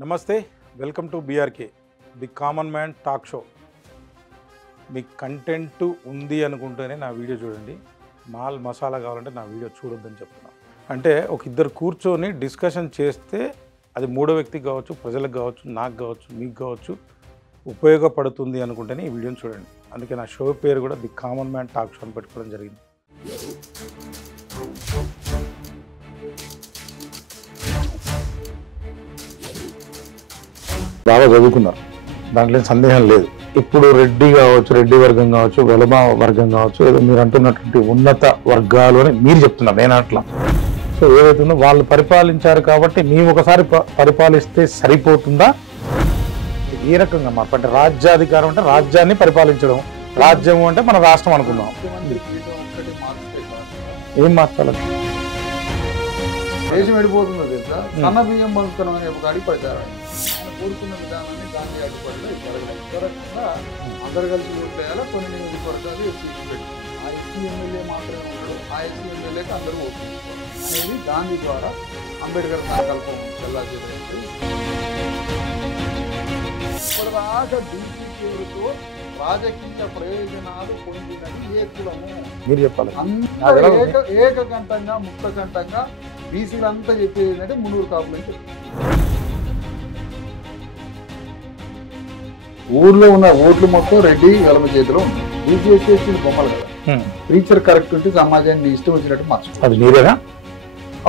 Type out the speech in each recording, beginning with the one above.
నమస్తే, welcome to BRK the common man talk show. మీకు content ఉంది అనుకుంటేనే నా వీడియో చూడండి. మాల్ మసాలా కావాలంటే నా వీడియో చూడొద్దని చెప్తున్నా. అంటే ఒక ఇద్దరు కూర్చొని డిస్కషన్ చేస్తే అది మూడో వ్యక్తికి కావచ్చు, ప్రజలకు కావచ్చు, నాకు కావచ్చు, మీకు కావచ్చు ఉపయోగపడుతుంది అనుకుంటేనే ఈ వీడియోని చూడండి. అందుకే నా షో పేరు కూడా the common man talk show అని పెట్టుకోవడం జరిగింది. బాగా చదువుకున్నారు, దాంట్లో సందేహం లేదు. ఇప్పుడు రెడ్డి కావచ్చు, రెడ్డి వర్గం కావచ్చు, వెలమ వర్గం కావచ్చు, ఏదో మీరు అంటున్నటువంటి ఉన్నత వర్గాలు అని మీరు చెప్తున్నారు, నేను అట్లా. సో ఏదైతుందో వాళ్ళు పరిపాలించారు కాబట్టి మేము ఒకసారి పరిపాలిస్తే సరిపోతుందా? ఏ రకంగా మార్పు అంటే రాజ్యాధికారం అంటే రాజ్యాన్ని పరిపాలించడం, రాజ్యం అంటే మన రాష్ట్రం అనుకుందాం. ఏం మార్చాలి? దేశం వెళ్ళిపోతుందో తెలుసా? సన్న బియ్యం పంచుతాం అనే ఒక అడిపడతారు. ఆయన కోరుకున్న విధానాన్ని గాంధీ అడ్డుపడలో జరగకుండా అందరు కలిసి ఓట్లేయాలా, కొన్ని నియోజకవర్గాలు ఎస్సీ పెట్టుకుంటారు. ఆ ఎస్సీ ఎమ్మెల్యే మాత్రమే ఉండడు, ఆ ఎస్సీ ఎమ్మెల్యేకి అందరూ ఓట్లు అనేది గాంధీ ద్వారా అంబేద్కర్ సంకల్పం చెల్లా చేసి ఇప్పటిదాకా బీసీ పేరుతో రాజకీయ ప్రయోజనాలు పొందినది ఏ కులము? మీరు చెప్పాలి. అందరూ ఏకకంఠంగా ముక్తకంఠంగా బీసీలంతా చెప్పేది ఏంటంటే మున్నూరు కాపులు అని చెప్పారు. ఊర్లో ఉన్న ఓట్లు మొత్తం రెడ్డి వెలమ చేతిలో ఉంది. బీసీ బొమ్మలు కదా, టీచర్ కరెక్ట్ ఉంటే సమాజాన్ని ఇష్టం వచ్చినట్టు మార్చు. అది మీరేనా?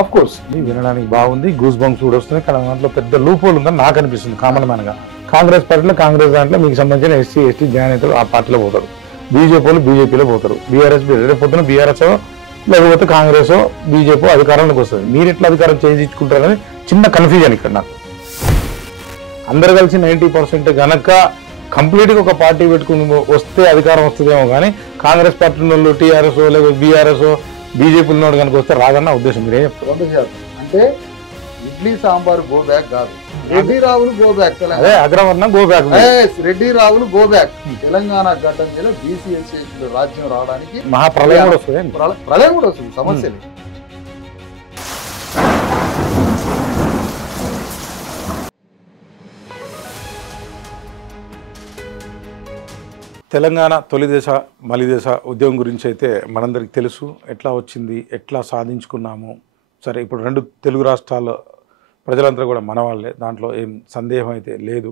అఫ్ కోర్స్ వినడానికి బాగుంది, గూస్ బంక్స్ కూడా వస్తుంది. కానీ దాంట్లో పెద్ద లూపోల్ ఉందని నాకు అనిపిస్తుంది కామన్ మ్యాన్ గా. కాంగ్రెస్ పార్టీలో కాంగ్రెస్ దాంట్లో మీకు సంబంధించిన ఎస్సీ ఎస్టీ జ్ఞానేతలు ఆ పార్టీలో పోతారు, బీజేపీలో బీజేపీలో పోతారు, బీఆర్ఎస్ పొద్దున బీఆర్ఎస్ లేకపోతే కాంగ్రెస్ బీజేపీ అధికారంలోకి వస్తుంది. మీరు ఎట్లా అధికారం చేయించుకుంటారని చిన్న కన్ఫ్యూజన్ ఇక్కడ నాకు. అందరు కలిసి 90% కనుక కంప్లీట్గా ఒక పార్టీ పెట్టుకుని వస్తే అధికారం వస్తుందేమో, కానీ కాంగ్రెస్ పార్టీ వాళ్ళు టీఆర్ఎస్ లేకపోతే బీఆర్ఎస్ బీజేపీ ఉన్నోడు కనుక వస్తే రాదన్న ఉద్దేశం మీరే చెప్తారు. అంటే ఇడ్లీ సాంబార్ గో బ్యాక్ కాదు, రెడ్డి రావులు గో బ్యాక్. అదే అగ్రవర్ణ గో బ్యాక్, రెడ్డి రావులు గో బ్యాక్. తెలంగాణ గడ్డ మీద బీసీ ఎస్సీ రాజ్యం రావడానికి మహాప్రలయం కూడా వస్తుంది. ప్రళయం కూడా వస్తుంది, సమస్యలు. తెలంగాణ తొలి దశ మలి దశ ఉద్యమం గురించి అయితే మనందరికి తెలుసు. ఎట్లా వచ్చింది, ఎట్లా సాధించుకున్నాము. సరే, ఇప్పుడు రెండు తెలుగు రాష్ట్రాల ప్రజలంతా కూడా మన వాళ్ళే, దాంట్లో ఏం సందేహం అయితే లేదు.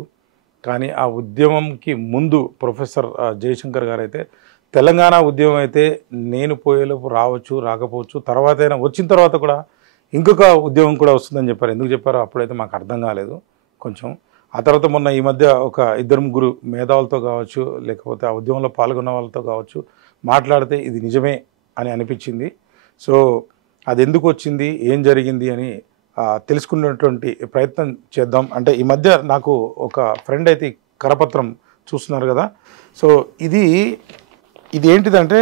కానీ ఆ ఉద్యమంకి ముందు ప్రొఫెసర్ జయశంకర్ గారు అయితే తెలంగాణ ఉద్యమం అయితే నేను పోయేలోపు రావచ్చు రాకపోవచ్చు, తర్వాత అయినా వచ్చిన తర్వాత కూడా ఇంకొక ఉద్యమం కూడా వస్తుందని చెప్పారు. ఎందుకు చెప్పారో అప్పుడైతే మాకు అర్థం కాలేదు కొంచెం. ఆ తర్వాత మొన్న ఈ మధ్య ఒక ఇద్దరు ముగ్గురు మేధావులతో కావచ్చు, లేకపోతే ఆ ఉద్యమంలో పాల్గొన్న వాళ్ళతో కావచ్చు మాట్లాడితే ఇది నిజమే అని అనిపించింది. సో అది ఎందుకు వచ్చింది, ఏం జరిగింది అని తెలుసుకున్నటువంటి ప్రయత్నం చేద్దాం. అంటే ఈ మధ్య నాకు ఒక ఫ్రెండ్ అయితే కరపత్రం చూస్తున్నారు కదా. సో ఇది ఏంటిదంటే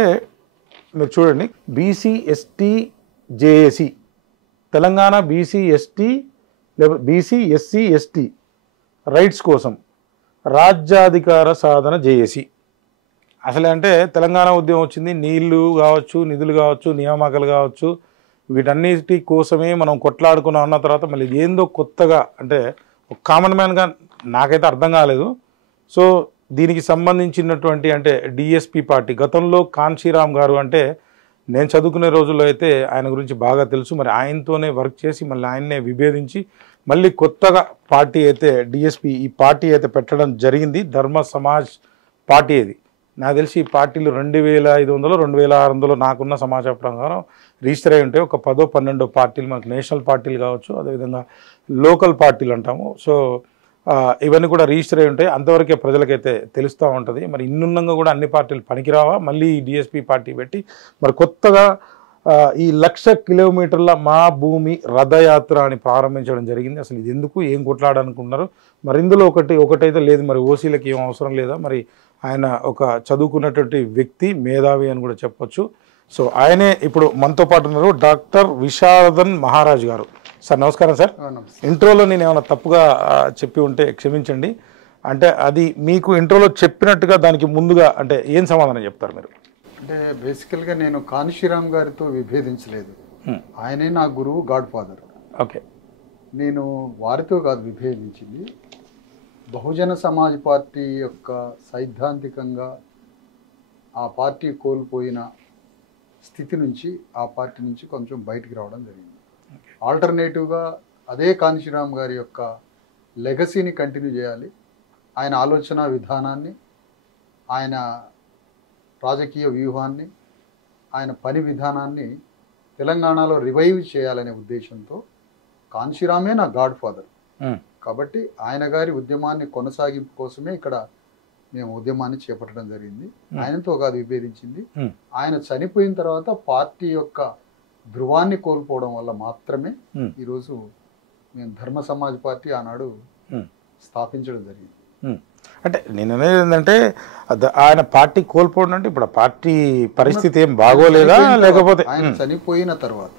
మీరు చూడండి, BC ST JAC Telangana BC ST లేకపోతే బీసీ ఎస్సీ ఎస్టీ రైట్స్ కోసం రాజ్యాధికార సాధన జేఏసీ. అసలే అంటే తెలంగాణ ఉద్యమం వచ్చింది, నీళ్లు కావచ్చు, నిధులు కావచ్చు, నియామకాలు కావచ్చు, వీటన్నిటి కోసమే మనం కొట్లాడుకున్నాం అన్న తర్వాత మళ్ళీ ఏందో కొత్తగా అంటే ఒక కామన్ మ్యాన్గా నాకైతే అర్థం కాలేదు. సో దీనికి సంబంధించినటువంటి అంటే డిఎస్పి పార్టీ గతంలో కాన్షీరామ్ గారు అంటే నేను చదువుకునే రోజుల్లో అయితే ఆయన గురించి బాగా తెలుసు. మరి ఆయనతోనే వర్క్ చేసి మళ్ళీ ఆయన్నే విభేదించి మళ్ళీ కొత్తగా పార్టీ అయితే డిఎస్పి ఈ పార్టీ అయితే పెట్టడం జరిగింది. ధర్మ సమాజ్ పార్టీ ఇది. నాకు తెలిసి ఈ పార్టీలు 2500 2600 నాకున్న సమాచారం ప్రకారం రిజిస్టర్ అయి ఉంటాయి. ఒక 10-12 పార్టీలు మనకు నేషనల్ పార్టీలు కావచ్చు, అదేవిధంగా లోకల్ పార్టీలు అంటాము. సో ఇవన్నీ కూడా రిజిస్టర్ అయి ఉంటాయి. అంతవరకే ప్రజలకైతే తెలుస్తూ ఉంటుంది. మరి ఇన్నున్నంగా కూడా అన్ని పార్టీలు పనికిరావా, మళ్ళీ డిఎస్పి పార్టీ పెట్టి మరి కొత్తగా ఈ 1,00,000 కిలోమీటర్ల మా భూమి రథయాత్ర అని ప్రారంభించడం జరిగింది. అసలు ఇది ఎందుకు, ఏం కొట్లాడాలనుకుంటున్నారు? మరి ఇందులో ఒకటైతే లేదు, మరి ఓసీలకు ఏం అవసరం లేదా? మరి ఆయన ఒక చదువుకున్నటువంటి వ్యక్తి, మేధావి అని కూడా చెప్పొచ్చు. సో ఆయనే ఇప్పుడు మనతో పాటు ఉన్నారు, డాక్టర్ విశారదన్ మహారాజ్ గారు. సార్ నమస్కారం సార్. ఇంట్రోలో నేను ఏమైనా తప్పుగా చెప్పి ఉంటే క్షమించండి. అంటే అది మీకు ఇంట్రోలో చెప్పినట్టుగా దానికి ముందుగా అంటే ఏం సమాధానం చెప్తారు మీరు? అంటే బేసికల్గా నేను కాన్షీరామ్ గారితో విభేదించలేదు. ఆయనే నా గురువు, గాడ్ ఫాదర్. ఓకే. నేను వారితో కాదు విభేదించింది, బహుజన సమాజ్ పార్టీ యొక్క సైద్ధాంతికంగా ఆ పార్టీ కోల్పోయిన స్థితి నుంచి ఆ పార్టీ నుంచి కొంచెం బయటికి రావడం జరిగింది. ఆల్టర్నేటివ్గా అదే కాంశీరామ్ గారి యొక్క లెగసీని కంటిన్యూ చేయాలి, ఆయన ఆలోచన విధానాన్ని, ఆయన రాజకీయ వ్యూహాన్ని, ఆయన పని విధానాన్ని తెలంగాణలో రివైవ్ చేయాలనే ఉద్దేశంతో కాంశీరామే నా గాడ్ ఫాదర్ కాబట్టి ఆయన గారి ఉద్యమాన్ని కొనసాగింపు కోసమే ఇక్కడ మేము ఉద్యమాన్ని చేపట్టడం జరిగింది. ఆయనతో కాదు విభేదించింది, ఆయన చనిపోయిన తర్వాత పార్టీ యొక్క ధృవాన్ని కోల్పోవడం వల్ల మాత్రమే ఈరోజు మేము ధర్మ సమాజ్ పార్టీ ఆనాడు స్థాపించడం జరిగింది. అంటే నేను అనేది ఏంటంటే ఆయన పార్టీ కోల్పోవడం అంటే ఇప్పుడు పార్టీ పరిస్థితి ఏం బాగోలేదా లేకపోతే ఆయన చనిపోయిన తర్వాత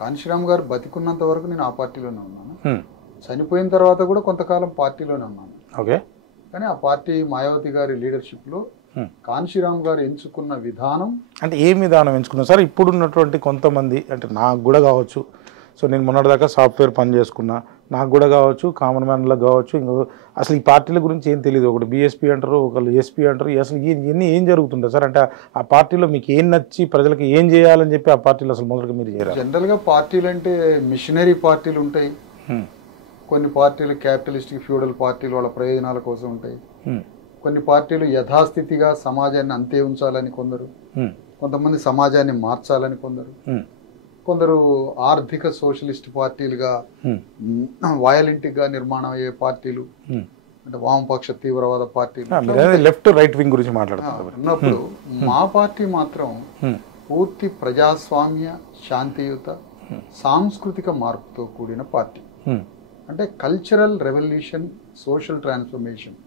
కాంశీరామ్ గారు బతికున్నంత వరకు నేను ఆ పార్టీలోనే ఉన్నాను, చనిపోయిన తర్వాత కూడా కొంతకాలం పార్టీలోనే ఉన్నాను. ఓకే, కానీ ఆ పార్టీ మాయావతి గారి లీడర్షిప్లో కాంశీరామ్ గారు ఎంచుకున్న విధానం అంటే ఏ విధానం ఎంచుకున్నారు సార్? ఇప్పుడున్నటువంటి కొంతమంది అంటే నాకు కూడా కావచ్చు, సో నేను మొన్నటిదాకా సాఫ్ట్వేర్ పని చేసుకున్నా, నాకు కూడా కావచ్చు, కామన్ మ్యాన్లకు కావచ్చు, ఇంకో అసలు ఈ పార్టీల గురించి ఏం తెలియదు. ఒకటి బీఎస్పీ అంటారు, ఒకళ్ళు ఎస్పీ అంటారు. అసలు ఇవన్నీ ఏం జరుగుతుంటాయి సార్? అంటే ఆ పార్టీలో మీకు ఏం నచ్చి ప్రజలకు ఏం చేయాలని చెప్పి ఆ పార్టీలో అసలు మొదటిగా మీరు చేయరు? జనరల్గా పార్టీలు అంటే మిషనరీ పార్టీలు ఉంటాయి, కొన్ని పార్టీలు క్యాపిటలిస్టిక్ ఫ్యూడల్ పార్టీలు వాళ్ళ ప్రయోజనాల కోసం ఉంటాయి, కొన్ని పార్టీలు యథాస్థితిగా సమాజాన్ని అంతే ఉంచాలని కొందరు, కొంతమంది సమాజాన్ని మార్చాలని కొందరు ఆర్థిక సోషలిస్ట్ పార్టీలుగా వయలెంట్గా నిర్మాణం అయ్యే పార్టీలు అంటే వామపక్ష తీవ్రవాద పార్టీలు లెఫ్ట్ రైట్ వింగ్ గురించి మాట్లాడుతున్నారు ఉన్నప్పుడు మా పార్టీ మాత్రం పూర్తి ప్రజాస్వామ్య శాంతియుత సాంస్కృతిక మార్పుతో కూడిన పార్టీ. అంటే కల్చరల్ రెవల్యూషన్, సోషల్ ట్రాన్స్ఫర్మేషన్,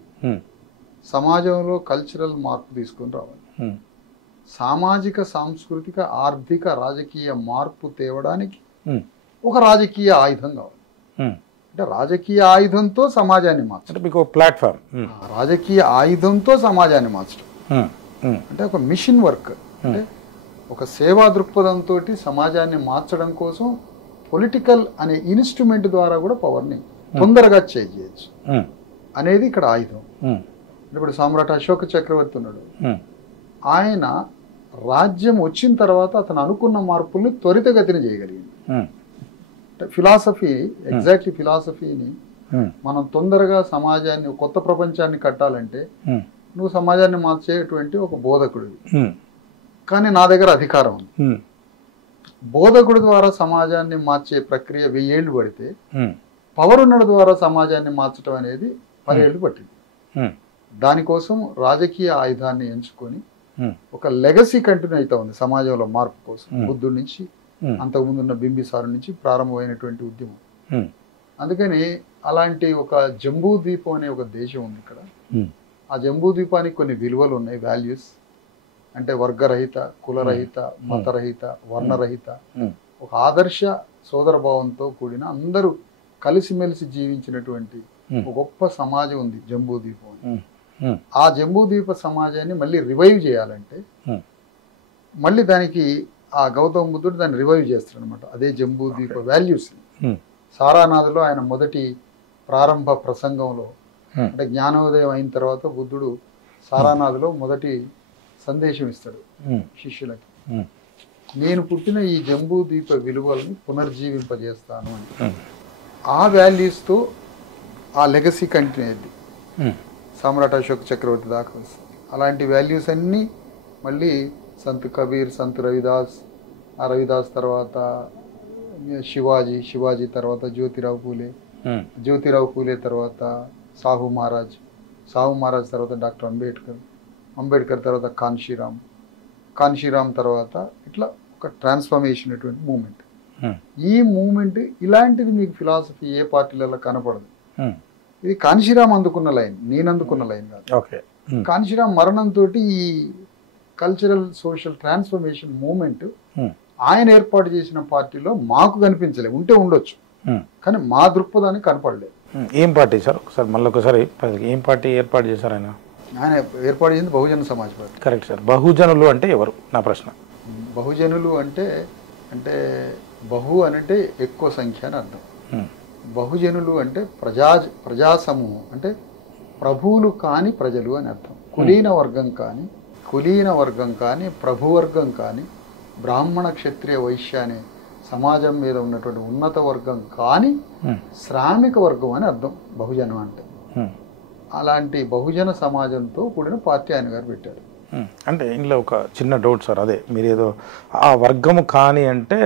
సమాజంలో కల్చరల్ మార్పు తీసుకొని రావాలి, సామాజిక సాంస్కృతిక ఆర్థిక రాజకీయ మార్పు తేవడానికి ఒక రాజకీయ ఆయుధం కావాలి. అంటే రాజకీయ ఆయుధంతో సమాజాన్ని మార్చడం, మీకు ప్లాట్ఫామ్, రాజకీయ ఆయుధంతో సమాజాన్ని మార్చడం అంటే ఒక మిషన్ వర్క్, అంటే ఒక సేవా దృక్పథంతో సమాజాన్ని మార్చడం కోసం పొలిటికల్ అనే ఇన్స్ట్రుమెంట్ ద్వారా కూడా పవర్ని తొందరగా చేయొచ్చు అనేది ఇక్కడ ఆయుధం. ఇప్పుడు సామ్రాట్ అశోక చక్రవర్తి ఉన్నాడు, ఆయన రాజ్యం వచ్చిన తర్వాత అతను అనుకున్న మార్పుల్ని త్వరితగతిన చేయగలిగింది. ఫిలాసఫీ, ఎగ్జాక్ట్లీ ఫిలాసఫీని మనం తొందరగా సమాజాన్ని, కొత్త ప్రపంచాన్ని కట్టాలంటే నువ్వు సమాజాన్ని మార్చేటువంటి ఒక బోధకుడివి, కానీ నా దగ్గర అధికారం ఉంది. బోధకుడి ద్వారా సమాజాన్ని మార్చే ప్రక్రియ 1000 ఏళ్ళు పడితే పవర్ ఉన్నడు ద్వారా సమాజాన్ని మార్చడం అనేది 10 ఏళ్ళు పట్టింది. దానికోసం రాజకీయ ఆయుధాన్ని ఎంచుకొని ఒక లెగసీ కంటిన్యూ అవుతా ఉంది సమాజంలో మార్పు కోసం. బుద్ధుడి నుంచి, అంతకుముందు ఉన్న బింబిసారు నుంచి ప్రారంభమైనటువంటి ఉద్యమం. అందుకని అలాంటి ఒక జంబూ ద్వీపం అనే ఒక దేశం ఉంది ఇక్కడ. ఆ జంబూ ద్వీపానికి కొన్ని విలువలు ఉన్నాయి, వాల్యూస్. అంటే వర్గరహిత, కులరహిత, మతరహిత, వర్ణరహిత, ఒక ఆదర్శ సోదరభావంతో కూడిన అందరూ కలిసిమెలిసి జీవించినటువంటి ఒక గొప్ప సమాజం ఉంది జంబూ ద్వీపం. ఆ జంబూ ద్వీప సమాజాన్ని మళ్ళీ రివైవ్ చేయాలంటే మళ్ళీ దానికి ఆ గౌతమ బుద్ధుడు దాన్ని రివైవ్ చేస్తాడు అనమాట. అదే జంబూ ద్వీప వాల్యూస్. సారానాథ్లో ఆయన మొదటి ప్రారంభ ప్రసంగంలో, అంటే జ్ఞానోదయం అయిన తర్వాత బుద్ధుడు సారానాథ్లో మొదటి సందేశం ఇస్తాడు శిష్యులకి, నేను పుట్టిన ఈ జంబూ ద్వీప విలువలను పునర్జీవింపజేస్తాను అని. ఆ వాల్యూస్తో ఆ లెగసీ కంటిన్యూ అయింది సామ్రాట్ అశోక్ చక్రవర్తి దాకా వస్తుంది. అలాంటి వాల్యూస్ అన్నీ మళ్ళీ సంత్ కబీర్, సంత్ రవిదాస్, ఆ రవిదాస్ తర్వాత శివాజీ తర్వాత జ్యోతిరావు పూలే తర్వాత సాహు మహారాజ్ తర్వాత డాక్టర్ అంబేద్కర్ తర్వాత కాన్షీరామ్ తర్వాత ఇట్లా ఒక ట్రాన్స్ఫర్మేషన్ అటువంటి మూమెంట్. ఈ మూమెంట్ ఇలాంటిది మీకు ఫిలాసఫీ ఏ పార్టీలలో కనపడదు. ఇది కాన్షీరామ్ అందుకున్న లైన్, నేను అందుకున్న లైన్ కాదు. కాన్షీరామ్ మరణంతో ఈ కల్చరల్ సోషల్ ట్రాన్స్ఫర్మేషన్ మూమెంట్ ఆయన ఏర్పాటు చేసిన పార్టీలో మాకు కనిపించలేదు. ఉంటే ఉండొచ్చు, కానీ మా దృక్పథానికి కనపడలేదు. ఏం పార్టీ సార్? ఒకసారి మళ్ళీ ఒకసారి ఏం పార్టీ ఏర్పాటు చేశారు ఆయన? ఆయన ఏర్పాటు చేసింది Bahujan Samaj party. Correct sir. బహుజనులు అంటే ఎవరు నా ప్రశ్న? బహుజనులు అంటే బహు అంటే ఎక్కువ సంఖ్య అని అర్థం. బహుజనులు అంటే ప్రజా సమూహం అంటే ప్రభువులు కాని ప్రజలు అని అర్థం. కులీన వర్గం కానీ ప్రభువర్గం కానీ బ్రాహ్మణ క్షత్రియ వైశ్య అనే సమాజం మీద ఉన్నటువంటి ఉన్నత వర్గం కానీ శ్రామిక వర్గం అని అర్థం బహుజనం అంటే. అలాంటి బహుజన సమాజంతో కూడిన పార్టీ ఆయన గారు పెట్టారు. అంటే ఇందులో ఒక చిన్న డౌట్ సార్, అదే మీరు ఏదో ఆ వర్గము కానీ అంటే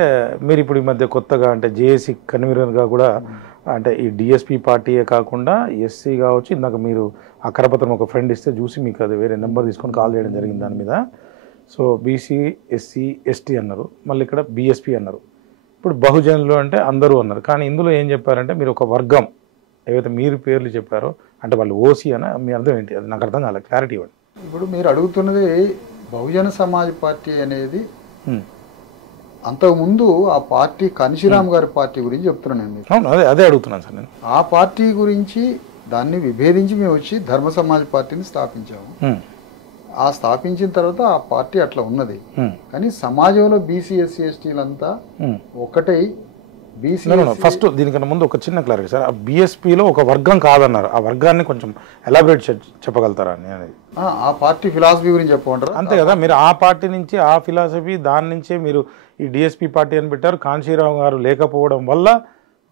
మీరు ఇప్పుడు ఈ మధ్య కొత్తగా అంటే జేఏసీ కన్వీనర్గా కూడా అంటే ఈ డిఎస్పీ పార్టీయే కాకుండా ఎస్సీ కావచ్చు, ఇందాక మీరు ఆ కరపత్రం ఒక ఫ్రెండ్ ఇస్తే చూసి మీకు అది వేరే నెంబర్ తీసుకొని కాల్ చేయడం జరిగింది దాని మీద. సో బీసీ ఎస్సీ ఎస్టీ అన్నారు, మళ్ళీ ఇక్కడ బీఎస్పీ అన్నారు, ఇప్పుడు బహుజనులు అంటే అందరూ అన్నారు. కానీ ఇందులో ఏం చెప్పారంటే మీరు ఒక వర్గం ఏవైతే మీరు పేర్లు చెప్పారో అంటే వాళ్ళు ఓసీ అన్న మీ అర్థం ఏంటి? అది నాకు అర్థం కాలేదు, క్లారిటీ ఇవ్వండి. ఇప్పుడు మీరు అడుగుతున్నది బహుజన సమాజ్ పార్టీ అనేది అంతకుముందు ఆ పార్టీ కన్షీరామ్ గారి పార్టీ గురించి చెప్తున్నాను. అవును, అదే అడుగుతున్నాను సార్ నేను. ఆ పార్టీ గురించి దాన్ని విభేదించి మేము వచ్చి ధర్మ సమాజ్ పార్టీని స్థాపించాము. ఆ స్థాపించిన తర్వాత ఆ పార్టీ అట్లా ఉన్నది. కానీ సమాజంలో బీసీ ఎస్సీ ఎస్టీలంతా ఒకటై బీసీ ఫస్ట్ దీనికన్నా ముందు ఒక చిన్న క్లారిటీ సార్, ఆ బీఎస్పీలో ఒక వర్గం కాదన్నారు, ఆ వర్గాన్ని కొంచెం ఎలాబరేట్ చెప్పగలుగుతారా అని అనేది? ఆ పార్టీ ఫిలాసఫీ గురించి చెప్పమంటారా? అంతే కదా, మీరు ఆ పార్టీ నుంచి ఆ ఫిలాసఫీ దాని నుంచే మీరు ఈ డిఎస్పీ పార్టీ అని పెట్టారు. కాంశీరావు గారు లేకపోవడం వల్ల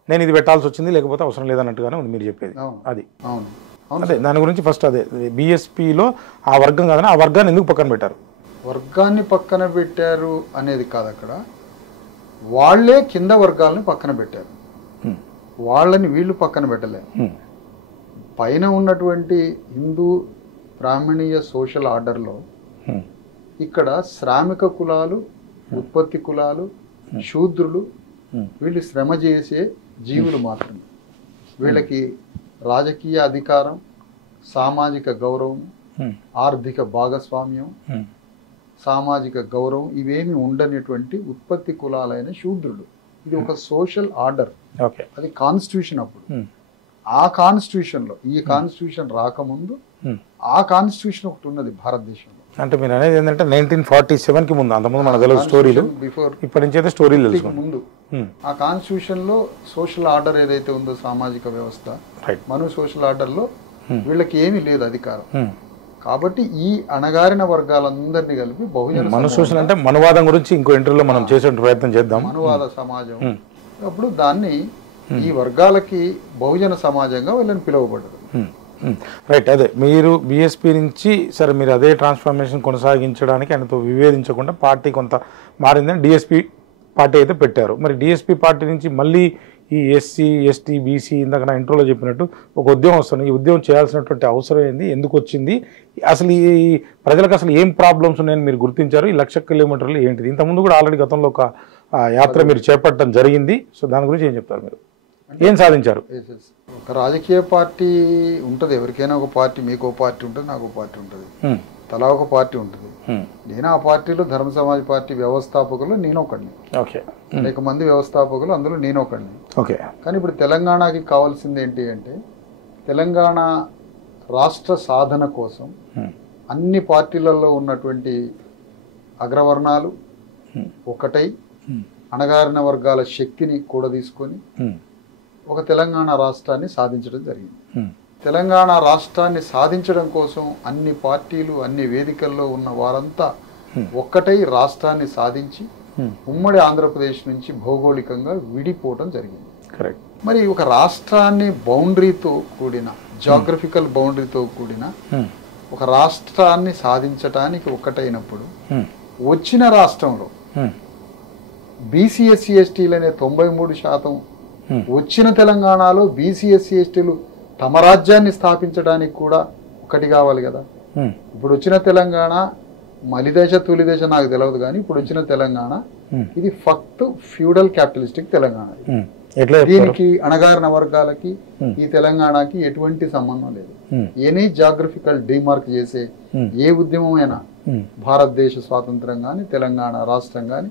నేను ఇది పెట్టాల్సి వచ్చింది, లేకపోతే అవసరం లేదన్నట్టుగానే ఉంది మీరు చెప్పేది. అది అదే దాని గురించి ఫస్ట్ అదే బీఎస్పీలో ఆ వర్గం కాదని ఆ వర్గాన్ని ఎందుకు పక్కన పెట్టారు? వర్గాన్ని పక్కన పెట్టారు అనేది కాదు, అక్కడ వాళ్లే కింద వర్గాలను పక్కన పెట్టారు, వాళ్ళని వీళ్ళు పక్కన పెట్టలేరు. పైన ఉన్నటువంటి హిందూ బ్రాహ్మణీయ సోషల్ ఆర్డర్లో ఇక్కడ శ్రామిక కులాలు, ఉత్పత్తి కులాలు, శూద్రులు వీళ్ళు శ్రమ చేసే జీవులు మాత్రమే. వీళ్ళకి రాజకీయ అధికారం, సామాజిక గౌరవం, ఆర్థిక భాగస్వామ్యం, సామాజిక గౌరవం ఇవేమి ఉండనటువంటి ఉత్పత్తి కులాలైన శూద్రులు. ఇది ఒక సోషల్ ఆర్డర్, అది కాన్స్టిట్యూషన్. అప్పుడు ఆ కాన్స్టిట్యూషన్లో ఈ కాన్స్టిట్యూషన్ రాకముందు ఆ కాన్స్టిట్యూషన్ ఒకటి ఉన్నది భారతదేశంలో. అంటే మీరు అనేది ఏంటంటే 1947కి ముందు, అంతకుముందు మన తెలుగు స్టోరీలు, బిఫోర్ ఇప్పటి నుంచి అయితే స్టోరీలు తెలుసు ముందు ఆ కాన్స్టిట్యూషన్ లో సోషల్ ఆర్డర్ ఏదైతే ఉందో సామాజిక వ్యవస్థ, మను సోషల్ ఆర్డర్ లో వీళ్ళకి ఏమీ లేదు అధికారం. కాబట్టి ఈ అణగారిన వర్గాలందరినీ కలిపి బహుజన మనసోషల్ అంటే మనవాదం గురించి ఇంకో ఇంటర్వ్యూలో మనం చేసే ప్రయత్నం చేద్దాం. మనవాద సమాజం అప్పుడు దాన్ని ఈ వర్గాలకి బహుజన సమాజంగా వీళ్ళని పిలువబడ్డదు. రైట్, అదే మీరు బీఎస్పీ నుంచి సరే మీరు అదే ట్రాన్స్ఫర్మేషన్ కొనసాగించడానికి ఆయనతో విభేదించకుండా పార్టీ కొంత మారిందని డిఎస్పీ పార్టీ అయితే పెట్టారు. మరి డిఎస్పీ పార్టీ నుంచి మళ్ళీ ఈ ఎస్సీ ఎస్టీ బీసీ ఇందాక నా ఇంట్రోలో చెప్పినట్టు ఒక ఉద్యమం వస్తుంది. ఈ ఉద్యమం చేయాల్సినటువంటి అవసరం ఏంది, ఎందుకు వచ్చింది, అసలు ఈ ప్రజలకు అసలు ఏం ప్రాబ్లమ్స్ ఉన్నాయని మీరు గుర్తించారు? ఈ 1,00,000 కిలోమీటర్లు ఏంటిది? ఇంతకుముందు కూడా ఆల్రెడీ గతంలో ఒక యాత్ర మీరు చేపట్టడం జరిగింది. సో దాని గురించి ఏం చెప్తారు, మీరు ఏం సాధించారు? ఒక రాజకీయ పార్టీ ఉంటుంది, ఎవరికైనా ఒక పార్టీ, మీకు ఒక పార్టీ ఉంటుంది, నాకు ఒక పార్టీ ఉంటుంది, తలా ఒక పార్టీ ఉంటుంది. నేను ఆ పార్టీలో ధర్మ సమాజ్ పార్టీ వ్యవస్థాపకులు నేను ఒకడిని, అనేక మంది వ్యవస్థాపకులు, అందులో నేను ఒకడిని. కానీ ఇప్పుడు తెలంగాణకి కావాల్సింది ఏంటి అంటే, తెలంగాణ రాష్ట్ర సాధన కోసం అన్ని పార్టీలలో ఉన్నటువంటి అగ్రవర్ణాలు ఒకటై అణగారిన వర్గాల శక్తిని కూడా తీసుకొని ఒక తెలంగాణ రాష్ట్రాన్ని సాధించడం జరిగింది. తెలంగాణ రాష్ట్రాన్ని సాధించడం కోసం అన్ని పార్టీలు, అన్ని వేదికల్లో ఉన్న వారంతా ఒక్కటై రాష్ట్రాన్ని సాధించి ఉమ్మడి ఆంధ్రప్రదేశ్ నుంచి భౌగోళికంగా విడిపోవడం జరిగింది. మరి ఒక రాష్ట్రాన్ని బౌండరీతో కూడిన, జాగ్రఫికల్ బౌండరీతో కూడిన ఒక రాష్ట్రాన్ని సాధించటానికి ఒక్కటైనప్పుడు వచ్చిన రాష్ట్రంలో బీసీ ఎస్సీ ఎస్టీలనే 93% వచ్చిన తెలంగాణలో బీసీ ఎస్సీ ఎస్టీలు తమ రాజ్యాన్ని స్థాపించడానికి కూడా ఒకటి కావాలి కదా. ఇప్పుడు వచ్చిన తెలంగాణ మలిదేశ తొలిదేశ నాకు తెలియదు, కానీ ఇప్పుడు వచ్చిన తెలంగాణ ఇది ఫక్త్ ఫ్యూడల్ క్యాపిటలిస్టిక్ తెలంగాణ. దీనికి అణగారిన వర్గాలకి ఈ తెలంగాణకి ఎటువంటి సంబంధం లేదు. ఎనీ జాగ్రఫికల్ డిమార్క్ చేసే ఏ ఉద్యమమైనా భారతదేశ స్వాతంత్రం కానీ, తెలంగాణ రాష్ట్రం కానీ,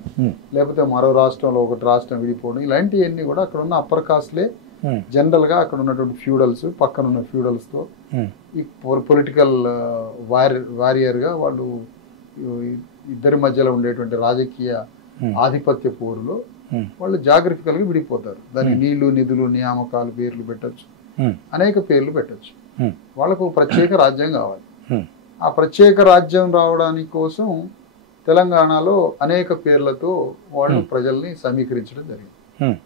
లేకపోతే మరో రాష్ట్రంలో ఒకటి రాష్ట్రం విడిపోవడం, ఇలాంటివన్నీ కూడా అక్కడ ఉన్న అప్పర్ కాస్ట్లే జనరల్ గా అక్కడ ఉన్నటువంటి ఫ్యూడల్స్, పక్కన ఉన్న ఫ్యూడల్స్ తో ఈ పొలిటికల్ వారియర్ గా వాళ్ళు ఇద్దరి మధ్యలో ఉండేటువంటి రాజకీయ ఆధిపత్య పోరులో వాళ్ళు జాగ్రఫికల్గా విడిపోతారు. దానికి నీళ్లు నిధులు నియామకాలు పేర్లు పెట్టచ్చు, అనేక పేర్లు పెట్టచ్చు. వాళ్ళకు ప్రత్యేక రాజ్యం కావాలి. ఆ ప్రత్యేక రాజ్యం రావడానికి కోసం తెలంగాణలో అనేక పేర్లతో వాళ్ళు ప్రజల్ని సమీకరించడం జరిగింది.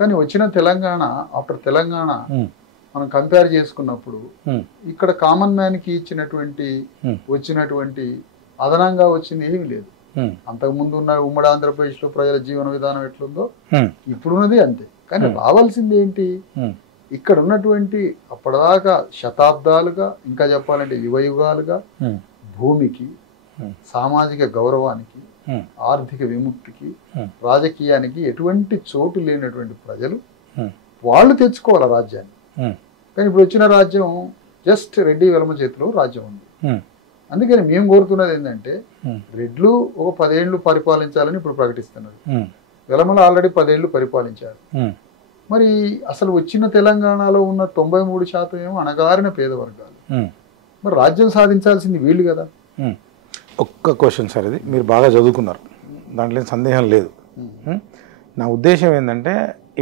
కానీ వచ్చిన తెలంగాణ ఆఫ్టర్ తెలంగాణ మనం కంపేర్ చేసుకున్నప్పుడు ఇక్కడ కామన్ మ్యాన్కి ఇచ్చినటువంటి వచ్చినటువంటి అదనంగా వచ్చింది ఏమీ లేదు. అంతకుముందు ఉన్న ఉమ్మడి ఆంధ్రప్రదేశ్లో ప్రజల జీవన విధానం ఎట్లుందో ఇప్పుడున్నది అంతే. కానీ రావాల్సింది ఏంటి, ఇక్కడ ఉన్నటువంటి అప్పటిదాకా శతాబ్దాలుగా, ఇంకా చెప్పాలంటే యుగయుగాలుగా భూమికి, సామాజిక గౌరవానికి, ఆర్థిక విముక్తికి, రాజకీయానికి ఎటువంటి చోటు లేనటువంటి ప్రజలు వాళ్ళు తెచ్చుకోవాలి రాజ్యాన్ని. కానీ ఇప్పుడు వచ్చిన రాజ్యం జస్ట్ రెడ్డి వెలమ చేతిలో రాజ్యం ఉంది. అందుకని మేము కోరుతున్నది ఏంటంటే రెడ్లు ఒక 10 ఏళ్ళు పరిపాలించాలని ఇప్పుడు ప్రకటిస్తున్నారు. వెలమలు ఆల్రెడీ 10 ఏళ్ళు పరిపాలించారు. మరి అసలు వచ్చిన తెలంగాణలో ఉన్న 93% ఏమో అణగారిన పేద వర్గాలు. మరి రాజ్యం సాధించాల్సింది వీళ్ళు కదా. ఒక్క క్వశ్చన్ సార్, ఇది మీరు బాగా చదువుకున్నారు, దాంట్లో సందేహం లేదు. నా ఉద్దేశం ఏంటంటే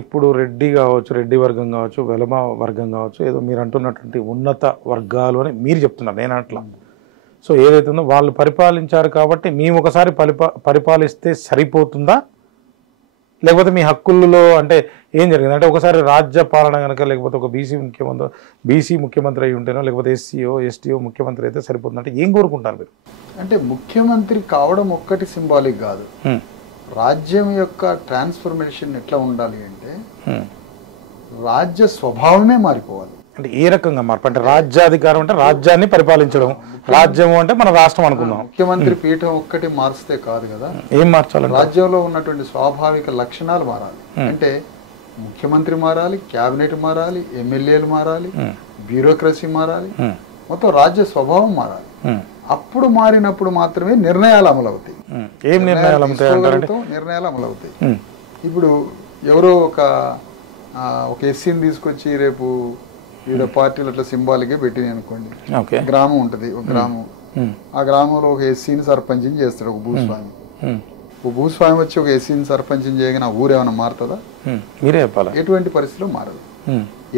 ఇప్పుడు రెడ్డి కావచ్చు, రెడ్డి వర్గం కావచ్చు, వెలమ వర్గం కావచ్చు, ఏదో మీరు అంటున్నటువంటి ఉన్నత వర్గాలు అని మీరు చెప్తున్నారు, నేను అట్లా. సో ఏదైతే ఉందో వాళ్ళు పరిపాలించారు కాబట్టి మేము ఒకసారి పరిపాలిస్తే సరిపోతుందా, లేకపోతే మీ హక్కుల్లో అంటే ఏం జరిగింది అంటే ఒకసారి రాజ్య పాలన కనుక, లేకపోతే ఒక బీసీ ముఖ్యమంత్రి అయి ఉంటేనో, లేకపోతే ఎస్సీఓ ఎస్టీఓ ముఖ్యమంత్రి అయితే సరిపోతుందంటే ఏం కోరుకుంటారు మీరు? అంటే ముఖ్యమంత్రి కావడం ఒక్కటి సింబాలిక్ కాదు. రాజ్యం యొక్క ట్రాన్స్ఫర్మేషన్ ఎట్లా ఉండాలి అంటే రాజ్య స్వభావమే మారిపోవాలి. అంటే ఏ రకంగా మార్పు? అంటే రాజ్యాధికారం అంటే రాజ్యాన్ని పరిపాలించడం, రాజ్యం అంటే మన రాష్ట్రం అనుకుందాం. ముఖ్యమంత్రి పీఠం ఒక్కటి మార్చితే కాదు కదా, ఏం మార్చాలి? రాజ్యంలో ఉన్నటువంటి స్వాభావిక లక్షణాలు మారాలి. అంటే ముఖ్యమంత్రి మారాలి, క్యాబినెట్ మారాలి, ఎమ్మెల్యేలు మారాలి, బ్యూరోక్రసీ మారాలి, మొత్తం రాజ్య స్వభావం మారాలి. అప్పుడు మారినప్పుడు మాత్రమే నిర్ణయాలు అమలవుతాయి. ఏం నిర్ణయాలు నిర్ణయాలు అమలవుతాయి. ఇప్పుడు ఎవరో ఒక ఎస్సీని తీసుకొచ్చి రేపు వివిధ పార్టీలు అట్లా సింబాలిక్గా పెట్టినాయి అనుకోండి. గ్రామం ఉంటుంది, ఒక గ్రామం, ఆ గ్రామంలో ఒక ఎస్సీని సర్పంచిని చేస్తాడు ఒక భూస్వామి. ఒక భూస్వామి వచ్చి ఒక ఎస్సీని సర్పంచిని చేయగానే ఆ ఊరు ఏమైనా మారుతుందా? మీరే చెప్పాలి. ఎటువంటి పరిస్థితిలో మారదు.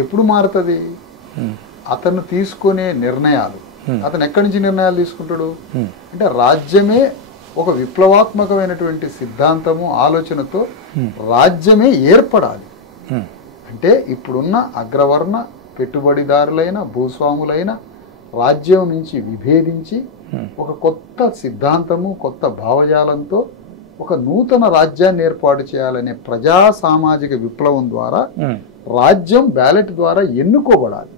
ఎప్పుడు మారుతుంది? అతను తీసుకునే నిర్ణయాలు, అతను ఎక్కడి నుంచి నిర్ణయాలు తీసుకుంటాడు అంటే రాజ్యమే ఒక విప్లవాత్మకమైనటువంటి సిద్ధాంతము ఆలోచనతో రాజ్యమే ఏర్పడాలి. అంటే ఇప్పుడున్న అగ్రవర్ణ పెట్టుబడిదారులైన భూస్వాములైన రాజ్యం నుంచి విభేదించి ఒక కొత్త సిద్ధాంతము, కొత్త భావజాలంతో ఒక నూతన రాజ్యాన్ని ఏర్పాటు చేయాలనే ప్రజా సామాజిక విప్లవం ద్వారా రాజ్యం బ్యాలెట్ ద్వారా ఎన్నుకోబడాలి.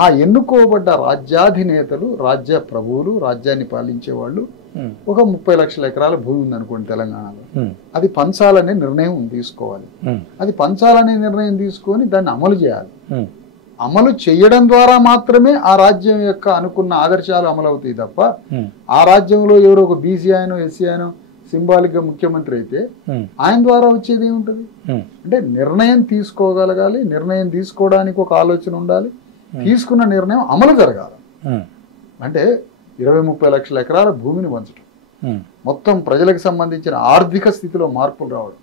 ఆ ఎన్నుకోబడ్డ రాజ్యాధినేతలు, రాజ్య ప్రభువులు, రాజ్యాన్ని పాలించే వాళ్ళు ఒక 30 లక్షల ఎకరాల భూమి ఉందనుకోండి తెలంగాణలో, అది పంచాలనే నిర్ణయం తీసుకోవాలి. అది పంచాలనే నిర్ణయం తీసుకొని దాన్ని అమలు చేయాలి. అమలు చేయడం ద్వారా మాత్రమే ఆ రాజ్యం యొక్క అనుకున్న ఆదర్శాలు అమలవుతాయి తప్ప ఆ రాజ్యంలో ఎవరో ఒక బీసీ ఆయనో ఎస్సీ ఆయనో సింబాలిక్ గా ముఖ్యమంత్రి అయితే ఆయన ద్వారా వచ్చేది ఏముంటది? అంటే నిర్ణయం తీసుకోగలగాలి, నిర్ణయం తీసుకోవడానికి ఒక ఆలోచన ఉండాలి, తీసుకున్న నిర్ణయం అమలు జరగాలి. అంటే 20-30 లక్షల ఎకరాల భూమిని పంచడం, మొత్తం ప్రజలకు సంబంధించిన ఆర్థిక స్థితిలో మార్పులు రావడం,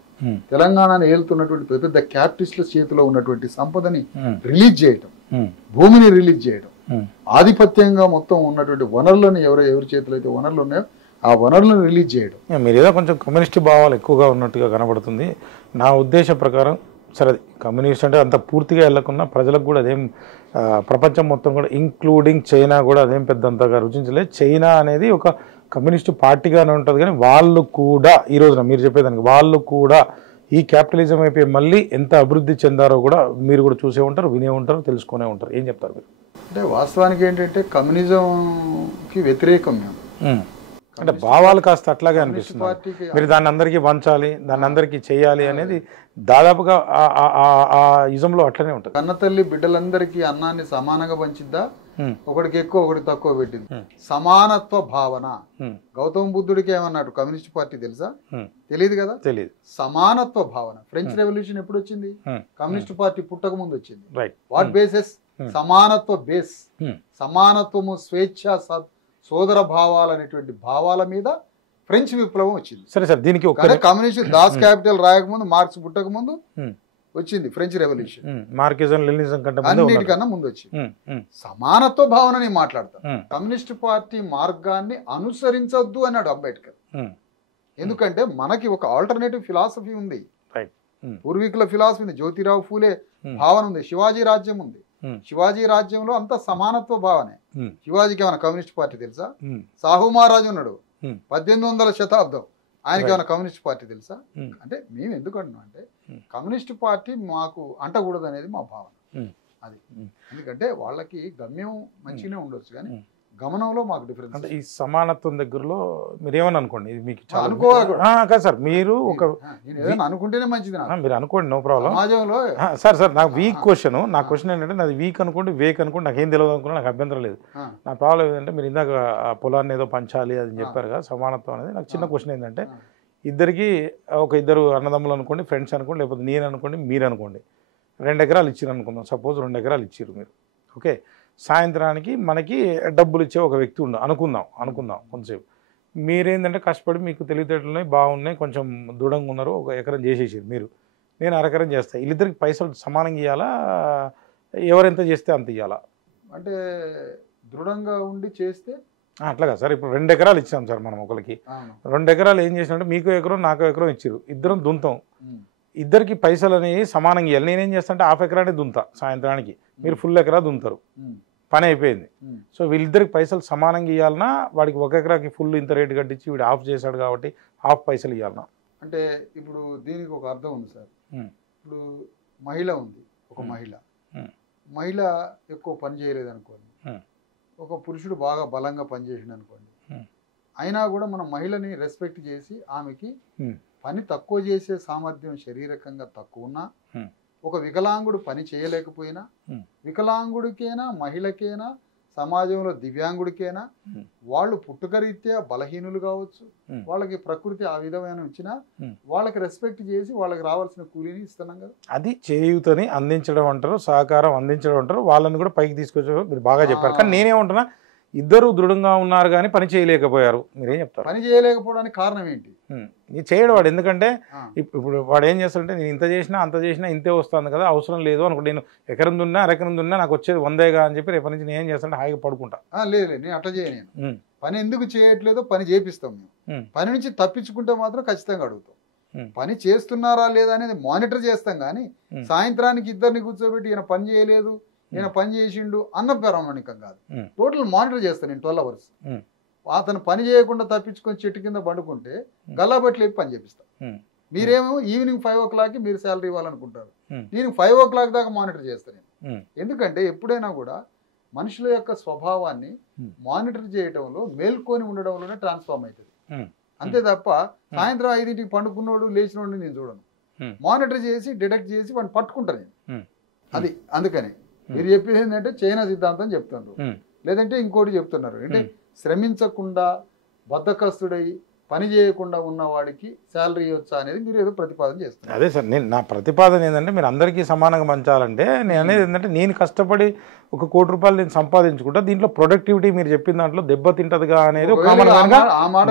తెలంగాణను ఏలుతున్నటువంటి పెద్ద క్యాపిటలిస్టుల చేతిలో ఉన్నటువంటి సంపదని రిలీజ్ చేయడం, భూమిని రిలీజ్ చేయడం, ఆధిపత్యంగా మొత్తం ఉన్నటువంటి వనరులను ఎవరి చేతిలో అయితే వనరులు ఉన్నాయో ఆ వనరులను రిలీజ్ చేయడం. మీరు ఏదో కొంచెం కమ్యూనిస్ట్ భావాలు ఎక్కువగా ఉన్నట్టుగా కనబడుతుంది. నా ఉద్దేశ ప్రకారం సరే కమ్యూనిస్ట్ అంటే అంత పూర్తిగా వెళ్ళకున్నా ప్రజలకు కూడా అదేం ప్రపంచం మొత్తం కూడా ఇంక్లూడింగ్ చైనా కూడా అదేం పెద్దంతగా రుచించలేదు. చైనా అనేది ఒక కమ్యూనిస్టు పార్టీగానే ఉంటుంది, కానీ వాళ్ళు కూడా ఈ రోజున మీరు చెప్పేదానికి వాళ్ళు కూడా ఈ క్యాపిటలిజం అయిపోయి మళ్ళీ ఎంత అభివృద్ధి చెందారో కూడా మీరు కూడా చూసే ఉంటారు, వినే ఉంటారు, తెలుసుకునే ఉంటారు. ఏం చెప్తారు మీరు? అంటే వాస్తవానికి ఏంటంటే కమ్యూనిజంకి వ్యతిరేకం మేము. అంటే భావాలు కాస్త అట్లాగే అనిపిస్తుంది. మీరు దాన్ని అందరికీ పంచాలి, దాన్ని అందరికీ చేయాలి అనేది దాదాపుగా ఆ యుజంలో అట్లనే ఉంటుంది. కన్నతల్లి బిడ్డలందరికీ అన్నాన్ని సమానంగా పంచిద్దా? ఒకడికి ఎక్కువ ఒకటి తక్కువ పెట్టింది. సమానత్వ భావన. గౌతమ బుద్ధుడికి ఏమన్నాడు కమ్యూనిస్ట్ పార్టీ తెలుసా? తెలియదు కదా. తెలియదు. సమానత్వ భావన. ఫ్రెంచ్ రెవల్యూషన్ ఎప్పుడు వచ్చింది? కమ్యూనిస్ట్ పార్టీ పుట్టక ముందు వచ్చింది. What bases? సమానత్వ బేస్. సమానత్వము, స్వేచ్ఛ, సోదర భావాలు అనేటువంటి భావాల మీద ఫ్రెంచ్ విప్లవం వచ్చింది. సరే సార్, దీనికి ఒక కమ్యూనిస్ట్ దాస్ క్యాపిటల్ రాయకముందు, మార్క్స్ పుట్టక ముందు వచ్చింది ఫ్రెంచ్ రెవల్యూషన్. మార్క్సిజం లెనినిజం కంటే అన్నిటికన్నా ముందు వచ్చింది. సమానత్వ భావన నేను మాట్లాడతాను. కమ్యూనిస్ట్ పార్టీ మార్గాన్ని అనుసరించొద్దు అన్నాడు అంబేద్కర్. ఎందుకంటే మనకి ఒక ఆల్టర్నేటివ్ ఫిలాసఫీ ఉంది, పూర్వీకుల ఫిలాసఫీ ఉంది, జ్యోతిరావు ఫూలే భావన ఉంది, శివాజీ రాజ్యం ఉంది. శివాజీ రాజ్యంలో అంత సమానత్వ భావనే. శివాజీకి ఏమైనా కమ్యూనిస్ట్ పార్టీ తెలుసా? సాహు మహారాజు ఉన్నాడు 1800వ శతాబ్దం, ఆయనకి ఏమైనా కమ్యూనిస్ట్ పార్టీ తెలుసా? అంటే మేము ఎందుకు అంటున్నాం అంటే కమ్యూనిస్ట్ పార్టీ మాకు అంటకూడదు అనేది మా భావన. అది ఎందుకంటే వాళ్ళకి గమ్యం మంచిగానే ఉండొచ్చు కానీ గమనంలో మాకు డిఫరెన్స్. అంటే ఈ సమానత్వం దగ్గరలో మీరు ఏమని అనుకోండి, ఇది మీకు అనుకోవాలి కాదు సార్, మీరు ఒక అనుకుంటేనే మంచిది, మీరు అనుకోండి, నో ప్రాబ్లం. సమాజంలో సార్ నాకు వీక్ క్వశ్చన్, నా క్వశ్చన్ ఏంటంటే నాది వీక్ అనుకోండి, వేక్ అనుకోండి, నాకేం తెలియదు అనుకున్నా, నాకు అభ్యంతరం లేదు. నా ప్రాబ్లం ఏంటంటే మీరు ఇందాక ఆ పొలాన్ని ఏదో పంచాలి అని చెప్పారు కదా, సమానత్వం అనేది. నాకు చిన్న క్వశ్చన్ ఏంటంటే ఇద్దరికి ఇద్దరు అన్నదమ్ములు అనుకోండి, ఫ్రెండ్స్ అనుకోండి, లేకపోతే నేను అనుకోండి, మీరు అనుకోండి, 2 ఎకరాలు ఇచ్చారు అనుకుందాం, సపోజ్ 2 ఎకరాలు ఇచ్చారు మీరు, ఓకే. సాయంత్రానికి మనకి డబ్బులు ఇచ్చే ఒక వ్యక్తి అనుకుందాం కొంచెంసేపు. మీరేంటంటే కష్టపడి మీకు తెలివితేటలున్నాయి, బాగున్నాయి, కొంచెం దృఢంగా ఉన్నారు, 1 ఎకరం చేసేసారు మీరు, నేను 1/2 ఎకరం చేస్తాను. వీళ్ళిద్దరికి పైసలు సమానంగా ఇవ్వాలా, ఎవరెంత చేస్తే అంత ఇవ్వాలా? అంటే దృఢంగా ఉండి చేస్తే అట్లాగా సార్. ఇప్పుడు 2 ఎకరాలు ఇచ్చాం సార్ మనం ఒకరికి, 2 ఎకరాలు ఏం చేసినట్టు మీకు ఎకరం నాకు ఎకరం ఇచ్చారు, ఇద్దరం దుంతాం, ఇద్దరికి పైసలు అనేవి సమానంగా ఇవ్వాలి. నేనేం చేస్తానంటే 1/2 ఎకరాన్ని దుంతా సాయంత్రానికి, మీరు ఫుల్ ఎకరా దుంతారు, పని అయిపోయింది. సో వీళ్ళిద్దరికి పైసలు సమానంగా ఇవ్వాలన్నా, వాడికి 1 ఎకరాకి ఫుల్ ఇంత రేటు కట్టించి వీడు ఆఫ్ చేశాడు కాబట్టి హాఫ్ పైసలు ఇవ్వాలన్నా? అంటే ఇప్పుడు దీనికి ఒక అర్థం ఉంది సార్. ఇప్పుడు మహిళ ఉంది, ఒక మహిళ ఎక్కువ పని చేయలేదు అనుకోండి, ఒక పురుషుడు బాగా బలంగా పనిచేసిండు అనుకోండి, అయినా కూడా మనం మహిళని రెస్పెక్ట్ చేసి ఆమెకి పని తక్కువ చేసే సామర్థ్యం శారీరకంగా తక్కువ ఉన్నా, ఒక వికలాంగుడు పని చేయలేకపోయినా, వికలాంగుడికైనా మహిళకైనా సమాజంలో దివ్యాంగుడికైనా వాళ్ళు పుట్టుకరీత్యా బలహీనులు కావచ్చు, వాళ్ళకి ప్రకృతి ఆ విధమైన ఇచ్చినా వాళ్ళకి రెస్పెక్ట్ చేసి వాళ్ళకి రావాల్సిన కూలీని ఇస్తున్నాం కదా. అది చేయూతని అందించడం అంటారు, సహకారం అందించడం అంటారు, వాళ్ళని కూడా పైకి తీసుకొచ్చారు, మీరు బాగా చెప్పారు. కానీ నేనేమంటున్నా, ఇద్దరు దృఢంగా ఉన్నారు కానీ పని చేయలేకపోయారు, మీరేం చెప్తారు? పని చేయలేకపోవడానికి కారణం ఏంటి? చేయడు వాడు. ఎందుకంటే ఇప్పుడు వాడు ఏం చేస్తాడంటే, నేను ఇంత చేసినా అంత చేసినా ఇంతే వస్తుంది కదా, అవసరం లేదు అనుకుంటే, నేను ఎకరం దున్నా 1/2 ఎకరం దున్నా నాకు వచ్చేది 100గా అని చెప్పి రేపటి నుంచి నేను ఏం చేస్తానంటే హాయిగా పడుకుంటా. లేదు, నేను అట్లా చేయను. పని ఎందుకు చేయట్లేదో పని చేపిస్తాం మేము. పని నుంచి తప్పించుకుంటే మాత్రం ఖచ్చితంగా అడుగుతాం. పని చేస్తున్నారా లేదా అనేది మానిటర్ చేస్తాం కానీ సాయంత్రానికి ఇద్దరిని కూర్చోబెట్టి ఈయన పని చేయలేదు, ఈయన పని చేసిండు అన్న ప్రామాణికం కాదు. టోటల్ మానిటర్ చేస్తాను నేను 12 hours. అతను పని చేయకుండా తప్పించుకొని చెట్టు కింద పండుకుంటే గల్లాబట్టి లేపి పని చేపిస్తాం. మీరేమో ఈవినింగ్ 5 o'clock మీరు శాలరీ ఇవ్వాలనుకుంటారు, నేను 5 o'clock దాకా మానిటర్ చేస్తాను నేను. ఎందుకంటే ఎప్పుడైనా కూడా మనుషుల యొక్క స్వభావాన్ని మానిటర్ చేయడంలో, మేల్కొని ఉండడంలోనే ట్రాన్స్ఫార్మ్ అవుతుంది. అంతే తప్ప సాయంత్రం 5ంటికి పండుకున్నోడు లేచినోడు నేను చూడను. మానిటర్ చేసి డిటెక్ట్ చేసి వాడిని పట్టుకుంటాను నేను. అది అందుకని మీరు చెప్పేది ఏంటంటే చైనా సిద్ధాంతం చెప్తున్నారు, లేదంటే ఇంకోటి చెప్తున్నారు. అంటే శ్రమించకుండా బద్ధకస్తుడై పని చేయకుండా ఉన్న వాడికి శాలరీ ఇవ్వచ్చా అనేది మీరు ఏదో ప్రతిపాదన చేస్తారు. అదే సార్, నా ప్రతిపాదన ఏంటంటే మీరు అందరికీ సమానంగా పంచాలంటే నేను అనేది ఏంటంటే, నేను కష్టపడి 1 కోటి రూపాయలు నేను సంపాదించుకుంటా, దీంట్లో ప్రొడక్టివిటీ మీరు చెప్పిన దాంట్లో దెబ్బతింటదిగా అనేది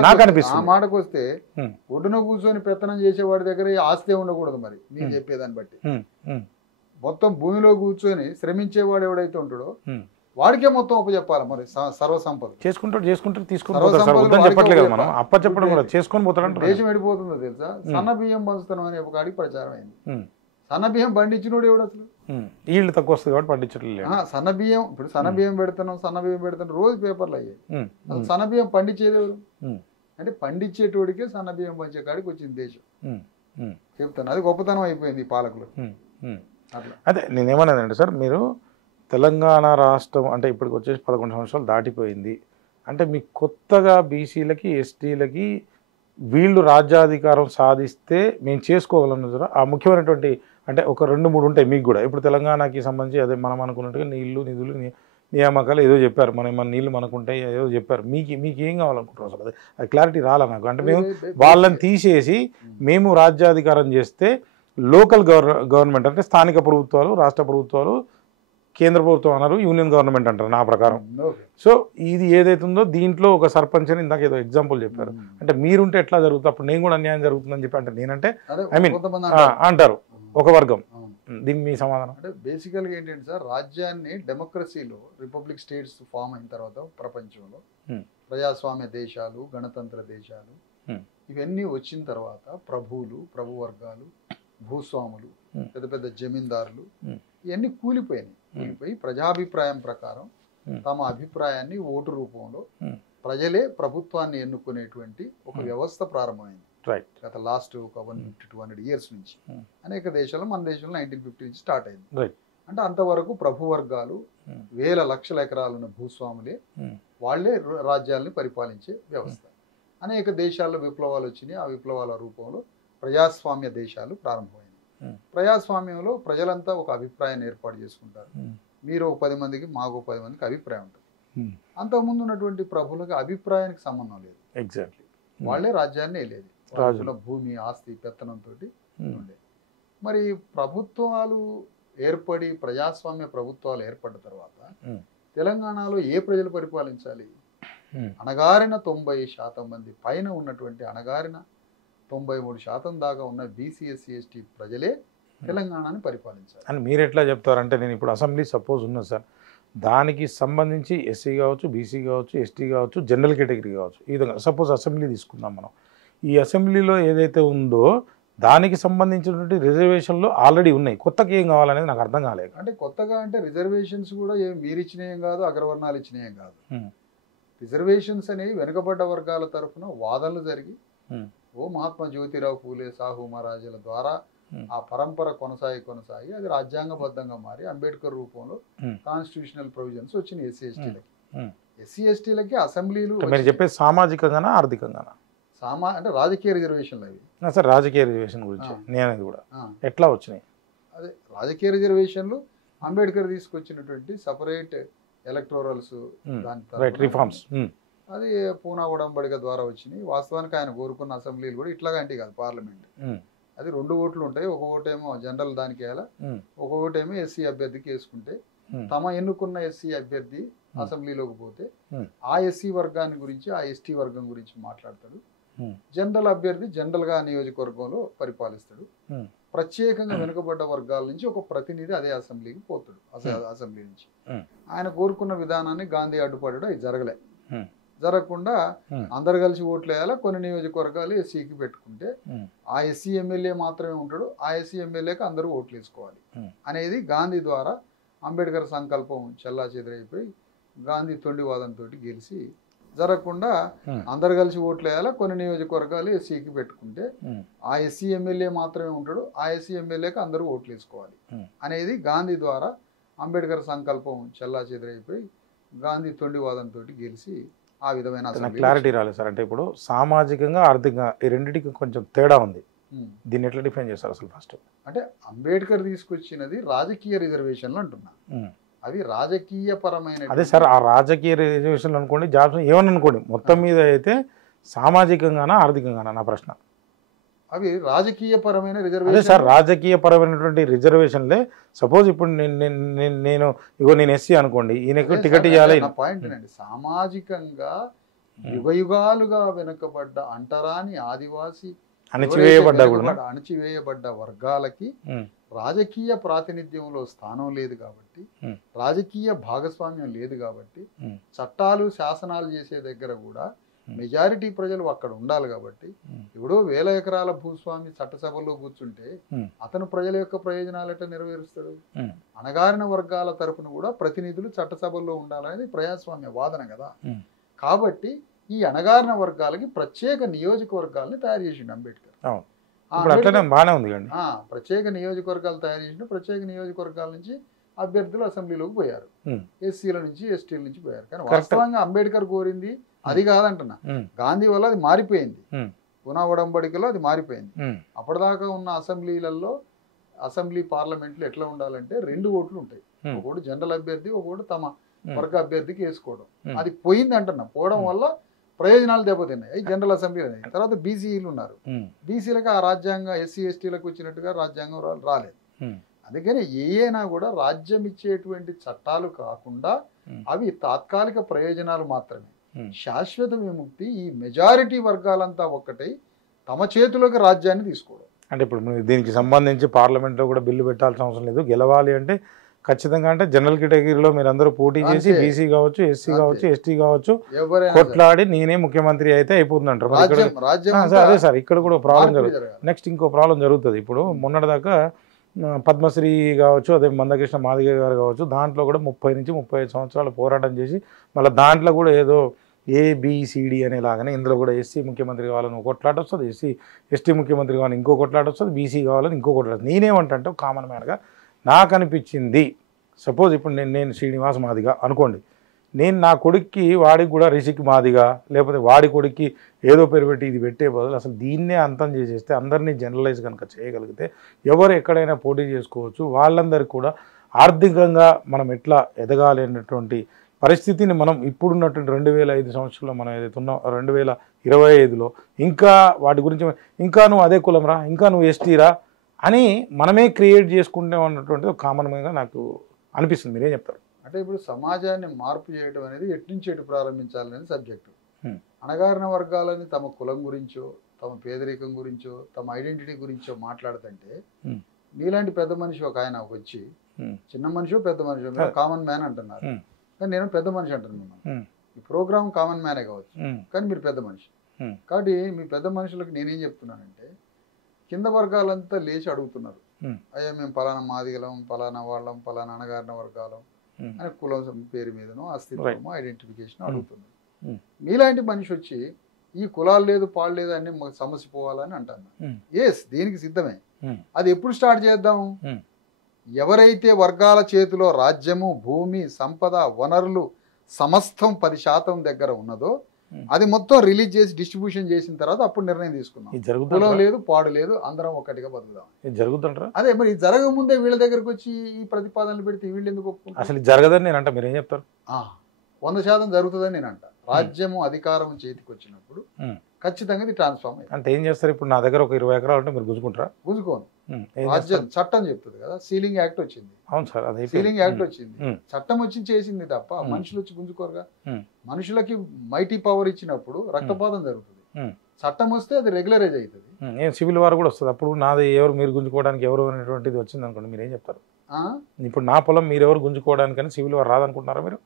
నాకు అనిపిస్తుంది. ఆ మాటకు వస్తే ఒడ్డున కూర్చొని పెత్తనం చేసేవాడి దగ్గర ఆస్తి ఉండకూడదు. మరి మీరు చెప్పేదాన్ని బట్టి మొత్తం భూమిలో కూర్చొని శ్రమించేవాడు ఎవడైతే ఉంటాడో వాడికే మొత్తం చెప్పాలి. మరి సర్వసంపద చేసుకుంటాడు తీసుకుని చెప్పట్లేదు కదా మనం, అప్ప చెప్పడం కూడా చేసుకొని పోతాడు. దేశం వెళ్ళిపోతుందో తెలుసా? సన్న బియ్యం పంచుతాం అని ఒక కాడికి ప్రచారం అయింది. సన్న బియ్యం పండించినోడు ఎవడు అసలు? ఈళ్ళు తక్కువ వస్తుంది కాబట్టి పండించట్లేదు. సన్న బియ్యం ఇప్పుడు సన్న బియ్యం పెడుతున్నాం రోజు పేపర్లు అయ్యాయి. అసలు సన్న బియ్యం పండించేది ఎవరు? అంటే పండించేటోడికే సన్న బియ్యం పంచే కాడికి వచ్చింది దేశం. చెప్తాను, అది గొప్పతనం అయిపోయింది ఈ పాలకులు. అదే నేనేమన్నానంటే సార్, మీరు తెలంగాణ రాష్ట్రం అంటే ఇప్పటికి వచ్చేసి 11 సంవత్సరాలు దాటిపోయింది అంటే, మీకు కొత్తగా బీసీలకి ఎస్టీలకి వీళ్ళు రాజ్యాధికారం సాధిస్తే మేము చేసుకోగలం సార్. ఆ ముఖ్యమైనటువంటి అంటే ఒక 2-3 ఉంటాయి మీకు కూడా. ఇప్పుడు తెలంగాణకి సంబంధించి అదే మనం అనుకున్నట్టుగా నీళ్లు, నిధులు, నియామకాలు ఏదో చెప్పారు, మన నీళ్ళు మనకుంటాయి ఏదో చెప్పారు. మీకు ఏం కావాలనుకుంటున్నారు అసలు? అది క్లారిటీ రాలే నాకు. అంటే మేము వాళ్ళని తీసేసి మేము రాజ్యాధికారం చేస్తే లోకల్ గవర్నమెంట్ అంటే స్థానిక ప్రభుత్వాలు, రాష్ట్ర ప్రభుత్వాలు కేంద్ర ప్రభుత్వం అన్నారు, యూనియన్ గవర్నమెంట్ అంటారు నా ప్రకారం. సో ఇది ఏదైతే ఉందో దీంట్లో ఒక సర్పంచ్ అని ఇందాక ఏదో ఎగ్జాంపుల్ చెప్పారు, అంటే మీరుంటే ఎట్లా జరుగుతుంది, అప్పుడు నేను కూడా అన్యాయం జరుగుతుందని చెప్పి అంటే నేనంటే ఐ మీన్ అంటారు ఒక వర్గం. దీనికి మీ సమాధానం? అంటే బేసికల్గా ఏంటంటే సార్, రాజ్యాన్ని డెమోక్రసీలో రిపబ్లిక్ స్టేట్స్ ఫామ్ అయిన తర్వాత ప్రపంచంలో ప్రజాస్వామ్య దేశాలు, గణతంత్ర దేశాలు ఇవన్నీ వచ్చిన తర్వాత ప్రభువులు, ప్రభు వర్గాలు, భూస్వాములు, పెద్ద పెద్ద జమీందారులు ఇవన్నీ కూలిపోయి ప్రజాభిప్రాయం ప్రకారం తమ అభిప్రాయాన్ని ఓటు రూపంలో ప్రజలే ప్రభుత్వాన్ని ఎన్నుకునేటువంటి ఒక వ్యవస్థ ప్రారంభమైంది గత లాస్ట్ ఒక 150 to 100 years నుంచి. అనేక దేశాల్లో, మన దేశంలో 1950 నుంచి స్టార్ట్ అయింది. అంటే అంతవరకు ప్రభు వర్గాలు, వేల లక్షల ఎకరాలున్న భూస్వాములే వాళ్లే రాజ్యాలని పరిపాలించే వ్యవస్థ. అనేక దేశాల్లో విప్లవాలు వచ్చినాయి. ఆ విప్లవాల రూపంలో ప్రజాస్వామ్య దేశాలు ప్రారంభమైంది. ప్రజాస్వామ్యంలో ప్రజలంతా ఒక అభిప్రాయాన్ని ఏర్పాటు చేసుకుంటారు. మీరు 10 మందికి, మాకు 10 మందికి అభిప్రాయం ఉంటుంది. అంతకుముందు ఉన్నటువంటి ప్రభులకు అభిప్రాయానికి సంబంధం లేదు. ఎగ్జాక్ట్లీ వాళ్లే రాజ్యాన్ని వెళ్ళేది. రాజుల భూమి, ఆస్తి, పెత్తనంతో ఉండే. మరి ప్రభుత్వాలు ఏర్పడి, ప్రజాస్వామ్య ప్రభుత్వాలు ఏర్పడిన తర్వాత తెలంగాణలో ఏ ప్రజలు పరిపాలించాలి? అణగారిన 90% మంది పైన ఉన్నటువంటి అణగారిన 93% దాకా ఉన్న బీసీ, ఎస్సీ, ఎస్టీ ప్రజలే తెలంగాణని పరిపాలించాలి అని మీరు ఎట్లా చెప్తారంటే, నేను ఇప్పుడు అసెంబ్లీ సపోజ్ ఉన్నది సార్, దానికి సంబంధించి ఎస్సీ కావచ్చు, బీసీ కావచ్చు, ఎస్టీ కావచ్చు, జనరల్ కేటగిరీ కావచ్చు, ఈ విధంగా సపోజ్ అసెంబ్లీ తీసుకుందాం మనం. ఈ అసెంబ్లీలో ఏదైతే ఉందో దానికి సంబంధించినటువంటి రిజర్వేషన్లు ఆల్రెడీ ఉన్నాయి, కొత్తగా ఏం కావాలనేది నాకు అర్థం కాలేదు. అంటే కొత్తగా అంటే రిజర్వేషన్స్ కూడా మీరు ఇచ్చినయం కాదు, అగ్రవర్ణాలు ఇచ్చినయం కాదు. రిజర్వేషన్స్ అనేవి వెనుకబడ్డ వర్గాల తరఫున వాదనలు జరిగి మహాత్మా జ్యోతిరావు పూలే, సాహు మహారాజుల ద్వారా ఆ పరంపర కొనసాగి అది రాజ్యాంగబద్ధంగా మారి అంబేద్కర్ రూపంలో కాన్స్టిట్యూషనల్ ప్రొవిజన్స్ వచ్చినాయి ఎస్సీ ఎస్టీలకి అసెంబ్లీలు. మీరు చెప్పేది సామాజికంగానా, ఆర్థికంగానా? అంటే రాజకీయ రిజర్వేషన్లు అవి సార్. రాజకీయ రిజర్వేషన్ గురించి నేను కూడా ఎట్లా వచ్చినాయి? అదే రాజకీయ రిజర్వేషన్లు అంబేద్కర్ తీసుకొచ్చినటువంటి సపరేట్ ఎలక్టోరల్స్, రిఫార్మ్స్, అది పూనా ఉడంబడిక ద్వారా వచ్చినాయి. వాస్తవానికి ఆయన కోరుకున్న అసెంబ్లీలు కూడా ఇట్లాగంటే కాదు, పార్లమెంట్ అది 2 ఓట్లు ఉంటాయి. ఒక ఓటేమో జనరల్ దానికి వేయాలా, ఒక ఓటేమో ఎస్సీ అభ్యర్థికి వేసుకుంటే తమ ఎన్నుకున్న ఎస్సీ అభ్యర్థి అసెంబ్లీలోకి పోతే ఆ ఎస్సీ వర్గాన్ని గురించి, ఆ ఎస్టీ వర్గం గురించి మాట్లాడతాడు. జనరల్ అభ్యర్థి జనరల్ గా నియోజకవర్గంలో పరిపాలిస్తాడు. ప్రత్యేకంగా వెనుకబడ్డ వర్గాల నుంచి ఒక ప్రతినిధి అదే అసెంబ్లీకి పోతాడు. అసెంబ్లీ నుంచి ఆయన కోరుకున్న విధానాన్ని గాంధీ అడ్డుపడ్డాడు. అది జరగకుండా అందరు కలిసి ఓట్లు వేయాలా, కొన్ని నియోజకవర్గాలు ఎస్సీకి పెట్టుకుంటే ఆ ఎస్సీ ఎమ్మెల్యే మాత్రమే ఉంటాడు, ఆ ఎస్సీ ఎమ్మెల్యేకి అందరూ ఓట్లు వేసుకోవాలి అనేది గాంధీ ద్వారా అంబేద్కర్ సంకల్పం చెల్లా చెదరైపోయి గాంధీ తొండివాదంతో గెలిచి జరగకుండా అందరు కలిసి ఓట్లు వేయాలా, కొన్ని నియోజకవర్గాలు ఎస్సీకి పెట్టుకుంటే ఆ ఎస్సీ ఎమ్మెల్యే మాత్రమే ఉంటాడు, ఆ ఎస్సీ ఎమ్మెల్యేకి అందరూ ఓట్లు వేసుకోవాలి అనేది గాంధీ ద్వారా అంబేద్కర్ సంకల్పం చెల్లా చెదరైపోయి గాంధీ తొండివాదంతో గెలిచి ఆ విధమైన క్లారిటీ రాలేదు సార్. అంటే ఇప్పుడు సామాజికంగా, ఆర్థికంగా ఈ రెండింటికి కొంచెం తేడా ఉంది. దీన్ని ఎట్లా డిఫైన్ చేస్తారు అసలు? ఫస్ట్ అంటే అంబేద్కర్ తీసుకొచ్చినది రాజకీయ రిజర్వేషన్లు అంటున్నా, అవి రాజకీయ పరమైన. అదే సార్, ఆ రాజకీయ రిజర్వేషన్లు అనుకోండి, జాబ్స్ ఏమని అనుకోండి, మొత్తం మీద అయితే సామాజికంగానా, ఆర్థికంగానా నా ప్రశ్న. అవి రాజకీయ పరమైన రిజర్వేషన్. అదే సార్, రాజకీయ పరమైనటువంటి రిజర్వేషన్లే. సపోజ్ ఇప్పుడు నేను ఎస్సీ అనుకోండి, ఈయనకు టికెట్ ఇవ్వాలి. పాయింట్ అండి, సామాజికంగా యుగయుగాలుగా వెనుకబడ్డ అంటరాని ఆదివాసి అణచివేయబడ్డ వర్గాలకి రాజకీయ ప్రాతినిధ్యంలో స్థానం లేదు కాబట్టి, రాజకీయ భాగస్వామ్యం లేదు కాబట్టి, చట్టాలు శాసనాలు చేసే దగ్గర కూడా మెజారిటీ ప్రజలు అక్కడ ఉండాలి కాబట్టి, ఇప్పుడు 1000 ఎకరాల భూస్వామి చట్టసభలో కూర్చుంటే అతను ప్రజల యొక్క ప్రయోజనాలు ఎట్లా నెరవేరుస్తాడు? అణగారిన వర్గాల తరపున కూడా ప్రతినిధులు చట్టసభల్లో ఉండాలనేది ప్రజాస్వామ్య వాదన కదా. కాబట్టి ఈ అణగారిన వర్గాలకి ప్రత్యేక నియోజకవర్గాలని తయారు చేసిండు అంబేద్కర్. ప్రత్యేక నియోజకవర్గాలు తయారు చేసిండు. ప్రత్యేక నియోజకవర్గాల నుంచి అభ్యర్థులు అసెంబ్లీలోకి పోయారు, ఎస్సీల నుంచి ఎస్టీల నుంచి పోయారు. కానీ వాస్తవంగా అంబేద్కర్ కోరింది అది కాదంటున్నా, గాంధీ వల్ల అది మారిపోయింది. పూనా ఉడంబడికలో అది మారిపోయింది. అప్పటిదాకా ఉన్న అసెంబ్లీలలో, అసెంబ్లీ పార్లమెంట్లు ఎట్లా ఉండాలంటే 2 ఓట్లు ఉంటాయి, ఒకటి జనరల్ అభ్యర్థి, ఒకటి తమ వర్గ అభ్యర్థికి వేసుకోవడం. అది పోయింది అంటున్నా. పోవడం వల్ల ప్రయోజనాలు దెబ్బతిన్నాయి జనరల్ అసెంబ్లీ అనేది. తర్వాత బీసీలు ఉన్నారు, బీసీలకు ఆ రాజ్యాంగ ఎస్సీ ఎస్టీలకు వచ్చినట్టుగా రాజ్యాంగం రాలేదు. అందుకని ఏనా కూడా రాజ్యం ఇచ్చేటువంటి చట్టాలు కాకుండా అవి తాత్కాలిక ప్రయోజనాలు మాత్రమే. శాశ్వత విముక్తి ఈ మెజారిటీ వర్గాలంతా ఒక్కటై తమ చేతిలోకి రాజ్యాన్ని తీసుకోవడం. అంటే ఇప్పుడు దీనికి సంబంధించి పార్లమెంట్లో కూడా బిల్లు పెట్టాల్సిన అవసరం లేదు. గెలవాలి అంటే ఖచ్చితంగా అంటే జనరల్ కేటగిరీలో మీరు అందరూ పోటీ చేసి బీసీ కావచ్చు, ఎస్సీ కావచ్చు, ఎస్టీ కావచ్చు, కొట్లాడి నేనే ముఖ్యమంత్రి అయితే అయిపోతుంది అంటారు. అదే సార్ ఇక్కడ కూడా ప్రాబ్లం జరుగుతుంది. నెక్స్ట్ ఇంకో ప్రాబ్లం జరుగుతుంది. ఇప్పుడు మొన్నటిదాకా పద్మశ్రీ కావచ్చు, అదే మందకృష్ణ మాదిగ గారు కావచ్చు, దాంట్లో కూడా 30 నుంచి 35 సంవత్సరాలు పోరాటం చేసి మళ్ళీ దాంట్లో కూడా ఏదో ఏబిసిడి అనేలాగానే ఇందులో కూడా ఎస్సీ ముఖ్యమంత్రి కావాలని ఒక కొట్లాట వస్తుంది, ఎస్టీ ముఖ్యమంత్రి కావాలని ఇంకో కొట్లాట వస్తుంది, బీసీ కావాలని ఇంకో కొట్లాట. నేనేమంటే కామన్ మ్యాన్గా నాకు అనిపించింది, సపోజ్ ఇప్పుడు నేను శ్రీనివాస్ మాదిగా అనుకోండి, నేను నా కొడుక్కి వాడికి కూడా రిషిక్ మాదిగా లేకపోతే వాడి కొడుక్కి ఏదో పేరు పెట్టి ఇది పెట్టే బదులు అసలు దీన్నే అంతం చేసేస్తే అందరినీ జనరలైజ్ కనుక చేయగలిగితే ఎవరు ఎక్కడైనా పోటీ చేసుకోవచ్చు. వాళ్ళందరికీ కూడా ఆర్థికంగా మనం ఎట్లా ఎదగాలి అనేటువంటి పరిస్థితిని మనం ఇప్పుడున్నటువంటి 2005 సంవత్సరంలో మనం ఏదైతే ఉన్నాం 2025లో ఇంకా వాటి గురించి ఇంకా నువ్వు అదే కులంరా, ఇంకా నువ్వు ఎస్టీరా అని మనమే క్రియేట్ చేసుకుంటే ఉన్నటువంటిది ఒక కామన్గా నాకు అనిపిస్తుంది. మీరేం చెప్తారు? అంటే ఇప్పుడు సమాజాన్ని మార్పు చేయడం అనేది ఎట్నుంచి ఎటు ప్రారంభించాలనేది సబ్జెక్టు. అణగారిన వర్గాలని తమ కులం గురించో, తమ పేదరికం గురించో, తమ ఐడెంటిటీ గురించో మాట్లాడుతుంటే నీలాంటి పెద్ద మనిషి ఒక ఆయన వచ్చి, చిన్న మనిషి పెద్ద మనిషి కామన్ మ్యాన్ అంటున్నారు, కానీ నేను పెద్ద మనిషి అంటున్నాను. ఈ ప్రోగ్రామ్ కామన్ మ్యానే కావచ్చు, కానీ మీరు పెద్ద మనిషి. కాబట్టి మీ పెద్ద మనుషులకు నేనేం చెప్తున్నానంటే, కింద వర్గాలంతా లేచి అడుగుతున్నారు, అయ్యా మేము పలానా మాదిగలం, పలానా వాళ్ళం, పలానా అణగారిన వర్గాలం అని కులం పేరు మీదనో అస్తిత్వమో ఐడెంటిఫికేషన్ అడుగుతున్నారు. మీలాంటి మనిషి వచ్చి ఈ కులాలు లేదు పాలు లేదు అన్ని సమస్య పోవాలని అంటాను. ఎస్, దీనికి సిద్ధమే. అది ఎప్పుడు స్టార్ట్ చేద్దాము? ఎవరైతే వర్గాల చేతిలో రాజ్యము, భూమి, సంపద, వనరులు సమస్తం 10% దగ్గర ఉన్నదో అది మొత్తం రిలీజ్ చేసి డిస్ట్రిబ్యూషన్ చేసిన తర్వాత అప్పుడు నిర్ణయం తీసుకున్నాం. కులం లేదు పాడు లేదు, అందరం ఒక్కటిగా బతుకుదాం. జరుగుతుంటారా? అదే మరి జరగముందే వీళ్ళ దగ్గరకు వచ్చి ఈ ప్రతిపాదనలు పెడితే వీళ్ళు ఎందుకు ఒప్పుకుంటారు? అసలు జరగదని నేను అంట, మీరేం చెప్తారు? 100% జరుగుతుందని నేను అంట. రాజ్యము అధికారం చేతికి వచ్చినప్పుడు ఖచ్చితంగా ఇది ట్రాన్స్ఫార్మ్ అయ్యింది. అంటే ఏం చేస్తారు? ఇప్పుడు నా దగ్గర ఒక 20 ఎకరాలు ఉంటే మీరు గుంజుకుంటారా? గుంజుకోను. రాజ్యం చట్టం చెప్తుంది కదా, సీలింగ్ యాక్ట్ వచ్చింది. అవును సార్, అదే సీలింగ్ యాక్ట్ వచ్చింది, చట్టం వచ్చి చేసింది తప్ప మనుషులు వచ్చి గుంజుకోరుగా. మనుషులకి మైటీ పవర్ ఇచ్చినప్పుడు రక్తపాతం జరుగుతుంది. చట్టం వస్తే అది రెగ్యులరైజ్ అవుతుంది. సివిల్ వార్ కూడా వస్తుంది. అప్పుడు నాది ఎవరు మీరు గుంజుకోవడానికి ఎవరు అనేటువంటిది వచ్చింది అనుకోండి, మీరు ఏం చెప్తారు? ఇప్పుడు నా పొలం మీరెవరు గుంజుకోవడానికని సివిల్ వార్ రాదనుకుంటున్నారా? మీరు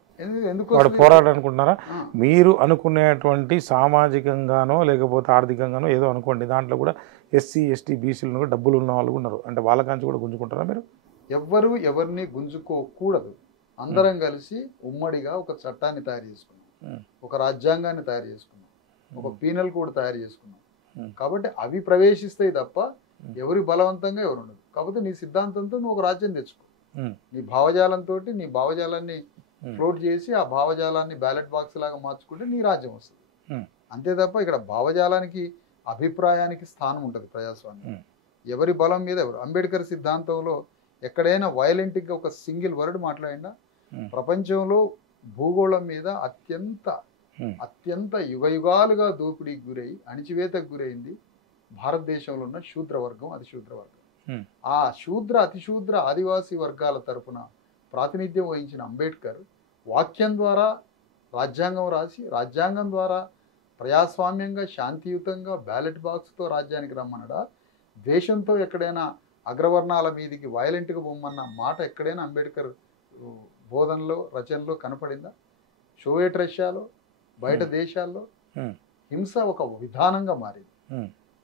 వాడు పోరాడాలనుకుంటున్నారా? మీరు అనుకునేటువంటి సామాజికంగానో లేకపోతే ఆర్థికంగానో ఏదో అనుకోండి, దాంట్లో కూడా ఎస్సీ ఎస్టీ బీసీలను కూడా డబ్బులు ఉన్న వాళ్ళు ఉన్నారు, అంటే వాళ్ళ కాంచి కూడా గుంజుకుంటారా మీరు? ఎవ్వరు ఎవరిని గుంజుకోకూడదు. అందరం కలిసి ఉమ్మడిగా ఒక చట్టాన్ని తయారు చేసుకున్నాం, ఒక రాజ్యాంగాన్ని తయారు చేసుకున్నాం, ఒక పీనల్ కోడ్ తయారు చేసుకున్నాం. కాబట్టి అవి ప్రవేశిస్తాయి తప్ప ఎవరి బలవంతంగా ఎవరు ఉండదు. కాకపోతే నీ సిద్ధాంతంతో నువ్వు ఒక రాజ్యం తెచ్చుకో, నీ భావజాలంతో నీ భావజాలాన్ని ఫ్లోట్ చేసి ఆ భావజాలాన్ని బ్యాలెట్ బాక్స్ లాగా మార్చుకుంటే నీ రాజ్యం వస్తుంది. అంతే తప్ప ఇక్కడ భావజాలానికి అభిప్రాయానికి స్థానం ఉంటుంది ప్రజాస్వామ్యం. ఎవరి బలం మీద ఎవరు. అంబేద్కర్ సిద్ధాంతంలో ఎక్కడైనా వైలెంట్గా ఒక సింగిల్ వర్డ్ మాట్లాడినా ప్రపంచంలో భూగోళం మీద అత్యంత యుగయుగాలుగా దోపిడీకి గురై అణిచివేతకు గురైంది భారతదేశంలో ఉన్న శూద్ర వర్గం, అతిశూద్ర వర్గం. ఆ శూద్ర అతిశూద్ర ఆదివాసీ వర్గాల తరపున ప్రాతినిధ్యం వహించిన అంబేద్కర్ వాక్యం ద్వారా రాజ్యాంగం రాసి, రాజ్యాంగం ద్వారా ప్రజాస్వామ్యంగా శాంతియుతంగా బ్యాలెట్ బాక్స్తో రాజ్యానికి రమ్మనడా, ద్వేషంతో ఎక్కడైనా అగ్రవర్ణాల మీదికి వైలెంట్గా బొమ్మన్న మాట ఎక్కడైనా అంబేద్కర్ బోధనలో రచనలో కనపడిందా? సోవియట్ రష్యాలో, బయట దేశాల్లో హింస ఒక విధానంగా మారింది.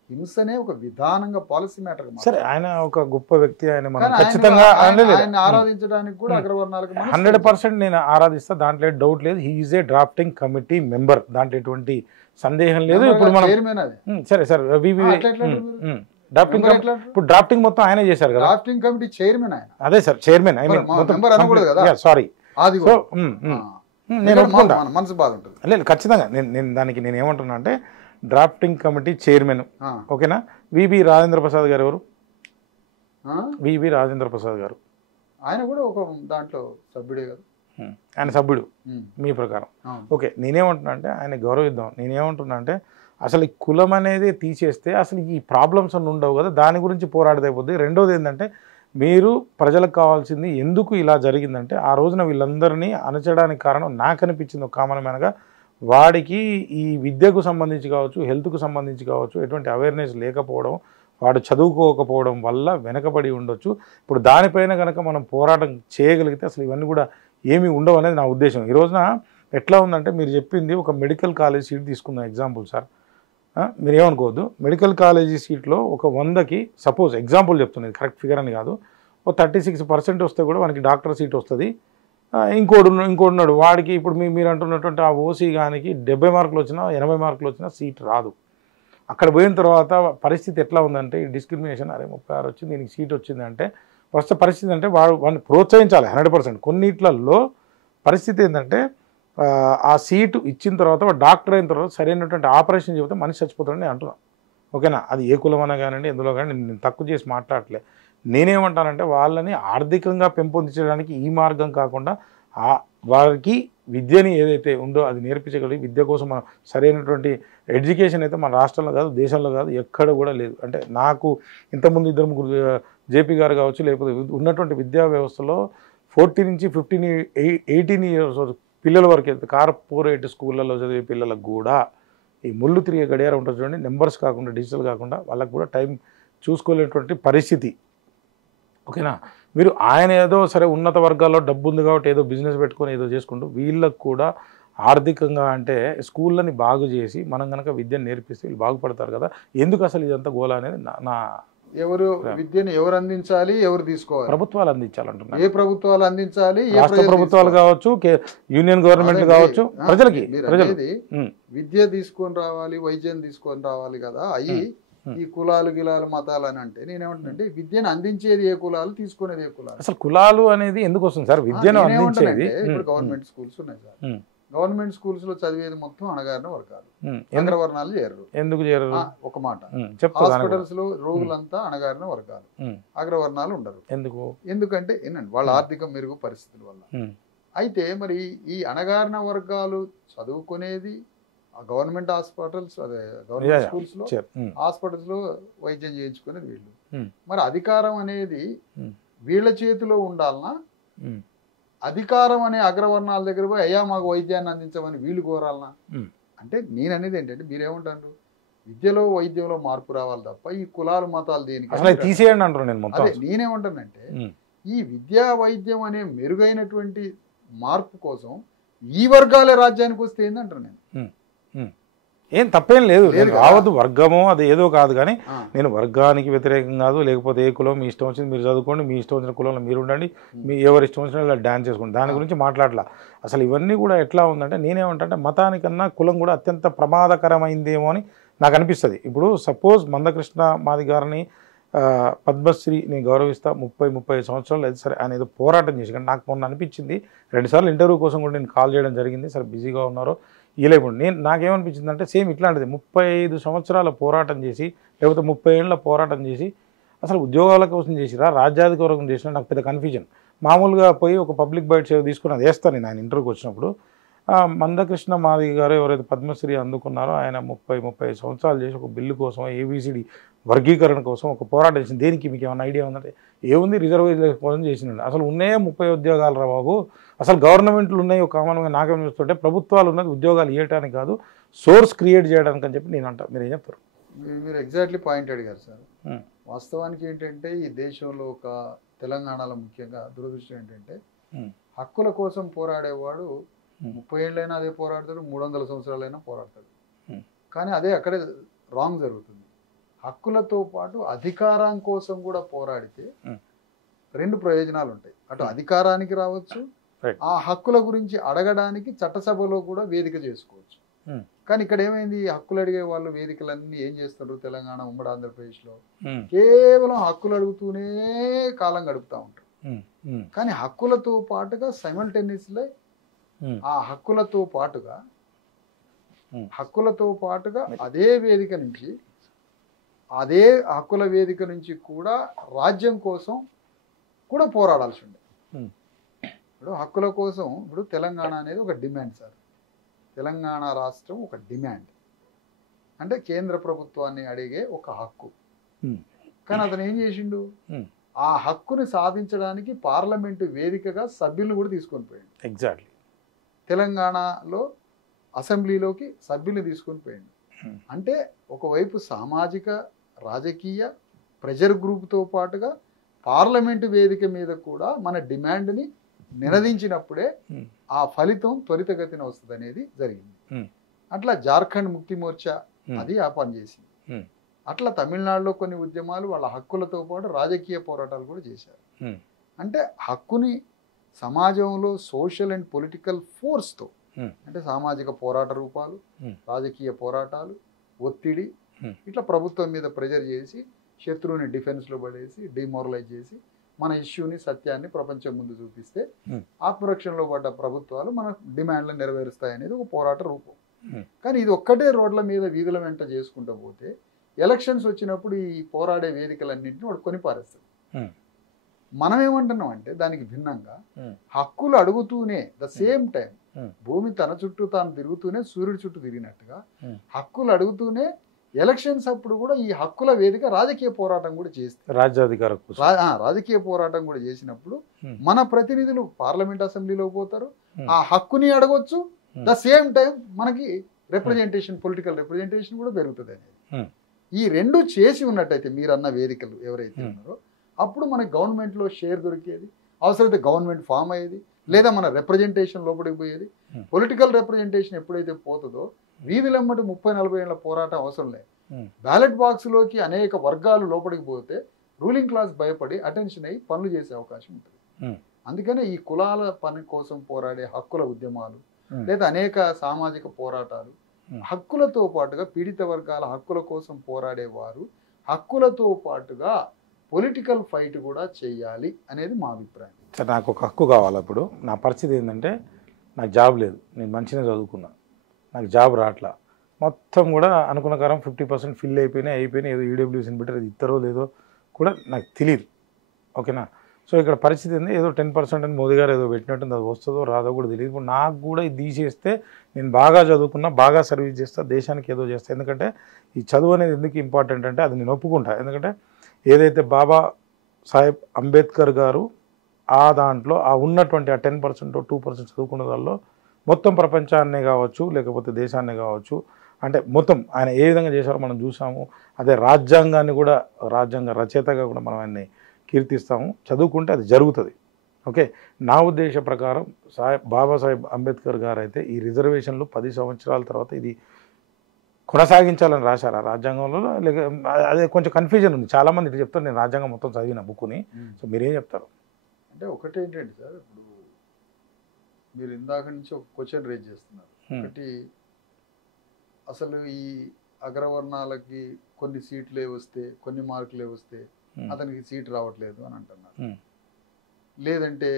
హింసనే ఒక విధానంగా పాలసీ మ్యాటర్. సరే, ఆయన ఒక గొప్ప వ్యక్తి, ఆయన ఆరాధించడానికి కూడా అగ్రవర్ణాలకు 100% నేను ఆరాధిస్తా, దాంట్లో డౌట్ లేదు. He is a drafting committee member, దాంట్లో ఎటువంటి సందేహం లేదు. ఇప్పుడు మనం సరే సార్ ఇప్పుడు డ్రాఫ్టింగ్ మొత్తం ఆయనే చేశారు కదా, డ్రాఫ్టింగ్ కమిటీ చైర్మన్ ఆయన. అదే sir, chairman. I mean sorry, నేను మనసు బాధ ఉంటుంది. లేదు, ఖచ్చితంగా నేను దానికి నేను ఏమంటున్నా అంటే డ్రాఫ్టింగ్ కమిటీ చైర్మన్, ఓకేనా? విబి రాజేంద్ర ప్రసాద్ గారు ఎవరు? విబి రాజేంద్ర ప్రసాద్ గారు ఆయన కూడా ఒక దాంట్లో సభ్యుడే కదా. ఆయన సభ్యుడు మీ ప్రకారం, ఓకే. నేనేమంటున్నా అంటే ఆయన గౌరవిద్దాం. నేనేమంటున్నా అంటే అసలు ఈ కులం అనేది తీసేస్తే అసలు ఈ ప్రాబ్లమ్స్ అన్నీ ఉండవు కదా, దాని గురించి పోరాడితే అయిపోద్ది. రెండోది ఏంటంటే మీరు ప్రజలకు కావాల్సింది ఎందుకు ఇలా జరిగిందంటే ఆ రోజున వీళ్ళందరినీ అణచడానికి కారణం నాకు అనిపించింది ఒక కామన్ మ్యాన్గా వాడికి ఈ విద్యకు సంబంధించి కావచ్చు హెల్త్కు సంబంధించి కావచ్చు ఎటువంటి అవేర్నెస్ లేకపోవడం వాడు చదువుకోకపోవడం వల్ల వెనకబడి ఉండొచ్చు. ఇప్పుడు దానిపైన కనుక మనం పోరాటం చేయగలిగితే అసలు ఇవన్నీ కూడా ఏమీ ఉండవు అనేది నా ఉద్దేశం. ఈ రోజున ఎట్లా ఉందంటే మీరు చెప్పింది ఒక మెడికల్ కాలేజ్ సీట్ తీసుకుందాం ఎగ్జాంపుల్ సార్, మీరు ఏమనుకోవద్దు. మెడికల్ కాలేజీ సీట్లో ఒక 100కి సపోజ్ ఎగ్జాంపుల్ చెప్తున్నది, కరెక్ట్ ఫిగర్ అని కాదు, ఒక 36% వస్తే కూడా మనకి డాక్టర్ సీట్ వస్తుంది. ఇంకోడున్నాడు వాడికి ఇప్పుడు మీరు అంటున్నటువంటి ఆ ఓసీ గానికి 70 మార్కులు వచ్చినా 80 మార్కులు వచ్చినా సీట్ రాదు. అక్కడ పోయిన తర్వాత పరిస్థితి ఎట్లా ఉందంటే ఈ డిస్క్రిమినేషన్, అరే 36 వచ్చింది దీనికి సీట్ వచ్చింది అంటే ప్రస్తుత పరిస్థితి అంటే వాడిని ప్రోత్సహించాలి 100%. కొన్నిట్లలో పరిస్థితి ఏంటంటే ఆ సీటు ఇచ్చిన తర్వాత వాడు డాక్టర్ అయిన తర్వాత సరైనటువంటి ఆపరేషన్ చెబితే మనిషి చచ్చిపోతాడని నేను అంటున్నాను. ఓకేనా, అది ఏ కులమైనా కానివ్వండి ఎందులో కానీ నేను తక్కువ చేసి మాట్లాడలే. నేనేమంటానంటే వాళ్ళని ఆర్థికంగా పెంపొందించడానికి ఈ మార్గం కాకుండా వారికి విద్యని ఏదైతే ఉందో అది నేర్పించగలిగి విద్య కోసం మనం సరైనటువంటి ఎడ్యుకేషన్ అయితే మన రాష్ట్రంలో కాదు దేశంలో కాదు ఎక్కడ కూడా లేదు. అంటే నాకు ఇంతకుముందు 2-3 జేపీ గారు కావచ్చు లేకపోతే ఉన్నటువంటి విద్యా వ్యవస్థలో 14 నుంచి 15, 18 ఇయర్స్ పిల్లల వరకు అయితే కార్పొరేట్ స్కూళ్ళలో చదివే పిల్లలకు కూడా ఈ ముళ్ళు తిరిగే గడియారం ఉంటుంది చూడండి, నెంబర్స్ కాకుండా డిజిటల్ కాకుండా వాళ్ళకు కూడా టైం చూసుకోలేనటువంటి పరిస్థితి. ఓకేనా, మీరు ఆయన ఏదో సరే ఉన్నత వర్గాల్లో డబ్బు ఉంది కాబట్టి ఏదో బిజినెస్ పెట్టుకొని ఏదో చేసుకుంటూ వీళ్ళకు కూడా ఆర్థికంగా అంటే స్కూళ్ళని బాగు చేసి మనం కనుక విద్యను నేర్పిస్తే వీళ్ళు బాగుపడతారు కదా. ఎందుకు అసలు ఇదంతా గోలా అనేది నా ఎవరు విద్యను ఎవరు అందించాలి, ఎవరు తీసుకోవాలి? ప్రభుత్వాలు అందించాలంటున్నారు. ఏ ప్రభుత్వాలు అందించాలి? రాష్ట్ర ప్రభుత్వాలు కావచ్చు, యూనియన్ గవర్నమెంట్ కావచ్చు, ప్రజలకి విద్య తీసుకొని రావాలి, వైద్యం తీసుకొని రావాలి కదా. అయ్యి ఈ కులాలు గిలాలు మతాలు అని అంటే నేనేమంటానంటే విద్యను అందించేది ఏ కులాలు, తీసుకునేది ఏ కులాలు? అసలు కులాలు అనేది ఎందుకు వస్తుంది సార్? విద్యను అందించేది ఇప్పుడు గవర్నమెంట్ స్కూల్స్ ఉన్నాయి సార్, గవర్నమెంట్ స్కూల్స్ లో చదివేది మొత్తం అణగారిన వర్గాలు, అగ్రవర్ణాలు చేరరు. ఎందుకు చేరరు? ఒక మాట, హాస్పిటల్స్ లో రోగులంతా అణగారిన వర్గాలు, అగ్రవర్ణాలు ఉండరు. ఎందుకంటే ఏంటంటే వాళ్ళ ఆర్థిక మెరుగు పరిస్థితుల వల్ల. అయితే మరి ఈ అణగారిన వర్గాలు చదువుకునేది గవర్నమెంట్ హాస్పిటల్స్, అదే గవర్నమెంట్ స్కూల్స్ లో హాస్పిటల్స్ లో వైద్యం చేయించుకునేది వీళ్ళు. మరి అధికారం అనేది వీళ్ళ చేతిలో ఉండాలనా, అధికారం అనే అగ్రవర్ణాల దగ్గర పోయి అయ్యా మాకు వైద్యాన్ని అందించమని వీళ్ళు కోరాలనా? అంటే నేను అనేది ఏంటంటే మీరేమంటారు, విద్యలో వైద్యంలో మార్పు రావాలి తప్ప ఈ కులాలు మతాలు దేనికి తీసేయండి అంటారు. అదే నేనేమంటానంటే ఈ విద్యా వైద్యం అనే మెరుగైనటువంటి మార్పు కోసం ఈ వర్గాలే రాజ్యానికి వస్తే ఏందంటారు. ఏం తప్పేం లేదు, నేను రావద్దు వర్గము అది ఏదో కాదు, కానీ నేను వర్గానికి వ్యతిరేకం కాదు. లేకపోతే ఏ కులం మీ ఇష్టం వచ్చింది మీరు చదువుకోండి, మీ ఇష్టం వచ్చిన కులంలో మీరు ఉండండి, మీ ఎవరి ఇష్టం వచ్చిన డ్యాన్స్ చేసుకోండి, దాని గురించి మాట్లాడలా. అసలు ఇవన్నీ కూడా ఎట్లా ఉందంటే నేనేమంటే మతానికన్నా కులం కూడా అత్యంత ప్రమాదకరమైందేమో అని నాకు అనిపిస్తుంది. ఇప్పుడు సపోజ్ మందకృష్ణ మాది గారిని పద్మశ్రీ నేను గౌరవిస్తా, 30-35 సంవత్సరాలు అయితే సరే ఆయన ఏదో పోరాటం చేసి, కానీ నాకు మొన్న అనిపించింది 2 సార్లు ఇంటర్వ్యూ కోసం కూడా నేను కాల్ చేయడం జరిగింది. సరే బిజీగా ఉన్నారో ఇలాగండి. నాకేమనిపించింది అంటే సేమ్ ఇట్లాంటిది 35 సంవత్సరాల పోరాటం చేసి లేకపోతే 30 ఏళ్ళ పోరాటం చేసి అసలు ఉద్యోగాల కోసం చేసిరా రాజ్యాధికారం చేసినా నాకు పెద్ద కన్ఫ్యూజన్. మామూలుగా పోయి ఒక పబ్లిక్ బైట్ సేవ తీసుకుని అది వేస్తాను నేను ఆయన ఇంటర్వ్యూకి వచ్చినప్పుడు. మందకృష్ణ మాది గారు ఎవరైతే పద్మశ్రీ అందుకున్నారో ఆయన 30-35 సంవత్సరాలు చేసి ఒక బిల్లు కోసం ఏబిసిడి వర్గీకరణ కోసం ఒక పోరాటం చేసింది. దేనికి మీకు ఏమైనా ఐడియా ఉందంటే ఏముంది, రిజర్వేషన్ కోసం చేసినాడు. అసలు ఉన్నాయే 30 ఉద్యోగాలు రా బాబు, అసలు గవర్నమెంట్లు ఉన్నాయి ఒక కామన్గా నాకేం చూస్తుంటే ప్రభుత్వాలు ఉన్నది ఉద్యోగాలు ఇవ్వడానికి కాదు సోర్స్ క్రియేట్ చేయడానికి అని చెప్పి నేను అంటా. మీరు ఏం చెప్తారు? మీరు ఎగ్జాక్ట్లీ పాయింట్ అడిగారు సార్. వాస్తవానికి ఏంటంటే ఈ దేశంలో ఒక తెలంగాణలో ముఖ్యంగా దురదృష్టం ఏంటంటే హక్కుల కోసం పోరాడేవాడు 30 ఏళ్ళైనా అదే పోరాడతాడు, 300 సంవత్సరాలైనా పోరాడతాడు. కానీ అదే అక్కడే రాంగ్ జరుగుతుంది. హక్కులతో పాటు అధికారం కోసం కూడా పోరాడితే 2 ప్రయోజనాలు ఉంటాయి. అటు అధికారానికి రావచ్చు, ఆ హక్కుల గురించి అడగడానికి చట్టసభలో కూడా వేదిక చేసుకోవచ్చు. కానీ ఇక్కడ ఏమైంది, హక్కులు అడిగే వాళ్ళు వేదికలన్నీ ఏం చేస్తారు, తెలంగాణ ఉమ్మడి ఆంధ్రప్రదేశ్లో కేవలం హక్కులు అడుగుతూనే కాలం గడుపుతూ ఉంటారు. కానీ హక్కులతో పాటుగా సైమల్టేనియస్లీ ఆ హక్కులతో పాటుగా అదే వేదిక నుంచి అదే హక్కుల వేదిక నుంచి కూడా రాజ్యం కోసం కూడా పోరాడాల్సి ఉండే. ఇప్పుడు హక్కుల కోసం ఇప్పుడు తెలంగాణ అనేది ఒక డిమాండ్ సార్. తెలంగాణ రాష్ట్రం ఒక డిమాండ్ అంటే కేంద్ర ప్రభుత్వాన్ని అడిగే ఒక హక్కు. కానీ అతను ఏం చేసిండు, ఆ హక్కుని సాధించడానికి పార్లమెంటు వేదికగా సభ్యులను కూడా తీసుకొని పోయింది. ఎగ్జాక్ట్లీ. తెలంగాణలో అసెంబ్లీలోకి సభ్యులు తీసుకొని పోయింది. అంటే ఒకవైపు సామాజిక రాజకీయ ప్రెజర్ గ్రూప్తో పాటుగా పార్లమెంటు వేదిక మీద కూడా మన డిమాండ్ని నినదించినప్పుడే ఆ ఫలితం త్వరితగతిన వస్తుంది అనేది జరిగింది. అట్లా జార్ఖండ్ ముక్తి మోర్చా అది ఆ పని చేసింది. అట్లా తమిళనాడులో కొన్ని ఉద్యమాలు వాళ్ళ హక్కులతో పాటు రాజకీయ పోరాటాలు కూడా చేశారు. అంటే హక్కుని సమాజంలో సోషల్ అండ్ పొలిటికల్ ఫోర్స్తో, అంటే సామాజిక పోరాట రూపాలు, రాజకీయ పోరాటాలు, ఒత్తిడి, ఇట్లా ప్రభుత్వం మీద ప్రెజర్ చేసి శత్రువుని డిఫెన్స్లో పడేసి డిమోరలైజ్ చేసి మన ఇష్యూని సత్యాన్ని ప్రపంచం ముందు చూపిస్తే ఆత్మరక్షణలో పడ్డ ప్రభుత్వాలు మన డిమాండ్లను నెరవేరుస్తాయనేది ఒక పోరాట రూపం. కానీ ఇది ఒక్కటే రోడ్ల మీద వీధుల వెంట చేసుకుంటూ పోతే ఎలక్షన్స్ వచ్చినప్పుడు ఈ పోరాడే వేదికలన్నింటినీ వాడు కొనిపారేస్తాడు. మనం ఏమంటున్నాం అంటే దానికి భిన్నంగా హక్కులు అడుగుతూనే ద సేమ్ టైం భూమి తన చుట్టూ తాను తిరుగుతూనే సూర్యుడి చుట్టూ తిరిగినట్టుగా హక్కులు అడుగుతూనే ఎలక్షన్స్ అప్పుడు కూడా ఈ హక్కుల వేదిక రాజకీయ పోరాటం కూడా చేస్తే రాజకీయ పోరాటం కూడా చేసినప్పుడు మన ప్రతినిధులు పార్లమెంట్ అసెంబ్లీలో పోతారు, ఆ హక్కుని అడగొచ్చు, ద సేమ్ టైం మనకి రిప్రజెంటేషన్, పొలిటికల్ రిప్రజెంటేషన్ కూడా పెరుగుతుంది అనేది. ఈ రెండు చేసి ఉన్నట్టయితే మీరు అన్న వేదికలు ఎవరైతే ఉన్నారో అప్పుడు మనకి గవర్నమెంట్లో షేర్ దొరికేది, అవసరమైతే గవర్నమెంట్ ఫామ్ అయ్యేది, లేదా మన రిప్రజెంటేషన్ లోపలికి పోయేది. పొలిటికల్ రిప్రజెంటేషన్ ఎప్పుడైతే పోతుందో వీధులెమ్మటి 30-40 ఏళ్ల పోరాటం అవసరం లేదు. బ్యాలెట్ బాక్స్లోకి అనేక వర్గాలు లోపలికి పోతే రూలింగ్ క్లాస్ భయపడి అటెన్షన్ అయ్యి పనులు చేసే అవకాశం ఉంటుంది. అందుకనే ఈ కులాల పని కోసం పోరాడే హక్కుల ఉద్యమాలు లేదా అనేక సామాజిక పోరాటాలు, హక్కులతో పాటుగా పీడిత వర్గాల హక్కుల కోసం పోరాడేవారు హక్కులతో పాటుగా పొలిటికల్ ఫైట్ కూడా చేయాలి అనేది మా అభిప్రాయం. సార్, నాకు ఒక హక్కు కావాలి. ఇప్పుడు నా పరిస్థితి ఏంటంటే నాకు జాబ్ లేదు, నేను మంచిగా చదువుకున్నా, నాకు జాబ్ రావట్లా, మొత్తం కూడా అనుకున్న కారం 50% ఫిల్ అయిపోయినాయి, ఏదో ఈడబ్ల్యూసీని పెట్టి అది ఇస్తారో లేదో కూడా నాకు తెలియదు. ఓకేనా? సో ఇక్కడ పరిస్థితి ఏంది, ఏదో 10% అని మోదీ గారు ఏదో పెట్టినట్టుంది, అది వస్తుందో రాదో కూడా తెలియదు. ఇప్పుడు నాకు కూడా ఇది తీసేస్తే నేను బాగా చదువుకున్నా, బాగా సర్వీస్ చేస్తా, దేశానికి ఏదో చేస్తా. ఎందుకంటే ఈ చదువు అనేది ఎందుకు ఇంపార్టెంట్ అంటే అది నేను ఒప్పుకుంటా. ఎందుకంటే ఏదైతే బాబా సాహెబ్ అంబేద్కర్ గారు ఆ దాంట్లో ఆ ఉన్నటువంటి ఆ 10% 2% చదువుకున్న దానిలో మొత్తం ప్రపంచాన్నే కావచ్చు, లేకపోతే దేశాన్నే కావచ్చు, అంటే మొత్తం ఆయన ఏ విధంగా చేశారో మనం చూసాము. అదే రాజ్యాంగాన్ని కూడా, రాజ్యాంగ రచయితగా కూడా మనం ఆయన్ని కీర్తిస్తాము. చదువుకుంటే అది జరుగుతుంది. ఓకే, నా ఉద్దేశ ప్రకారం బాబాసాహెబ్ అంబేద్కర్ గారు అయితే ఈ రిజర్వేషన్లు 10 సంవత్సరాల తర్వాత ఇది కొనసాగించాలని రాశారు ఆ రాజ్యాంగంలో. లేక అదే కొంచెం కన్ఫ్యూజన్ ఉంది. చాలామంది ఇటు చెప్తారు, నేను రాజ్యాంగం మొత్తం చదివిన బుక్ని. సో మీరేం చెప్తారు? అంటే ఒకటేంటంటే సార్, ఇప్పుడు మీరు ఇందాక నుంచి ఒక క్వశ్చన్ రేజ్ చేస్తున్నారు. ఒకటి, అసలు ఈ అగ్రవర్ణాలకి కొన్ని సీట్లే వస్తే, కొన్ని మార్కులే వస్తే అతనికి సీట్ రావట్లేదు అని అంటున్నారు. లేదంటే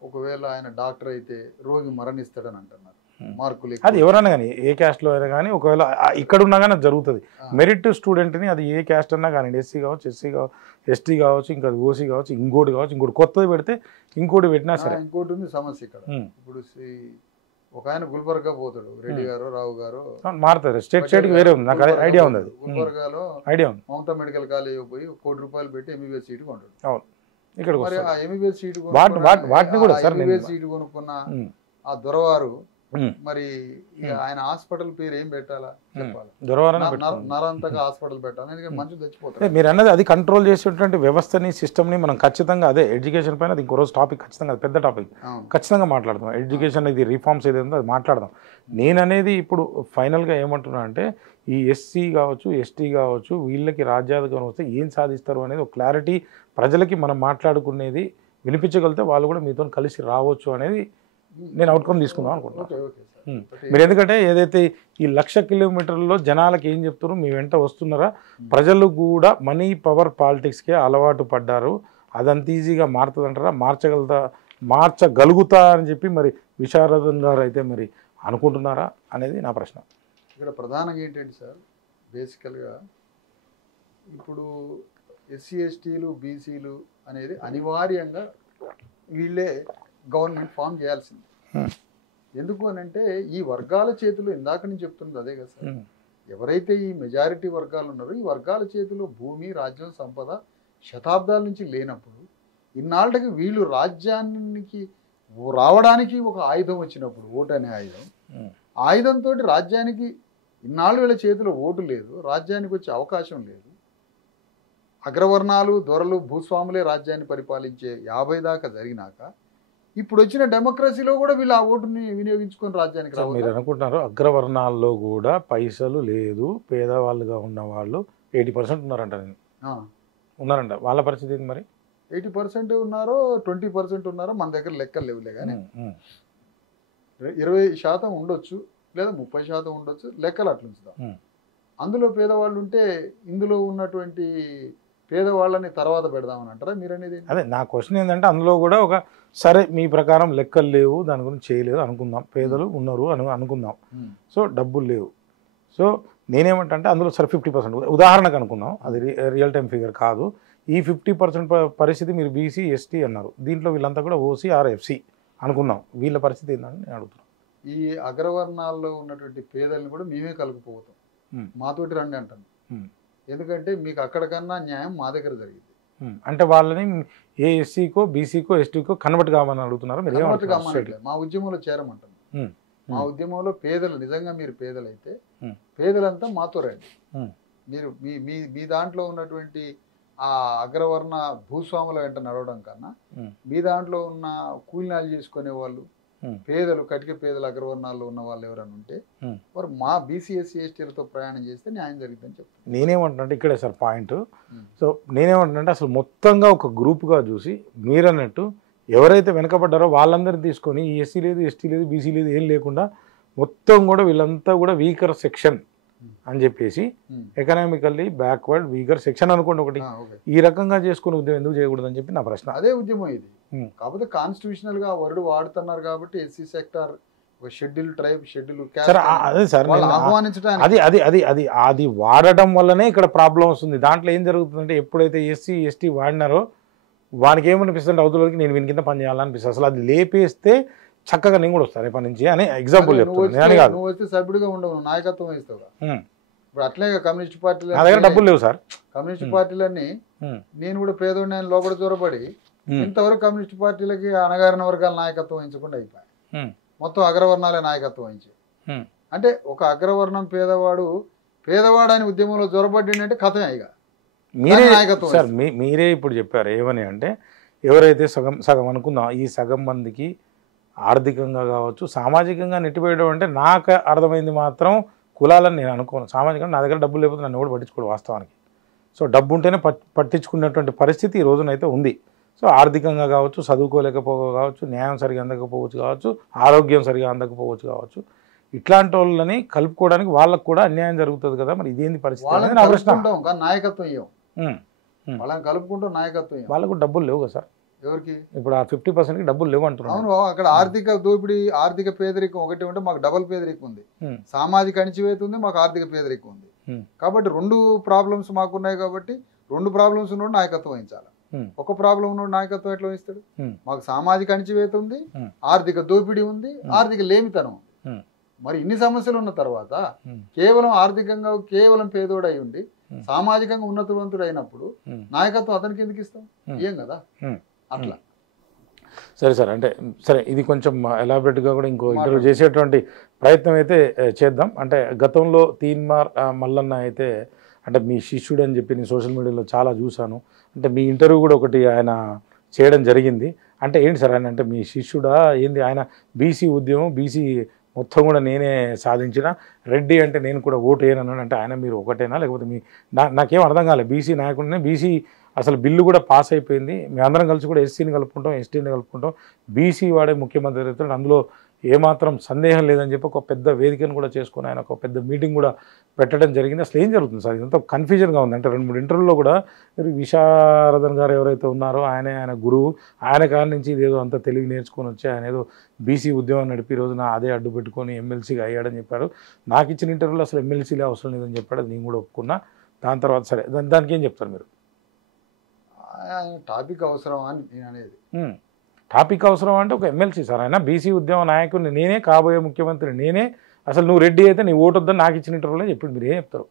ఒకవేళ ఆయన డాక్టర్ అయితే రోగి మరణిస్తాడని అంటున్నారు. మార్కులు అది ఎవరైనా కానీ, ఏ క్యాస్ట్లో అయినా కానీ, ఒకవేళ ఇక్కడ ఉన్నా కానీ అది జరుగుతుంది. మెరిట్ స్టూడెంట్ని అది ఏ క్యాస్ట్ అన్నా కానీ, ఎస్సీ కావచ్చు, ఎస్సీ కావచ్చు, ఎస్టీ కావచ్చు, ఇంకా ఓసీ కావచ్చు, ఇంకోటి కావచ్చు, ఇంకోటి కొత్తది పెడితే ఇంకోటి పెట్టినా సరే. ఇంకోటి ఉంది సమస్య ఇక్కడ. ఇప్పుడు ఒక ఆయన గుల్బర్గా పోతాడు, రెడ్డి గారు రావు గారు మారుతారు, స్టేట్కి వేరే ఉంది. నాకు ఐడియా ఉంది. అది గుల్బర్గాలో ఐడియా ఉంది. మమతా మెడికల్ కాలేజ్ పోయి ₹1 కోటి పెట్టి ఎంబీబీఎస్ సీట్ కొంటాడు. అవును, ఇక్కడ మరి ఆ ఎంబీబీఎస్ సీట్ వాటిని కూడా సార్ ఎంబీబీఎస్ సీట్ కొనుక్కున్న ఆ దొరవారు మరి ఆయన హాస్పిటల్ పేరు ఏం పెట్టాలా చెప్పాలి? నరంతగా హాస్పిటల్ పెట్టాలి, ఎందుకంటే మనుషులు చచ్చిపోతారు. మీరు అన్నది అది కంట్రోల్ చేసేటువంటి వ్యవస్థని, సిస్టమ్ని మనం ఖచ్చితంగా, అదే ఎడ్యుకేషన్ పైన అది ఇంకో రోజు టాపిక్ ఖచ్చితంగా, అది పెద్ద టాపిక్, ఖచ్చితంగా మాట్లాడదాం. ఎడ్యుకేషన్ ఇది రిఫార్మ్స్ ఏదైందో అది మాట్లాడదాం. నేననేది ఇప్పుడు ఫైనల్గా ఏమంటున్నా అంటే, ఈ ఎస్సీ కావచ్చు, ఎస్టీ కావచ్చు, వీళ్ళకి రాజ్యాధికారం వస్తే ఏం సాధిస్తారు అనేది ఒక క్లారిటీ ప్రజలకి మనం మాట్లాడుకునేది వినిపించగలిగితే వాళ్ళు కూడా మీతో కలిసి రావచ్చు అనేది నేను అవుట్కమ్ తీసుకుందాం అనుకుంటున్నాను. మీరు ఎందుకంటే ఏదైతే ఈ 1,00,000 కిలోమీటర్లలో జనాలకి ఏం చెప్తారో, మీ వెంట వస్తున్నారా, ప్రజలు కూడా మనీ పవర్ పాలిటిక్స్కే అలవాటు పడ్డారు, అదంత ఈజీగా మారుతుందంటారా, మార్చగలుగుతా అని చెప్పి మరి విశారదన్ గారు అయితే మరి అనుకుంటున్నారా అనేది నా ప్రశ్న. ఇక్కడ ప్రధానంగా ఏంటంటే సార్, బేసికల్గా ఇప్పుడు ఎస్సీ ఎస్టీలు బీసీలు అనేది అనివార్యంగా వీళ్ళే గవర్నమెంట్ ఫామ్ చేయాల్సింది. ఎందుకు అని అంటే ఈ వర్గాల చేతిలో, ఇందాక నేను చెప్తున్నది అదే కదా సార్, ఎవరైతే ఈ మెజారిటీ వర్గాలు ఉన్నారో ఈ వర్గాల చేతిలో భూమి, రాజ్యం, సంపద శతాబ్దాల నుంచి లేనప్పుడు ఇన్నాళ్ళకి వీళ్ళు రాజ్యానికి రావడానికి ఒక ఆయుధం వచ్చినప్పుడు, ఓటు అనే ఆయుధం, ఆయుధంతో రాజ్యానికి ఇన్నాళ్ళు వీళ్ళ చేతిలో ఓటు లేదు, రాజ్యానికి వచ్చే అవకాశం లేదు, అగ్రవర్ణాలు దొరలు భూస్వాములే రాజ్యాన్ని పరిపాలించే 50 దాకా జరిగినాక ఇప్పుడు వచ్చిన డెమోక్రసీలో కూడా వీళ్ళు ఆ ఓటుని వినియోగించుకొని రాజ్యానికి రావాలి. మీరు అనుకుంటున్నారు అగ్రవర్ణాల్లో కూడా పైసలు లేదు, పేదవాళ్ళుగా ఉన్న వాళ్ళు 80% ఉన్నారంట. నేను ఉన్నారంట. వాళ్ళ పరిస్థితి ఏంటి మరి? 80% ఉన్నారో 20% ఉన్నారో మన దగ్గర లెక్కలు లేవులే, కానీ 20% ఉండొచ్చు లేదా 30% ఉండొచ్చు, లెక్కలు అట్లా ఉంచుదాం. అందులో పేదవాళ్ళు ఉంటే ఇందులో ఉన్నటువంటి పేదవాళ్ళని తర్వాత పెడదామని అంటారా మీరు అనేది? అదే నా క్వశ్చన్ ఏంటంటే అందులో కూడా ఒక సరే మీ ప్రకారం లెక్కలు లేవు, దాని గురించి చేయలేదు అనుకుందాం, పేదలు ఉన్నారు అనుకుందాం, సో డబ్బులు లేవు, సో నేనేమంటే అందులో సరే 50% ఉదాహరణకు అనుకుందాం, అది రియల్ టైం ఫిగర్ కాదు. ఈ 50% పరిస్థితి మీరు బీసీ ఎస్టీ అన్నారు, దీంట్లో వీళ్ళంతా కూడా ఓసీ ఆర్ ఎఫ్సి అనుకుందాం, వీళ్ళ పరిస్థితి ఏంటని నేను అడుగుతున్నాను. ఈ అగ్రవర్ణాల్లో ఉన్నటువంటి పేదల్ని కూడా మేమే కలుపుకోతాం, మాతోటి రండి అంటాను. ఎందుకంటే మీకు అక్కడికన్నా న్యాయం మా దగ్గర జరిగింది. అంటే వాళ్ళని ఏ ఎస్సీకో బీసీకో ఎస్టీకో కన్వర్ట్ కావాలని అడుగుతున్నారు మీరు? మా ఉద్యమంలో చేరమంటాం. మా ఉద్యమంలో పేదలు నిజంగా మీరు పేదలైతే పేదలంతా మాతో రండి. మీరు మీ దాంట్లో ఉన్నటువంటి ఆ అగ్రవర్ణ భూస్వాముల వెంట నడవడం కన్నా మీ దాంట్లో ఉన్న కూలినాలు చేసుకునే వాళ్ళు పేదలు, కటిక పేదలు, అగ్రవర్ణాల్లో ఉన్న వాళ్ళు ఎవరైనా ఉంటే వారు మా బీసీఎస్సీ ఎస్టీలతో ప్రయాణం చేస్తే న్యాయం జరుగుతుందని చెప్తాను. నేనేమంటున్నా ఇక్కడే సార్ పాయింట్. సో నేనేమంటున్నా అసలు మొత్తంగా ఒక గ్రూప్గా చూసి మీరన్నట్టు ఎవరైతే వెనకబడ్డారో వాళ్ళందరినీ తీసుకొని ఈ ఎస్సీ లేదు, ఎస్టీ లేదు, బీసీ లేదు, ఏం లేకుండా మొత్తం కూడా వీళ్ళంతా కూడా వీకర్ సెక్షన్ అని చెప్పేసి ఎకనామికల్లీ బ్యాక్వర్డ్ వీకర్ సెక్షన్ అనుకోండి ఒకటి, ఈ రకంగా చేసుకుని ఉద్యమం ఎందుకు చేయకూడదని చెప్పి నా ప్రశ్న. అదే ఉద్యమం ఇది. కాకపోతే కాన్స్టిట్యూషనల్ గా వర్డ్ వాడుతున్నారు కాబట్టి ఎస్సీ సెక్టార్ ఒక షెడ్యూల్ ట్రైబ్, షెడ్యూల్ అదే సార్ ఆహ్వానించడానికి అది వాడడం వల్లనే ఇక్కడ ప్రాబ్లం వస్తుంది. దాంట్లో ఏం జరుగుతుందంటే ఎప్పుడైతే ఎస్సీ ఎస్టీ వాడినారో వానికి ఏమనిపిస్తుంది, అవతలకి నేను వీని కింద పని చేయాలనిపిస్తుంది. అసలు అది లేపేస్తే చక్కగా నేను కూడా వస్తాను రేపటి నుంచి అని ఎగ్జాంపుల్ చెప్తాను. నువ్వు వస్తే సభ్యుడిగా ఉండవు, నాయకత్వం ఇస్తావు. ఇప్పుడు అట్లే కమ్యూనిస్ట్ పార్టీలు, నా దగ్గర డబ్బులు లేవు సార్, కమ్యూనిస్ట్ పార్టీలన్నీ నేను కూడా పేదోడిని ఆయన లోపల చొరబడి ఇంతవరకు కమ్యూనిస్ట్ పార్టీలకి అణగారిన వర్గాల నాయకత్వం వహించకుండా అయిపోయాయి, మొత్తం అగ్రవర్ణాలే నాయకత్వం వహించి. అంటే ఒక అగ్రవర్ణం పేదవాడు అని ఉద్యమంలో చొరబడ్డిందంటే కథమే. ఇక మీరే సార్ మీరే ఇప్పుడు చెప్పారు ఏమని అంటే ఎవరైతే సగం అనుకుందాం, ఈ సగం మందికి ఆర్థికంగా కావచ్చు సామాజికంగా నెట్టిపోయడం అంటే నాకు అర్థమైంది మాత్రం కులాలని నేను అనుకోను. సామాజికంగా నా దగ్గర డబ్బులు లేకపోతే నన్ను కూడా పట్టించుకోడు వాస్తవానికి. సో డబ్బు ఉంటేనే పట్టించుకున్నటువంటి పరిస్థితి ఈ రోజునైతే ఉంది. సో ఆర్థికంగా కావచ్చు, చదువుకోలేకపోవచ్చు కావచ్చు, న్యాయం సరిగా అందకపోవచ్చు కావచ్చు, ఆరోగ్యం సరిగా అందకపోవచ్చు కావచ్చు, ఇట్లాంటి వాళ్ళని కలుపుకోవడానికి వాళ్ళకు కూడా అన్యాయం జరుగుతుంది కదా. మరి ఇదేంది పరిస్థితి? నాయకత్వం వాళ్ళని కలుపుకుంటాం, నాయకత్వం వాళ్ళకు డబ్బులు లేవు కదా సార్. ఎవరికి ఇప్పుడు ఆ 50%కి డబ్బులు లేవు అంటున్నారు. అవును, అక్కడ ఆర్థిక దోపిడీ, ఆర్థిక పేదరికం ఒకటి ఉంటే మాకు డబల్ పేదరికం ఉంది, సామాజిక అణిచివేత ఉంది, మాకు ఆర్థిక పేదరికం ఉంది. కాబట్టి 2 ప్రాబ్లమ్స్ మాకున్నాయి. కాబట్టి 2 ప్రాబ్లమ్స్ ఉన్నోడు నాయకత్వం వహించాలి. ఒక ప్రాబ్లం ఉన్నోడు నాయకత్వం ఎట్లా వహిస్తాడు? మాకు సామాజిక అణిచివేత ఉంది, ఆర్థిక దోపిడీ ఉంది, ఆర్థిక లేమితనం ఉంది. మరి ఇన్ని సమస్యలు ఉన్న తర్వాత కేవలం ఆర్థికంగా కేవలం పేదోడు అయి ఉండి సామాజికంగా ఉన్నతవంతుడు అయినప్పుడు నాయకత్వం అతనికి ఎందుకు ఇస్తాం? ఏం కదా అట్లా. సరే సార్, అంటే సరే ఇది కొంచెం ఎలాబరేట్గా కూడా ఇంకో ఇంటర్వ్యూ చేసేటువంటి ప్రయత్నం అయితే చేద్దాం. అంటే గతంలో తీన్మార్ మల్లన్న అయితే అంటే మీ శిష్యుడు అని చెప్పి నేను సోషల్ మీడియాలో చాలా చూశాను. అంటే మీ ఇంటర్వ్యూ కూడా ఒకటి ఆయన చేయడం జరిగింది. అంటే ఏంటి సార్ ఆయన అంటే మీ శిష్యుడా ఏంది? ఆయన బీసీ ఉద్యమం బీసీ మొత్తం కూడా నేనే సాధించిన, రెడ్డి అంటే నేను కూడా ఓటు వేయనన్నాను. అంటే ఆయన మీరు ఒకటేనా లేకపోతే మీ నాకేం అర్థం కాలేదు. బీసీ నాయకుడినే, బీసీ అసలు బిల్లు కూడా పాస్ అయిపోయింది, మేమందరం కలిసి కూడా ఎస్సీని కలుపుకుంటాం, ఎస్టీని కలుపుకుంటాం, బీసీ వాడే ముఖ్యమంత్రి అవుతాడు, అందులో ఏమాత్రం సందేహం లేదని చెప్పి ఒక పెద్ద వేదికను కూడా చేసుకుని ఆయన ఒక పెద్ద మీటింగ్ కూడా పెట్టడం జరిగింది. అసలు ఏం జరుగుతుంది సార్? ఇదంతా కన్ఫ్యూజన్గా ఉంది. అంటే 2-3 ఇంటర్వ్యూలో కూడా మీరు విశారదన్ గారు ఎవరైతే ఉన్నారో ఆయన గురువు, ఆయన కాడి నుంచి ఇదేదో అంత తెలివి నేర్చుకొని వచ్చి ఆయన ఏదో బీసీ ఉద్యమం నడిపి రోజున అదే అడ్డు పెట్టుకొని ఎమ్మెల్సీగా అయ్యాడని చెప్పాడు. నాకు ఇచ్చిన ఇంటర్వ్యూలో అసలు ఎమ్మెల్సీలే అవసరం లేదని చెప్పాడు, అది నేను కూడా ఒప్పుకున్నా. దాని తర్వాత సరే దానికి ఏం చెప్తారు మీరు? టాపిక్ అవసరం అని నేను అనేది. టాపిక్ అవసరం అంటే ఒక ఎమ్మెల్సీ సార్, ఆయన బీసీ ఉద్యమ నాయకుడిని నేనే, కాబోయే ముఖ్యమంత్రి నేనే, అసలు నువ్వు రెడ్డి అయితే నీ ఓటు వద్దని నాకు ఇచ్చిన ఇంటర్వ్యూలో చెప్పింది. మీరు ఏం చెప్తారు?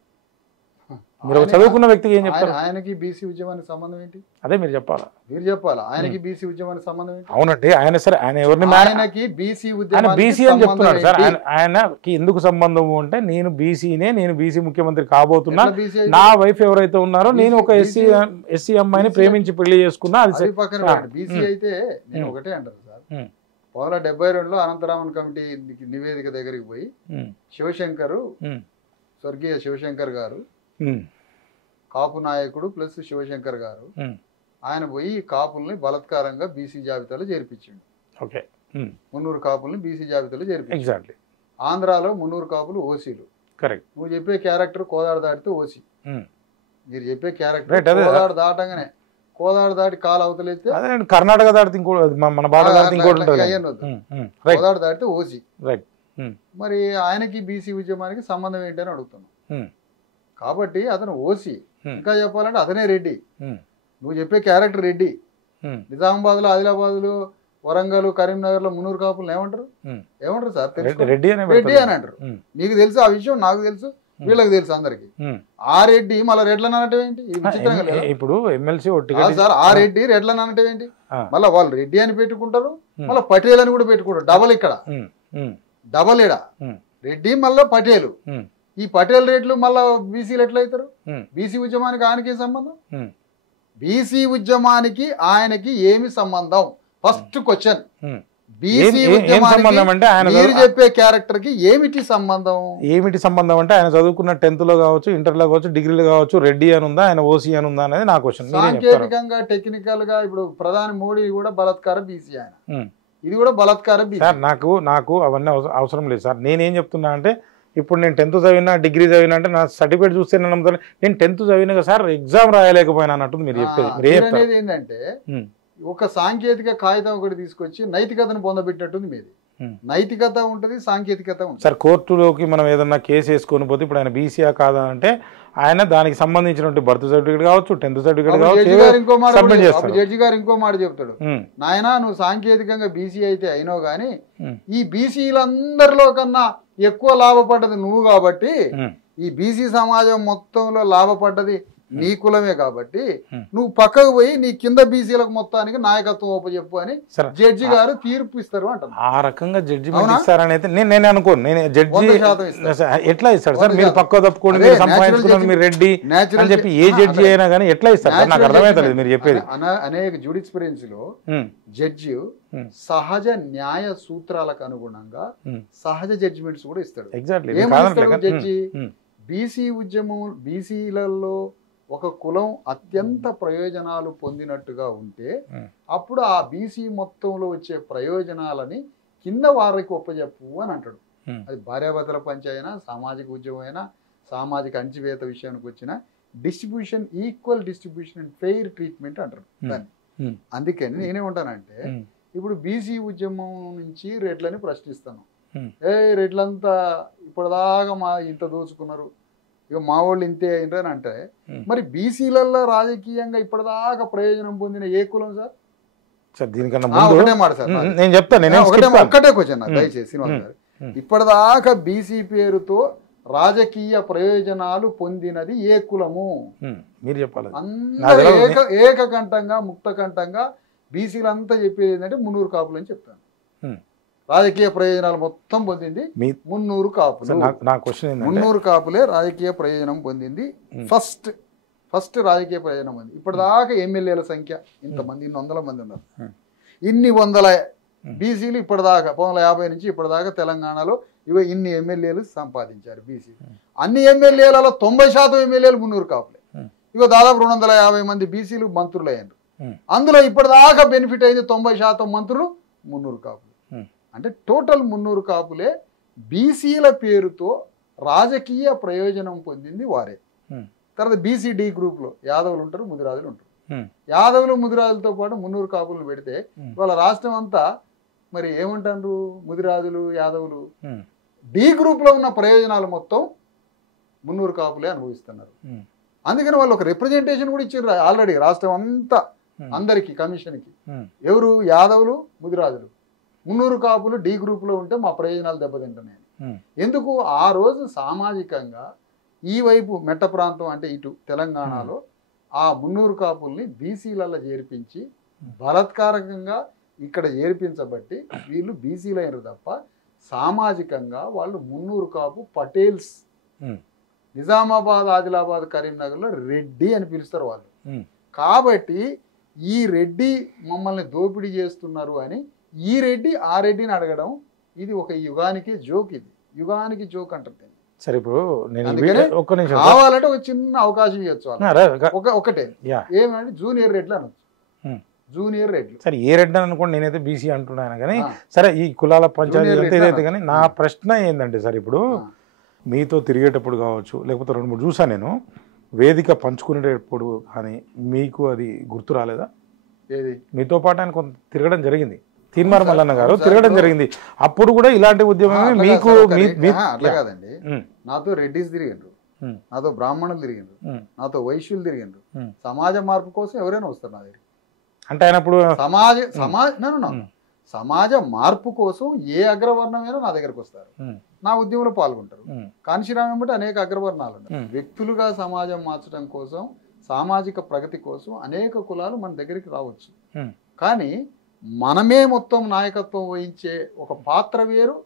మీరు చదువుకున్న వ్యక్తికి ఏం చెప్తారు? ఆయనకి బీసీ ఉద్యమానికి సంబంధం ఏంటి? అదే మీరు చెప్పాలా, మీరు చెప్పాలా. ఆయనకి బీసీ ఉద్యమానికి సంబంధం ఏంటి? అవునండి, ఆయన సరే ఆయన ఎవరిని ఆయనకి బీసీ ఆయన బీసీ అని చెప్తున్నాడు సార్. ఆయనకి ఎందుకు సంబంధము అంటే నేను బీసీనే, నేను బీసీ ముఖ్యమంత్రి కాబోతున్నా, నా వైఫ్ ఎవరైతే ఉన్నారో నేను ఒక ఎస్సీ అమ్మాయిని ప్రేమించి పెళ్లి చేసుకున్నా, అది పక్కన బీసీ అయితే నేను ఒకటే అంటారు సార్. 1972లో అనంతరామన్ కమిటీ నివేదిక దగ్గరికి పోయి శివశంకర్, స్వర్గీయ శివశంకర్ గారు, కాపు నాయకుడు ప్లస్ శివశంకర్ గారు, ఆయన పోయి కాపుల్ని బలత్కారంగా బీసీ జాబితాలో చేర్పించిండు. ఓకే, 300 కాపుల్ని బీసీ జాబితాలో చేర్పించాడు. ఎగ్జాక్ట్లీ. ఆంధ్రాలో 300 కాపులు ఓసీలు. కరెక్ట్. నువ్వు చెప్పే క్యారెక్టర్ కోదాడు దాటితే ఓసీ. మీరు చెప్పే క్యారెక్టర్ కోదాడు దాటంగానే, కోదాడు దాటి కాలు అవతలైతే కర్ణాటక దాటితే ఇంకో, మన బాధ దాటితే ఇంకోటి ఉంటుంది. కోదాడు దాటితే ఓసీ. రైట్. మరి ఆయనకి బీసీ ఉద్యమానికి సంబంధం ఏంటని అడుగుతున్నాం. కాబట్టి అతను ఓసీ. ఇంకా చెప్పాలంటే అతనే రెడ్డి. నువ్వు చెప్పే క్యారెక్టర్ రెడ్డి. నిజామాబాద్ లో, ఆదిలాబాద్ లో, వరంగల్, కరీంనగర్ లో 300 కాపులు ఏమంటారు? ఏమంటారు సార్? రెడ్డి అని అంటారు. మీకు తెలుసు ఆ విషయం, నాకు తెలుసు, వీళ్ళకి తెలుసు అందరికి. ఆ రెడ్డి మళ్ళీ రెడ్లని అనటం ఏంటి? విచిత్రంగా లేదు. ఇప్పుడు ఎమ్మెల్సీ సార్, ఆ రెడ్డి రెడ్లని అనటం ఏంటి? మళ్ళీ వాళ్ళు రెడ్డి అని పెట్టుకుంటారు, మళ్ళీ పటేల్ అని కూడా పెట్టుకుంటారు. డబల్ ఇక్కడ, డబల్ ఇడ రెడ్డి మళ్ళీ పటేలు. ఈ పటేల్ రేట్లు మళ్ళా బీసీలు ఎట్లా అవుతారు? బీసీ ఉద్యమానికి ఆయనకి సంబంధం? బీసీ ఉద్యమానికి ఆయనకి ఏమి సంబంధం? First question. బీసీ ఉద్యమానికి మీరు చెప్పే క్యారెక్టర్ కి ఏమిటి సంబంధం? ఏమిటి సంబంధం అంటే ఆయన చదువుకున్న 10th లో కావచ్చు, ఇంటర్ లో కావచ్చు, డిగ్రీలో కావచ్చు, రెడ్డి అని ఉందా, ఆయన ఓసీ అని ఉందా అనేది నా క్వశ్చన్. సాంకేతికంగా, టెక్నికల్ గా ఇప్పుడు ప్రధాని మోడీ కూడా బలాత్కార బీసీ, ఆయన ఇది కూడా బలాత్కార బీసీ. సార్ నాకు అవన్నీ అవసరం లేదు సార్. నేనేం చెప్తున్నా అంటే, ఇప్పుడు నేను 10th చదివినా, డిగ్రీ చదివినా అంటే నా సర్టిఫికేట్ చూస్తే నమ్ముతాను. నేను 10th చదివినా సార్, ఎగ్జామ్ రాయలేకపోయినా అన్నట్టు మీరు చెప్పేది. ఏంటంటే ఒక సాంకేతిక కాగితం ఒకటి తీసుకొచ్చి నైతికతను పొందబెట్టినట్టుంది మీది. నైతికత ఉంటుంది, సాంకేతికత ఉంటుంది. సార్, కోర్టులోకి మనం ఏదన్నా కేసు వేసుకొని పోతే ఇప్పుడు ఆయన బీసీఆ కాదా అంటే ఆయన దానికి సంబంధించినటువంటి బర్త్ సర్టిఫికేట్ కావచ్చు, 10th సర్టిఫికేట్ కావచ్చు. జడ్జి గారు ఇంకో మాట చెప్తాడు, నాయనా నువ్వు సాంకేతికంగా బీసీ అయితే అయినావు గానీ ఈ బీసీలందరిలో కన్నా ఎక్కువ లాభపడ్డది నువ్వు కాబట్టి, ఈ బీసీ సమాజం మొత్తంలో లాభపడ్డది నీ కులమే కాబట్టి నువ్వు పక్కకు పోయి నీ కింద బీసీలకు మొత్తానికి నాయకత్వం ఉపజెప్పు అని జడ్జి గారు తీర్పు ఇస్తారు అంటారు. ఆ రకంగా జడ్జిమెంట్ ఇస్తారని అయితే నేను అనుకోను. నేను జడ్జి ఎట్లా ఇస్తాడు సార్? మీరు పక్క తప్పుకోండి, మీరు సంపాదించుకున్నారు, మీరు రెడ్డి అని చెప్పి ఏ జడ్జి అయినా కానీ ఎట్లా ఇస్తారు? నాకు అర్థమవుతుంది మీరు చెప్పేది. అనేక జ్యుడిస్ప్రుడెన్స్ లో జడ్జి సహజ న్యాయ సూత్రాలకు అనుగుణంగా సహజ జడ్జిమెంట్స్ కూడా ఇస్తాడు. ఎగ్జాక్ట్లీ. జడ్జి బీసీ ఉద్యమం, బీసీలలో ఒక కులం అత్యంత ప్రయోజనాలు పొందినట్టుగా ఉంటే అప్పుడు ఆ బీసీ మొత్తంలో వచ్చే ప్రయోజనాలని కింద వారికి ఒప్పజెప్పు అని అంటాడు. అది భార్యాభర్తల పంచి అయినా, సామాజిక ఉద్యమం అయినా, సామాజిక అణచివేత విషయానికి వచ్చిన distribution, equal distribution and fair treatment అంటారు దాన్ని. అందుకని నేనేమంటానంటే, ఇప్పుడు బీసీ ఉద్యమం నుంచి రెడ్లని ప్రశ్నిస్తాను. రెడ్లంతా ఇప్పటిదాకా మా ఇంత దోచుకున్నారు, ఇక మా వాళ్ళు ఇంతే అయినరు అని అంటే, మరి బీసీలలో రాజకీయంగా ఇప్పటిదాకా ప్రయోజనం పొందిన ఏ కులం సార్? ఒకటే మాట సార్, నేను చెప్తాను. ఒక్కటే క్వశ్చన్ దయచేసి శ్రీనివాస్ గారు, ఇప్పటిదాకా బీసీ పేరుతో రాజకీయ ప్రయోజనాలు పొందినది ఏ కులము? మీరు చెప్పాలి. అందరూ ఏకకంఠంగా, ముక్తకంఠంగా బీసీలంతా చెప్పేది ఏంటంటే 300 కాపులు అని చెప్తాను. రాజకీయ ప్రయోజనాలు మొత్తం పొందింది 300 కాపులు. 300 కాపులే రాజకీయ ప్రయోజనం పొందింది. ఫస్ట్ రాజకీయ ప్రయోజనం పొంది. ఇప్పటిదాకా ఎమ్మెల్యేల సంఖ్య ఇంతమంది, 100 మంది ఉన్నారు. ఇన్ని వందల బీసీలు ఇప్పటిదాకా 1950 నుంచి ఇప్పటిదాకా తెలంగాణలో ఇన్ని ఎమ్మెల్యేలు సంపాదించారు బీసీ. అన్ని ఎమ్మెల్యేలలో 90% ఎమ్మెల్యేలు 300 కాపులే. దాదాపు 250 మంది బీసీలు మంత్రులు అయ్యారు. అందులో ఇప్పటిదాకా బెనిఫిట్ అయింది 90% మంత్రులు 300 కాపులు. అంటే టోటల్ 300 కాపులే బీసీల పేరుతో రాజకీయ ప్రయోజనం పొందింది వారే. తర్వాత బీసీడీ గ్రూప్ లో యాదవులు ఉంటారు, ముదిరాజులు ఉంటారు. యాదవులు ముదిరాజులతో పాటు 300 కాపులను పెడితే వాళ్ళ రాష్ట్రం అంతా మరి ఏమంటారు? ముదిరాజులు, యాదవులు. డి గ్రూప్ లో ఉన్న ప్రయోజనాలు మొత్తం 300 కాపులే అనుభవిస్తున్నారు. అందుకని వాళ్ళు ఒక రిప్రజెంటేషన్ కూడా ఇచ్చారు ఆల్రెడీ రాష్ట్రం అంతా అందరికి, కమిషన్ కి. ఎవరు? యాదవులు, ముదిరాజులు. 300 కాపులు డి గ్రూప్ లో ఉంటే మా ప్రయోజనాలు దెబ్బతింటున్నాయి. ఎందుకు? ఆ రోజు సామాజికంగా ఈ వైపు మెట్ట ప్రాంతం అంటే ఇటు తెలంగాణలో ఆ మున్నూరు కాపుల్ని బీసీలలో చేర్పించి బలాత్కారకంగా ఇక్కడ చేర్పించబట్టి వీళ్ళు బీసీలు అయినారు తప్ప సామాజికంగా వాళ్ళు మున్నూరు కాపు పటేల్స్. నిజామాబాద్, ఆదిలాబాద్, కరీంనగర్లో రెడ్డి అని పిలుస్తారు వాళ్ళు. కాబట్టి ఈ రెడ్డి మమ్మల్ని దోపిడీ చేస్తున్నారు అని ఈ రెడ్డి ఆ రెడ్డిని అడగడం ఇది ఒక యుగానికి జోక్. ఇది యుగానికి జోక్ అంటారు. సరే ఇప్పుడు నేను ఒక్క నిమిషం కావాలంటే ఒక చిన్న అవకాశం ఇవ్వచ్చు. ఒకటే ఏమంటే జూనియర్ రెడ్లు అనొచ్చు. జూనియర్ రెడ్లు సరే ఏ రెడ్డి అని అనుకోండి, నేనైతే బీసీ అంటున్నాను కానీ సరే ఈ కులాల పంచాయతీ ఏదైతే కానీ నా ప్రశ్న ఏంటంటే సార్ ఇప్పుడు మీతో తిరిగేటప్పుడు కావచ్చు లేకపోతే 2-3 చూసాను నేను వేదిక పంచుకునేటప్పుడు కానీ మీకు అది గుర్తు రాలేదా? ఏది మీతో పాటు ఆయన కొంత తిరగడం జరిగింది, తీన్మార్ మల్లన్న గారు తిరగడం జరిగింది. అప్పుడు కూడా ఇలాంటి ఉద్యమమే మీకు అట్లా కాదండి. నాతో రెడ్డిస్ తిరిగిండ్రు, నాతో బ్రాహ్మణులు తిరిగిండ్రు, నాతో వైశ్యులు తిరిగిండ్రు. సమాజ మార్పు కోసం ఎవరైనా వస్తారు నా దగ్గర. అంటే ఆయన అప్పుడు సమాజ మార్పు కోసం ఏ అగ్రవర్ణమైనా నా దగ్గరకు వస్తారు, నా ఉద్యమంలో పాల్గొంటారు. కాంశీరామ్ ఏమంటే అనేక అగ్రవర్ణాలు ఉన్నాయి. వ్యక్తులుగా సమాజం మార్చడం కోసం, సామాజిక ప్రగతి కోసం అనేక కులాలు మన దగ్గరికి రావచ్చు. కానీ మనమే మొత్తం నాయకత్వం వహించే ఒక పాత్ర వేరు,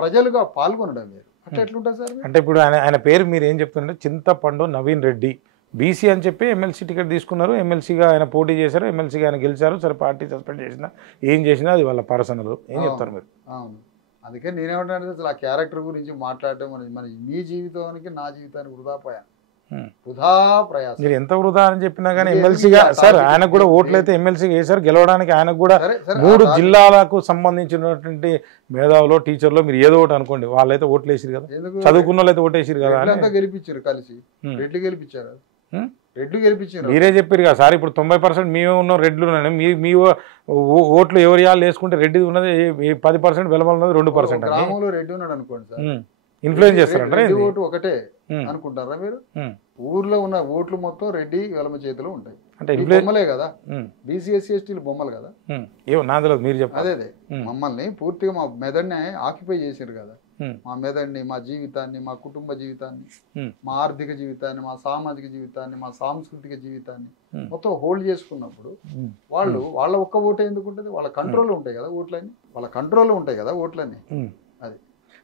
ప్రజలుగా పాల్గొనడం వేరు. అట్లా ఎట్లుంటుంది సార్? అంటే ఇప్పుడు ఆయన పేరు మీరు ఏం చెప్తుంటే చింతపండు నవీన్ రెడ్డి బీసీ అని చెప్పి ఎమ్మెల్సీ టికెట్ తీసుకున్నారు, ఎమ్మెల్సీగా ఆయన పోటీ చేశారు, ఎమ్మెల్సీగా ఆయన గెలిచారు. సరే పార్టీ సస్పెండ్ చేసినా ఏం చేసినా అది వాళ్ళ పర్సనల్. ఏం చెప్తారు మీరు? అవును, అందుకే నేనేమంటాను అసలు ఆ క్యారెక్టర్ గురించి మాట్లాడటం మన మీ జీవితానికి నా జీవితానికి వృధా ప్రయాసం. మీరు ఎంత వృధా అని చెప్పినా కానీ ఎమ్మెల్సీగా సార్ ఆయనకు కూడా ఓట్లు అయితే ఎమ్మెల్సీగా వేశారు, గెలవడానికి ఆయనకు కూడా 3 జిల్లాలకు సంబంధించినటువంటి మేధావులు టీచర్లు మీరు ఏదో ఒకటి అనుకోండి వాళ్ళైతే ఓట్లు వేసారు కదా, చదువుకున్న వాళ్ళు అయితే ఓటు వేసారు కదా, గెలిపించారు కలిసి. రెడ్లు గెలిపించారు, రెడ్లు గెలిపించారు. మీరే చెప్పారు కదా సార్ ఇప్పుడు 90% మేము ఉన్న రెడ్లు మీ ఓట్లు ఎవరి వాళ్ళు వేసుకుంటే రెడ్డి ఉన్నది 10%, వెలమల ఉన్నది 2%. గ్రామంలో రెడ్డి ఉన్నాడు అనుకోండి సార్, ఇన్ఫ్లుయెన్స్ చేస్తారంటే ఓటు ఒకటే అనుకుంటారా మీరు? ఊర్లో ఉన్న ఓట్లు మొత్తం రెడ్డి వెలమ చేతిలో ఉంటాయి. అంటే బొమ్మలే కదా, బీసీ ఎస్సీ ఎస్టీలు బొమ్మలు కదా. నాదులో మీరు చెప్పారు అదే మమ్మల్ని పూర్తిగా మా మెదడుని ఆక్యుపై చేశారు కదా. మా మెదడుని, మా జీవితాన్ని, మా కుటుంబ జీవితాన్ని, మా ఆర్థిక జీవితాన్ని, మా సామాజిక జీవితాన్ని, మా సాంస్కృతిక జీవితాన్ని మొత్తం హోల్డ్ చేసుకున్నప్పుడు వాళ్ళ ఒక్క ఓటే ఎందుకు ఉంటుంది? వాళ్ళ కంట్రోల్లో ఉంటాయి కదా ఓట్లన్నీ, వాళ్ళ కంట్రోల్లో ఉంటాయి కదా ఓట్లన్నీ. అది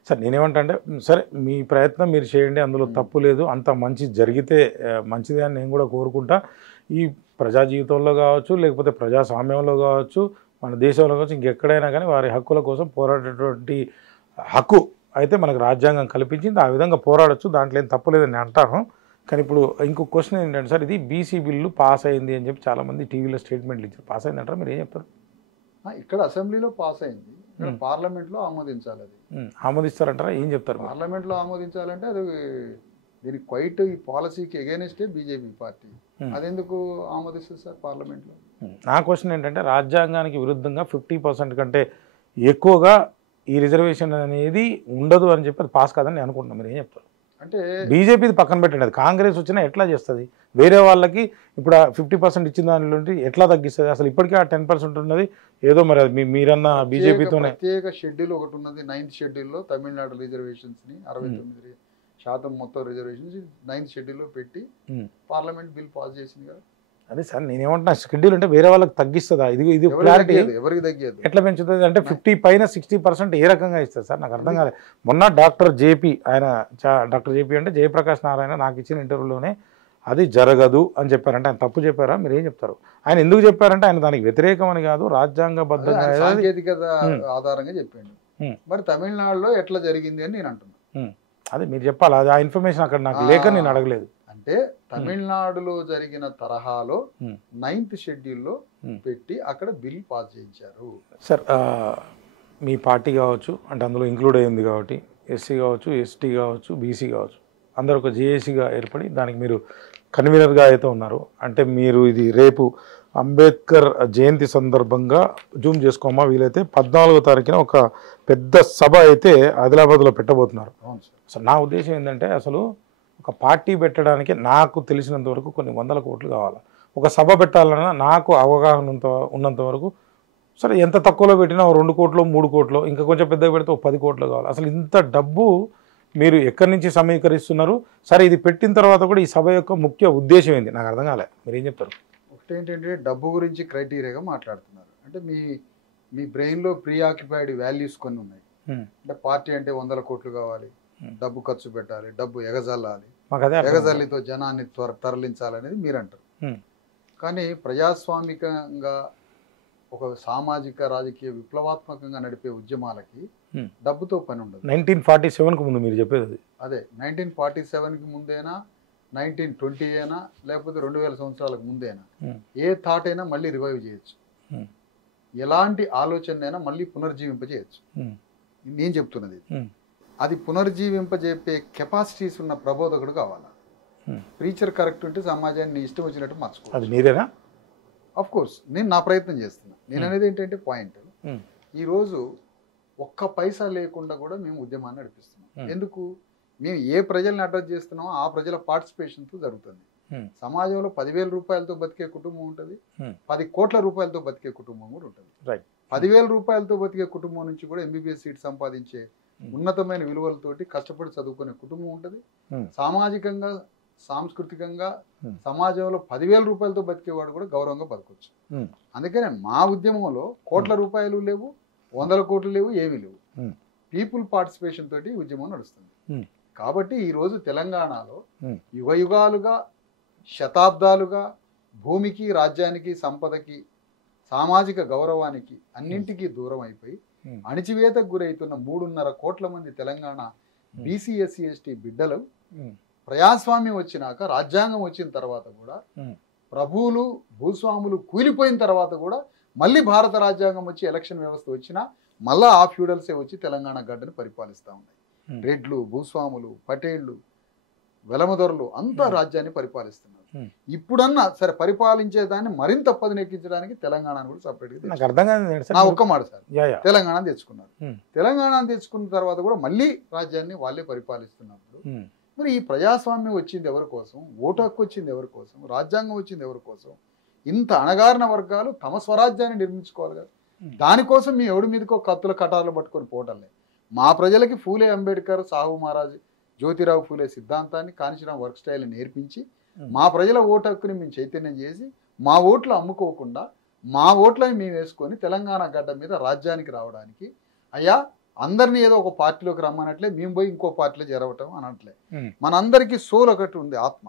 సార్ నేనేమంటా అంటే సరే మీ ప్రయత్నం మీరు చేయండి, అందులో తప్పు లేదు, అంత మంచి జరిగితే మంచిదే అని నేను కూడా కోరుకుంటా. ఈ ప్రజా జీవితంలో కావచ్చు లేకపోతే ప్రజాస్వామ్యంలో కావచ్చు మన దేశంలో కావచ్చు ఇంకెక్కడైనా కానీ వారి హక్కుల కోసం పోరాడేటువంటి హక్కు అయితే మనకు రాజ్యాంగం కల్పించింది, ఆ విధంగా పోరాడచ్చు, దాంట్లో ఏం తప్పులేదని నేను అంటాను. కానీ ఇప్పుడు ఇంకొక క్వశ్చన్ ఏంటంటే సార్ ఇది బీసీ బిల్లు పాస్ అయింది అని చెప్పి చాలామంది టీవీలో స్టేట్మెంట్లు ఇచ్చారు, పాస్ అయిందంటారా? మీరు ఏం చెప్తారు? ఇక్కడ అసెంబ్లీలో పాస్ అయింది, పార్లమెంట్ లో ఆమోదించాలి. అది ఆమోదిస్తారంటారా? ఏం చెప్తారు? పార్లమెంట్ లో ఆమోదించాలంటే అది దీనికి క్వైట్ ఈ పాలసీకి ఎగైనెస్టే బీజేపీ పార్టీ. అది ఎందుకు ఆమోదిస్తుంది సార్ పార్లమెంట్ లో? నా క్వశ్చన్ ఏంటంటే రాజ్యాంగానికి విరుద్ధంగా 50% కంటే ఎక్కువగా ఈ రిజర్వేషన్ అనేది ఉండదు అని చెప్పి అది పాస్ కాదని నేను అనుకుంటున్నాను. మీరు ఏం చెప్తారు? అంటే బీజేపీది పక్కన పెట్టండి, అది కాంగ్రెస్ వచ్చినా ఎట్లా చేస్తుంది? వేరే వాళ్ళకి ఇప్పుడు 50% ఇచ్చిన దానిలో ఎట్లా తగ్గిస్తుంది? అసలు ఇప్పటికే ఆ 10% ఉన్నది ఏదో మరి అది మీరన్న బీజేపీతోనే. ప్రత్యేక షెడ్యూల్ ఒకటి ఉన్నది, 9th షెడ్యూల్లో తమిళనాడు రిజర్వేషన్స్ ని 69% మొత్తం రిజర్వేషన్స్ 9th షెడ్యూల్లో పెట్టి పార్లమెంట్ బిల్ పాస్ చేసింది కదా. అదే సార్ నేనేమంటున్నా షెడ్యూల్ అంటే వేరే వాళ్ళకి తగ్గిస్తుందా? ఇది క్లారిటీ ఎవరికి తగ్గదు, ఎట్లా పెంచుతుంది? అంటే 50 పైన 60% ఏ రకంగా ఇస్తుంది సార్? నాకు అర్థం కాలేదు. మొన్న డాక్టర్ జేపీ అంటే జయప్రకాష్ నారాయణ నాకు ఇచ్చిన ఇంటర్వ్యూలోనే అది జరగదు అని చెప్పారంటే ఆయన తప్పు చెప్పారా? మీరు ఏం చెప్తారు? ఆయన ఎందుకు చెప్పారంటే ఆయన దానికి వ్యతిరేకం అని కాదు, రాజ్యాంగబద్ధంగా సాంకేతికత ఆధారంగా చెప్పాడు. మరి తమిళనాడులో ఎట్లా జరిగింది అని నేను అంటున్నాను. అదే మీరు చెప్పాలి, అది ఆ ఇన్ఫర్మేషన్ అక్కడ నాకు లేక నేను అడగలేదు. అంటే తమిళనాడులో జరిగిన తరహాలో 9th షెడ్యూల్లో పెట్టి అక్కడ బిల్ పాస్ చేయించారు. సార్ మీ పార్టీ కావచ్చు అంటే అందులో ఇంక్లూడ్ అయ్యింది కాబట్టి ఎస్సీ కావచ్చు, ఎస్టీ కావచ్చు, బీసీ కావచ్చు అందరూ ఒక జేఏసీగా ఏర్పడి దానికి మీరు కన్వీనర్గా అయితే ఉన్నారు. అంటే మీరు ఇది రేపు అంబేద్కర్ జయంతి సందర్భంగా జూమ్ చేసుకోమా వీలైతే 14వ తారీఖున ఒక పెద్ద సభ అయితే ఆదిలాబాద్లో పెట్టబోతున్నారు. అసలు నా ఉద్దేశం ఏంటంటే అసలు ఒక పార్టీ పెట్టడానికి నాకు తెలిసినంత వరకు కొన్ని 100 కోట్లు కావాలి. ఒక సభ పెట్టాలన్నా నాకు అవగాహన ఉన్నంత వరకు సరే ఎంత తక్కువలో పెట్టినా 2 కోట్లు 3 కోట్లు ఇంకా కొంచెం పెద్దగా పెడితే 10 కోట్లు కావాలి. అసలు ఇంత డబ్బు మీరు ఎక్కడి నుంచి సమీకరిస్తున్నారు? సరే, ఇది పెట్టిన తర్వాత కూడా ఈ సభ యొక్క ముఖ్య ఉద్దేశం ఏంది? నాకు అర్థం కాలే, మీరు ఏం చెప్తారు? ఒకటేంటంటే డబ్బు గురించి క్రైటీరియాగా మాట్లాడుతున్నారు. అంటే మీ బ్రెయిన్లో ప్రీ ఆక్యుపైడ్ వాల్యూస్ కొన్ని ఉన్నాయి. అంటే పార్టీ అంటే 100 కోట్లు కావాలి, డబ్బు ఖర్చు పెట్టాలి, డబ్బు ఎగజల్లాలి, ఎగజల్లితో జనాన్ని తరలించాలనేది మీరంటారు. కానీ ప్రజాస్వామికంగా ఒక సామాజిక రాజకీయ విప్లవాత్మకంగా నడిపే ఉద్యమాలకి డబ్బుతో పని ఉండదు. 1947కు ముందు మీరు చెప్పేది అదే 1947కి ముందేనా, 1920 అయినా, లేకపోతే 2000 సంవత్సరాలకు ముందేనా, ఏ థాట్ అయినా మళ్ళీ రివైవ్ చేయొచ్చు. ఎలాంటి ఆలోచన మళ్ళీ పునర్జీవింపజేయచ్చు. నేను చెప్తున్నది అది పునర్జీవింపజేపే కెపాసిటీస్ ఉన్న ప్రబోధకుడు కావాలా. ప్రీచర్ కరెక్ట్ ఉంటే సమాజాన్ని ఇష్టం వచ్చినట్టు మార్చుకో. అది మీరేనా? అఫ్ కోర్స్ నేను నా ప్రయత్నం చేస్తున్నా. నేను అనేది ఏంటంటే పాయింట్, ఈరోజు ఒక్క పైసా లేకుండా కూడా మేము ఉద్యమాన్ని నడిపిస్తున్నాం. ఎందుకు? మేము ఏ ప్రజల్ని అడ్రస్ చేస్తున్నామో ఆ ప్రజల పార్టిసిపేషన్తో జరుగుతుంది. సమాజంలో 10,000 రూపాయలతో బతికే కుటుంబం ఉంటుంది, 10 కోట్ల రూపాయలతో బతికే కుటుంబం కూడా ఉంటుంది. 10,000 రూపాయలతో బతికే కుటుంబం నుంచి కూడా MBBS సీట్ సంపాదించే ఉన్నతమైన విలువలతోటి కష్టపడి చదువుకునే కుటుంబం ఉంటుంది. సామాజికంగా సాంస్కృతికంగా సమాజంలో 10,000 రూపాయలతో బతికేవాడు కూడా గౌరవంగా బతకొచ్చు. అందుకనే మా ఉద్యమంలో కోట్ల రూపాయలు లేవు, 100 కోట్లు లేవు, ఏమీ లేవు. పీపుల్ పార్టిసిపేషన్ తోటి ఉద్యమం నడుస్తుంది. కాబట్టి ఈరోజు తెలంగాణలో యుగ యుగాలుగా శతాబ్దాలుగా భూమికి, రాజ్యానికి, సంపదకి, సామాజిక గౌరవానికి అన్నింటికీ దూరం అయిపోయి అణిచివేతకు గురైతున్న 3.5 కోట్ల మంది తెలంగాణ బీసీ ఎస్సీ ఎస్టీ బిడ్డలు ప్రజాస్వామ్యం వచ్చినాక, రాజ్యాంగం వచ్చిన తర్వాత కూడా, ప్రభువులు భూస్వాములు కూలిపోయిన తర్వాత కూడా మళ్ళీ భారత రాజ్యాంగం వచ్చి ఎలక్షన్ వ్యవస్థ వచ్చినా మళ్ళా ఆ ఫ్యూడల్సే వచ్చి తెలంగాణ గడ్డను పరిపాలిస్తూ ఉన్నాయి. రెడ్లు, భూస్వాములు, పటేళ్లు, వెలమదొరలు అంతా రాజ్యాన్ని పరిపాలిస్తున్నారు. ఇప్పుడన్నా సరే పరిపాలించేదాన్ని మరింత పదునెక్కించడానికి తెలంగాణను కూడా సపరేట్గా నా ఒక్క మాట సార్ తెలంగాణ తెచ్చుకున్నారు. తెలంగాణ తెచ్చుకున్న తర్వాత కూడా మళ్ళీ రాజ్యాన్ని వాళ్ళే పరిపాలిస్తున్నప్పుడు మరి ఈ ప్రజాస్వామ్యం వచ్చింది ఎవరి కోసం? ఓటు హక్కు వచ్చింది ఎవరి కోసం? రాజ్యాంగం వచ్చింది ఎవరి కోసం? ఇంత అణగారిన వర్గాలు తమ స్వరాజ్యాన్ని నిర్మించుకోవాలి కదా. దానికోసం మీ ఎవడి మీదకో కత్తుల కటార్లు పట్టుకొని పోవటంలే. మా ప్రజలకి ఫూలే అంబేద్కర్, సాహు మహారాజ్, జ్యోతిరావు ఫూలే సిద్ధాంతాన్ని, కాంచీరాం వర్క్ స్టైల్ని నేర్పించి మా ప్రజల ఓటు హక్కుని మేము చైతన్యం చేసి మా ఓట్లు అమ్ముకోకుండా మా ఓట్లని మేము వేసుకొని తెలంగాణ గడ్డ మీద రాజ్యానికి రావడానికి, అయ్యా అందరినీ ఏదో ఒక పార్టీలోకి రమ్మనట్లే మేము పోయి ఇంకో పార్టీలో చేరవటం అనట్లే. మనందరికీ సోల్ ఒకటి ఉంది, ఆత్మ.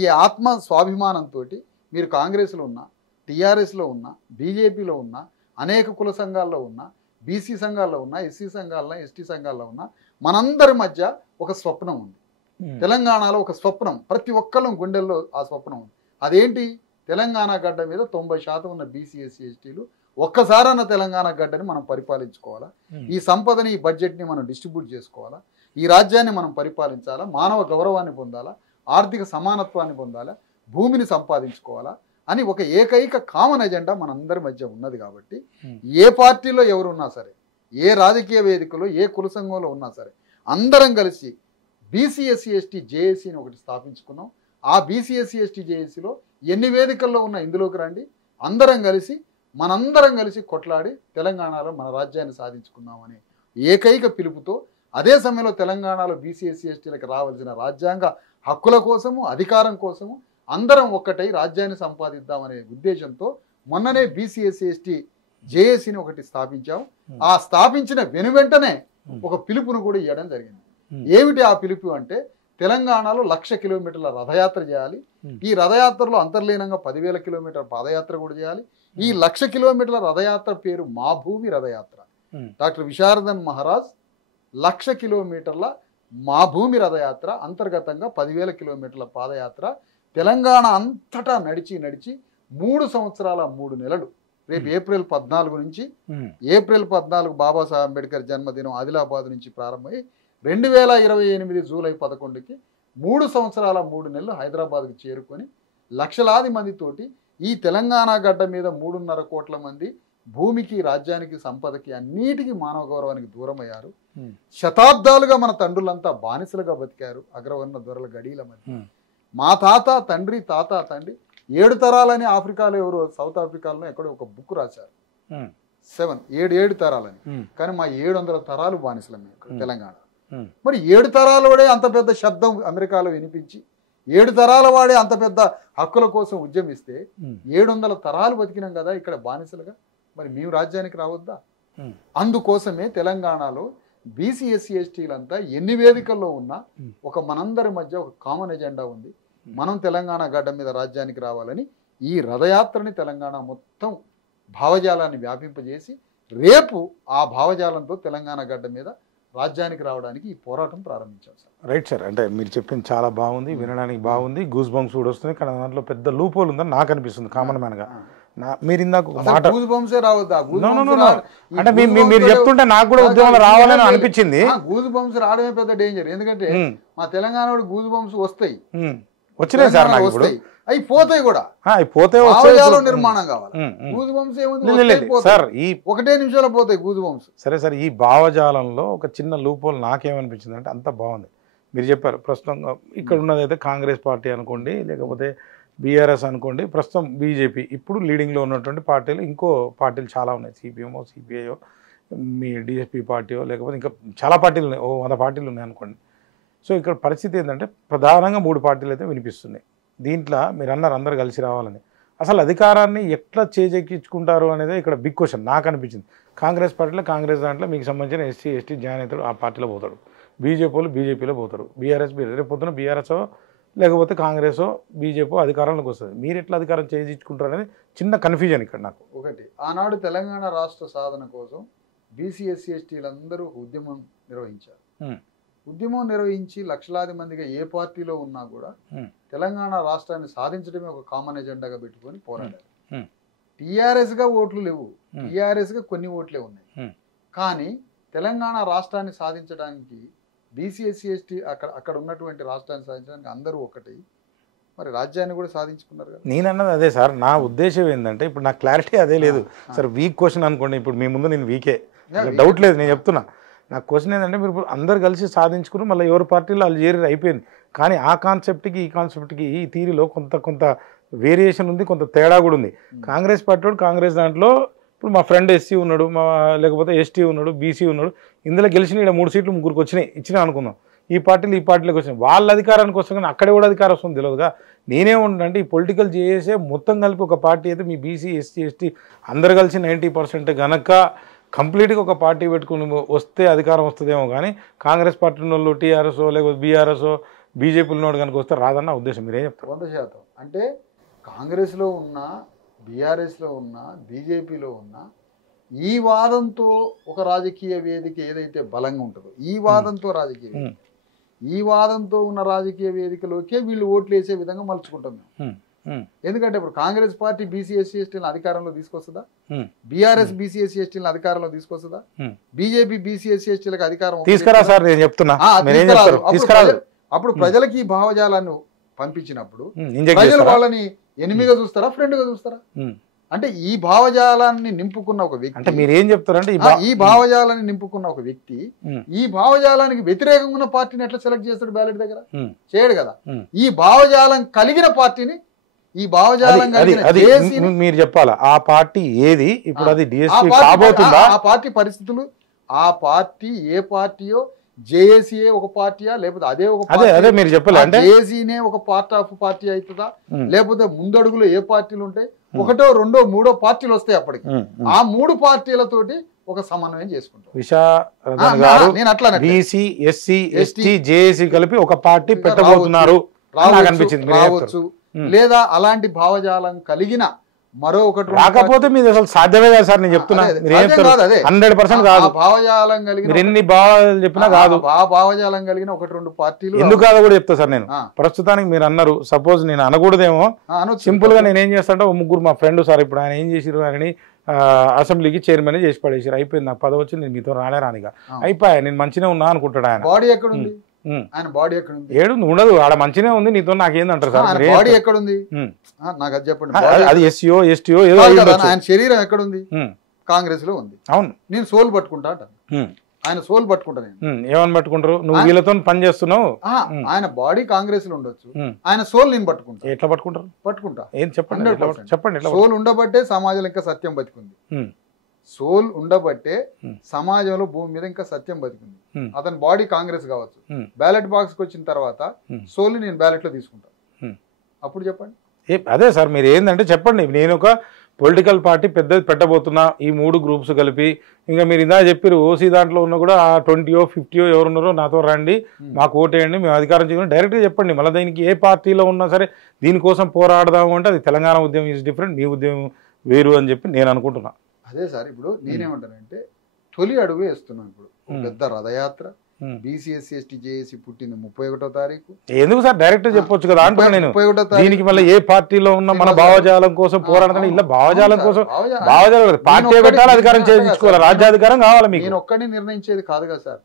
ఈ ఆత్మ స్వాభిమానంతో మీరు కాంగ్రెస్లో ఉన్నా, టీఆర్ఎస్లో ఉన్నా, బీజేపీలో ఉన్నా, అనేక కుల సంఘాల్లో ఉన్నా, బీసీ సంఘాల్లో ఉన్నా, ఎస్సీ సంఘాల్లో, ఎస్టీ సంఘాల్లో ఉన్నా, మనందరి మధ్య ఒక స్వప్నం ఉంది. తెలంగాణలో ఒక స్వప్నం ప్రతి ఒక్కళ్ళం గుండెల్లో ఆ స్వప్నం ఉంది. అదేంటి? తెలంగాణ గడ్డ మీద 90% ఉన్న బీసీ ఎస్సీ ఎస్టీలు ఒక్కసారన్న తెలంగాణ గడ్డని మనం పరిపాలించుకోవాలా, ఈ సంపదని, ఈ బడ్జెట్ని మనం డిస్ట్రిబ్యూట్ చేసుకోవాలా, ఈ రాజ్యాన్ని మనం పరిపాలించాలా, మానవ గౌరవాన్ని పొందాలా, ఆర్థిక సమానత్వాన్ని పొందాలా, భూమిని సంపాదించుకోవాలా అని ఒక ఏకైక కామన్ ఎజెండా మనందరి మధ్య ఉన్నది. కాబట్టి ఏ పార్టీలో ఎవరున్నా సరే, ఏ రాజకీయ వేదికలో, ఏ కుల సంఘంలో ఉన్నా సరే అందరం కలిసి బీసీ ఎస్సీ ఎస్టీ జేఏసీని ఒకటి స్థాపించుకున్నాం. ఆ బీసీ ఎస్సీ ఎస్టీ జేఏసీలో ఎన్ని వేదికల్లో ఉన్నా ఇందులోకి రండి, మనందరం కలిసి కొట్లాడి తెలంగాణలో మన రాజ్యాన్ని సాధించుకుందామని ఏకైక పిలుపుతో, అదే సమయంలో తెలంగాణలో బీసీ ఎస్సీ ఎస్టీలకు రావాల్సిన రాజ్యాంగ హక్కుల కోసము, అధికారం కోసము అందరం ఒక్కటై రాజ్యాన్ని సంపాదిద్దామనే ఉద్దేశంతో మొన్ననే బీసీ ఎస్సీ ఎస్టీ జేఏసీని ఒకటి స్థాపించాం. ఆ స్థాపించిన వెనువెంటనే ఒక పిలుపును కూడా ఇవ్వడం జరిగింది. ఏమిటి ఆ పిలుపు అంటే, తెలంగాణలో 1,00,000 కిలోమీటర్ల రథయాత్ర చేయాలి. ఈ రథయాత్రలో అంతర్లీనంగా 10,000 కిలోమీటర్ల పాదయాత్ర కూడా చేయాలి. ఈ 1,00,000 కిలోమీటర్ల రథయాత్ర పేరు మా భూమి రథయాత్ర. డాక్టర్ విశారదన్ మహారాజ్ 1,00,000 కిలోమీటర్ల మా భూమి రథయాత్ర అంతర్గతంగా 10,000 కిలోమీటర్ల పాదయాత్ర తెలంగాణ అంతటా నడిచి 3 సంవత్సరాల 3 నెలలు, రేపు ఏప్రిల్ 14 నుంచి, ఏప్రిల్ 14 బాబాసాహెబ్ అంబేద్కర్ జన్మదినం ఆదిలాబాద్ నుంచి ప్రారంభమై 2028 జూలై 11కి 3 సంవత్సరాల 3 నెలలు హైదరాబాద్కు చేరుకొని లక్షలాది మందితోటి ఈ తెలంగాణ గడ్డ మీద 3.5 కోట్ల మంది భూమికి, రాజ్యానికి, సంపదకి, అన్నిటికీ మానవ గౌరవానికి దూరం అయ్యారు. శతాబ్దాలుగా మన తండ్రులంతా బానిసలుగా బతికారు అగ్రవర్ణ దొరల గడీల మధ్య. మా తాత తండ్రి 7 తరాలని ఆఫ్రికాలో ఎవరో సౌత్ ఆఫ్రికాలో ఎక్కడో ఒక బుక్ రాశారు, 7 తరాలని. కానీ మా 700 తరాలు బానిసలం తెలంగాణ. మరి 7 తరాల వాడే అంత పెద్ద శబ్దం అమెరికాలో వినిపించి 7 తరాల వాడే అంత పెద్ద హక్కుల కోసం ఉద్యమిస్తే 700 తరాలు బతికినాం కదా ఇక్కడ బానిసలుగా. మరి మేము రాజ్యానికి రావద్దా? అందుకోసమే తెలంగాణలో బీసీ ఎస్సీ ఎస్టీలంతా ఎన్ని వేదికల్లో ఉన్నా ఒక మనందరి మధ్య ఒక కామన్ ఎజెండా ఉంది. మనం తెలంగాణ గడ్డ మీద రాజ్యానికి రావాలని ఈ రథయాత్రని తెలంగాణ మొత్తం భావజాలాన్ని వ్యాపింపజేసి రేపు ఆ భావజాలంతో తెలంగాణ గడ్డ మీద రాజ్యానికి రావడానికి ఈ పోరాటం ప్రారంభించాం సార్. రైట్ సార్, అంటే మీరు చెప్పింది చాలా బాగుంది, వినడానికి బాగుంది, గూస్ బంప్స్ కూడా వస్తున్నాయి. కానీ దాంట్లో పెద్ద లూప్ హోల్ ఉందని నాకు అనిపిస్తుంది కామన్ మ్యాన్గా. మీరు ఇందాక మాట గూస్ బంప్సే రావద్దా? అంటే మీరు చెప్తుంటే నాకు కూడా ఉద్యమంలో రావాలని అనిపించింది. గూస్ బంప్స్ రావడమే పెద్ద డేంజర్. ఎందుకంటే మా తెలంగాణ గూస్ బంప్స్ వస్తాయి, వచ్చినాయి సార్, నాకు ఇప్పుడు అవి పోతాయి కూడా. భావజాలం నిర్మాణం కావాలి. గూస్ బంప్స్ ఏముంది సార్, ఈ 1 నిమిషాలు పోతాయి గూస్ బంప్స్. సరే సార్, ఈ భావజాలంలో ఒక చిన్న లూప్ హోల్ నాకేమనిపించింది అంటే అంత బాగుంది. మీరు చెప్పారు ప్రస్తుతం ఇక్కడ ఉన్నదైతే కాంగ్రెస్ పార్టీ అనుకోండి, లేకపోతే బీఆర్ఎస్ అనుకోండి, ప్రస్తుతం బీజేపీ ఇప్పుడు లీడింగ్లో ఉన్నటువంటి పార్టీలు, ఇంకో పార్టీలు చాలా ఉన్నాయి, సిపిఎంఓ సిపిఐఓ మీ డిఎస్పీ పార్టీయో లేకపోతే ఇంకా చాలా పార్టీలు ఉన్నాయి, 100 పార్టీలు ఉన్నాయి అనుకోండి. సో ఇక్కడ పరిస్థితి ఏంటంటే ప్రధానంగా 3 పార్టీలు అయితే వినిపిస్తున్నాయి. దీంట్లో మీరు అన్నారు అందరు కలిసి రావాలని. అసలు అధికారాన్ని ఎట్లా చేజెక్కించుకుంటారు అనేది ఇక్కడ బిగ్ క్వశ్చన్ నాకు అనిపించింది. కాంగ్రెస్ పార్టీలో కాంగ్రెస్ దాంట్లో మీకు సంబంధించిన ఎస్సీ ఎస్టీ జాయిన్ అవుతాడు, ఆ పార్టీలో పోతాడు. బీజేపీ వాళ్ళు బీజేపీలో పోతారు. బీఆర్ఎస్ రేపు పొద్దున బీఆర్ఎస్ఓ లేకపోతే కాంగ్రెస్ బీజేపీ అధికారంలోకి వస్తుంది. మీరు ఎట్లా అధికారం చేయించుకుంటారు అనేది చిన్న కన్ఫ్యూజన్ ఇక్కడ నాకు. ఒకటి, ఆనాడు తెలంగాణ రాష్ట్ర సాధన కోసం బీసీ ఎస్సీ ఎస్టీలందరూ ఉద్యమం నిర్వహించారు. ఉద్యమం నిర్వహించి లక్షలాది మందిగా ఏ పార్టీలో ఉన్నా కూడా తెలంగాణ రాష్ట్రాన్ని సాధించడమే ఒక కామన్ ఎజెండాగా పెట్టుకొని పోరాడారు. టీఆర్ఎస్గా ఓట్లు లేవు, టీఆర్ఎస్గా కొన్ని ఓట్లే ఉన్నాయి. కానీ తెలంగాణ రాష్ట్రాన్ని సాధించడానికి బీసీ ఎస్సీ ఎస్టీ అక్కడ ఉన్నటువంటి రాష్ట్రాన్ని సాధించడానికి అందరూ ఒకటి. మరి రాజ్యాన్ని కూడా సాధించుకున్నారు కదా. నేనన్నది అదే సార్, నా ఉద్దేశం ఏంటంటే ఇప్పుడు నాకు క్లారిటీ అదే లేదు సార్. వీక్ క్వశ్చన్ అనుకోండి, ఇప్పుడు మీ ముందు నేను వీకే, డౌట్ లేదు, నేను చెప్తున్నా. నాకు క్వశ్చన్ ఏంటంటే మీరు అందరు కలిసి సాధించుకుని మళ్ళీ ఎవరి పార్టీలో వాళ్ళు చేరి అయిపోయింది. కానీ ఆ కాన్సెప్ట్కి ఈ కాన్సెప్ట్కి ఈ థీరీలో కొంత వేరియేషన్ ఉంది, కొంత తేడా కూడా ఉంది. కాంగ్రెస్ పార్టీ వాడు కాంగ్రెస్ దాంట్లో ఇప్పుడు మా ఫ్రెండ్ ఎస్సీ ఉన్నాడు, లేకపోతే ఎస్టీ ఉన్నాడు, బీసీ ఉన్నాడు, ఇందులో గెలిచిన ఇక్కడ 3 సీట్లు ముగ్గురికి వచ్చినాయి అనుకుందాం. ఈ పార్టీలోకి వచ్చినాయి. వాళ్ళ అధికారానికి వస్తాం కానీ అక్కడ కూడా అధికారం వస్తుంది తెలియదుగా. నేనేమంటే ఈ పొలిటికల్ చేసే మొత్తం కలిపి ఒక పార్టీ అయితే మీ బీసీ ఎస్సీ ఎస్టీ అందరు కలిసి 90% గనక కంప్లీట్గా ఒక పార్టీ పెట్టుకుని వస్తే అధికారం వస్తుందేమో. కానీ కాంగ్రెస్ పార్టీ వాళ్ళు టీఆర్ఎస్ఓ లేకపోతే బీఆర్ఎస్ఓ బీజేపీలో ఉన్నోడు కనుక వస్తే రాదన్న ఉద్దేశం. మీరేం చెప్తారు? 100% అంటే కాంగ్రెస్లో ఉన్న, బీఆర్ఎస్లో ఉన్న, బీజేపీలో ఉన్న ఈ వాదంతో ఒక రాజకీయ వేదిక ఏదైతే బలంగా ఉంటుందో ఈ వాదంతో రాజకీయ వేదిక, ఈ వాదంతో ఉన్న రాజకీయ వేదికలోకే వీళ్ళు ఓట్లు వేసే విధంగా మలుచుకుంటాం మేము. ఎందుకంటే ఇప్పుడు కాంగ్రెస్ పార్టీ బీసీ ఎస్సీ ఎస్టీలను అధికారంలో తీసుకొస్తుందా? బీఆర్ఎస్ బీసీ ఎస్సీ ఎస్టీలను అధికారంలో తీసుకొస్తుందా? బీజేపీ బీసీ ఎస్సీ ఎస్టీలకు అధికారం తీసుకురా సార్, నేను చెప్తున్నా. అప్పుడు ప్రజలకి ఈ భావజాలాన్ని పంపించినప్పుడు ప్రజలు వాళ్ళని ఎనిమిగా చూస్తారా, ఫ్రెండ్ గా చూస్తారా? అంటే ఈ భావజాలాన్ని నింపుకున్న ఒక వ్యక్తి, అంటే మీరు ఏం చెప్తారంటే ఈ భావజాలాన్ని నింపుకున్న ఒక వ్యక్తి ఈ భావజాలానికి వ్యతిరేకంగా ఉన్న పార్టీని ఎట్లా సెలెక్ట్ చేస్తాడు? బ్యాలెట్ దగ్గర చేయడు కదా. ఈ భావజాలం కలిగిన పార్టీని, ఈ భావజాలం మీరు చెప్పాలా ఆ పార్టీ ఏది, ఇప్పుడు అది డిఎస్పీ కాబోతుందా? ఆ పార్టీ పరిస్థితులు, ఆ పార్టీ ఏ పార్టీయో, జేఏసీఏ ఒక పార్టీయా లేకపోతే అదే ఒక అదే మీరు చెప్పాలి. అంటే జేఏసీనే ఒక పార్ట్ ఆఫ్ పార్టీ అవుతుందా, లేకపోతే ముందడుగులో ఏ పార్టీలు ఉంటాయి, 1, 2, 3 పార్టీలు వస్తాయి. అప్పటికి ఆ 3 పార్టీలతోటి ఒక సమన్వయం చేసుకుంటాం. నేను అట్లా బీసీ ఎస్సీ ఎస్టీ జేఏసీ కలిపి ఒక పార్టీ పెట్టబోతున్నారు రావచ్చు. లేదా అలాంటి భావజాలం కలిగిన మరో ఒకటి రాకపోతే మీరు అసలు సాధ్యమే కాదు సార్. నేను చెప్తున్నా 100% కాదు. భావజాలం కలిగిన ఎన్ని భావాలు చెప్పినా కాదు. భావజాలం కలిగిన 1, 2 పార్టీలు ఎందుకు కాదో కూడా చెప్తా సార్. నేను ప్రస్తుతానికి మీరు అన్నారు, సపోజ్ నేను అనకూడదేమో, సింపుల్ గా నేను ఏం చేస్తాంటే 3 మా ఫ్రెండ్ సార్ ఇప్పుడు ఆయన ఏం చేసిరు, ఆయనని అసెంబ్లీకి చైర్మన్ చేసి పడేసారు. అయిపోయింది, నాకు పదవి వచ్చింది, నేను మీతో రానిగా అయిపోయా, నేను మంచిగా ఉన్నా అనుకుంటాడు ఆయన. బాడీ ఎక్కడుంది? ఆయన బాడీ ఎక్కడుంది? ఏడు ఉండదు, ఆడ మంచిగానే ఉంది, నీతో నాకేందంటారు సార్? బాడీ ఎక్కడుంది నాకు అది చెప్పండి. అది ఎస్సీఓ ఎస్టీఓ ఏదో. ఆయన శరీరం ఎక్కడుంది? కాంగ్రెస్ లో ఉంది. అవును, నేను సోల్ పట్టుకుంటా అంటాను. ఆయన సోల్ పట్టుకుంటా. నేను ఏమని పట్టుకుంటారు? నువ్వు వీళ్ళతో పని చేస్తున్నావు. ఆయన బాడీ కాంగ్రెస్ లో ఉండొచ్చు, ఆయన సోల్ నేను పట్టుకుంటా. ఎట్లా పట్టుకుంటారు? పట్టుకుంటా. ఏం చెప్పండి, చెప్పండి. సోల్ ఉండబట్టే సమాజంలో ఇంకా సత్యం బతికుంది. సోల్ ఉండబట్టే సమాజంలో భూమి మీద ఇంకా సత్యం బతికింది. అతని బాడీ కాంగ్రెస్ కావచ్చు, బ్యాలెట్ బాక్స్కి వచ్చిన తర్వాత సోల్ నేను బ్యాలెట్ లో తీసుకుంటాను. అప్పుడు చెప్పండి. అదే సార్, మీరు ఏంటంటే చెప్పండి, నేను ఒక పొలిటికల్ పార్టీ పెద్దది పెట్టబోతున్నా, ఈ 3 గ్రూప్స్ కలిపి, ఇంకా మీరు ఇందా చెప్పారు ఓసీ దాంట్లో ఉన్న కూడా ఆ 20 50 ఎవరున్నారో నాతో రండి, మాకు ఓటేయండి, మేము అధికారం చేయకుండా డైరెక్ట్గా చెప్పండి. మళ్ళీ దీనికి ఏ పార్టీలో ఉన్నా సరే దీనికోసం పోరాడదాము అంటే అది తెలంగాణ ఉద్యమం ఈజ్ డిఫరెంట్, మీ ఉద్యమం వేరు అని చెప్పి నేను అనుకుంటున్నా. అదే సార్, ఇప్పుడు నేనేమంటానంటే తొలి అడుగు వేస్తున్నాం. ఇప్పుడు పెద్ద రథయాత్ర, బీసీఎస్సీ ఎస్టీ జేఏసీ పుట్టింది 31వ తారీఖు. ఎందుకు సార్ డైరెక్ట్ చెప్పొచ్చు కదా అంటున్నా నేను. దీనికి మళ్ళీ ఏ పార్టీలో ఉన్న మన భావజాలం కోసం పోరాడతాను, ఇలా భావజాలం కోసం భావజాలం పార్టీ పెట్టాలి, అధికారం చేయించుకోవాలి, రాజ్యాధికారం కావాలి మీకు. నేను ఒక్కడిని నిర్ణయించేది కాదు కదా సార్.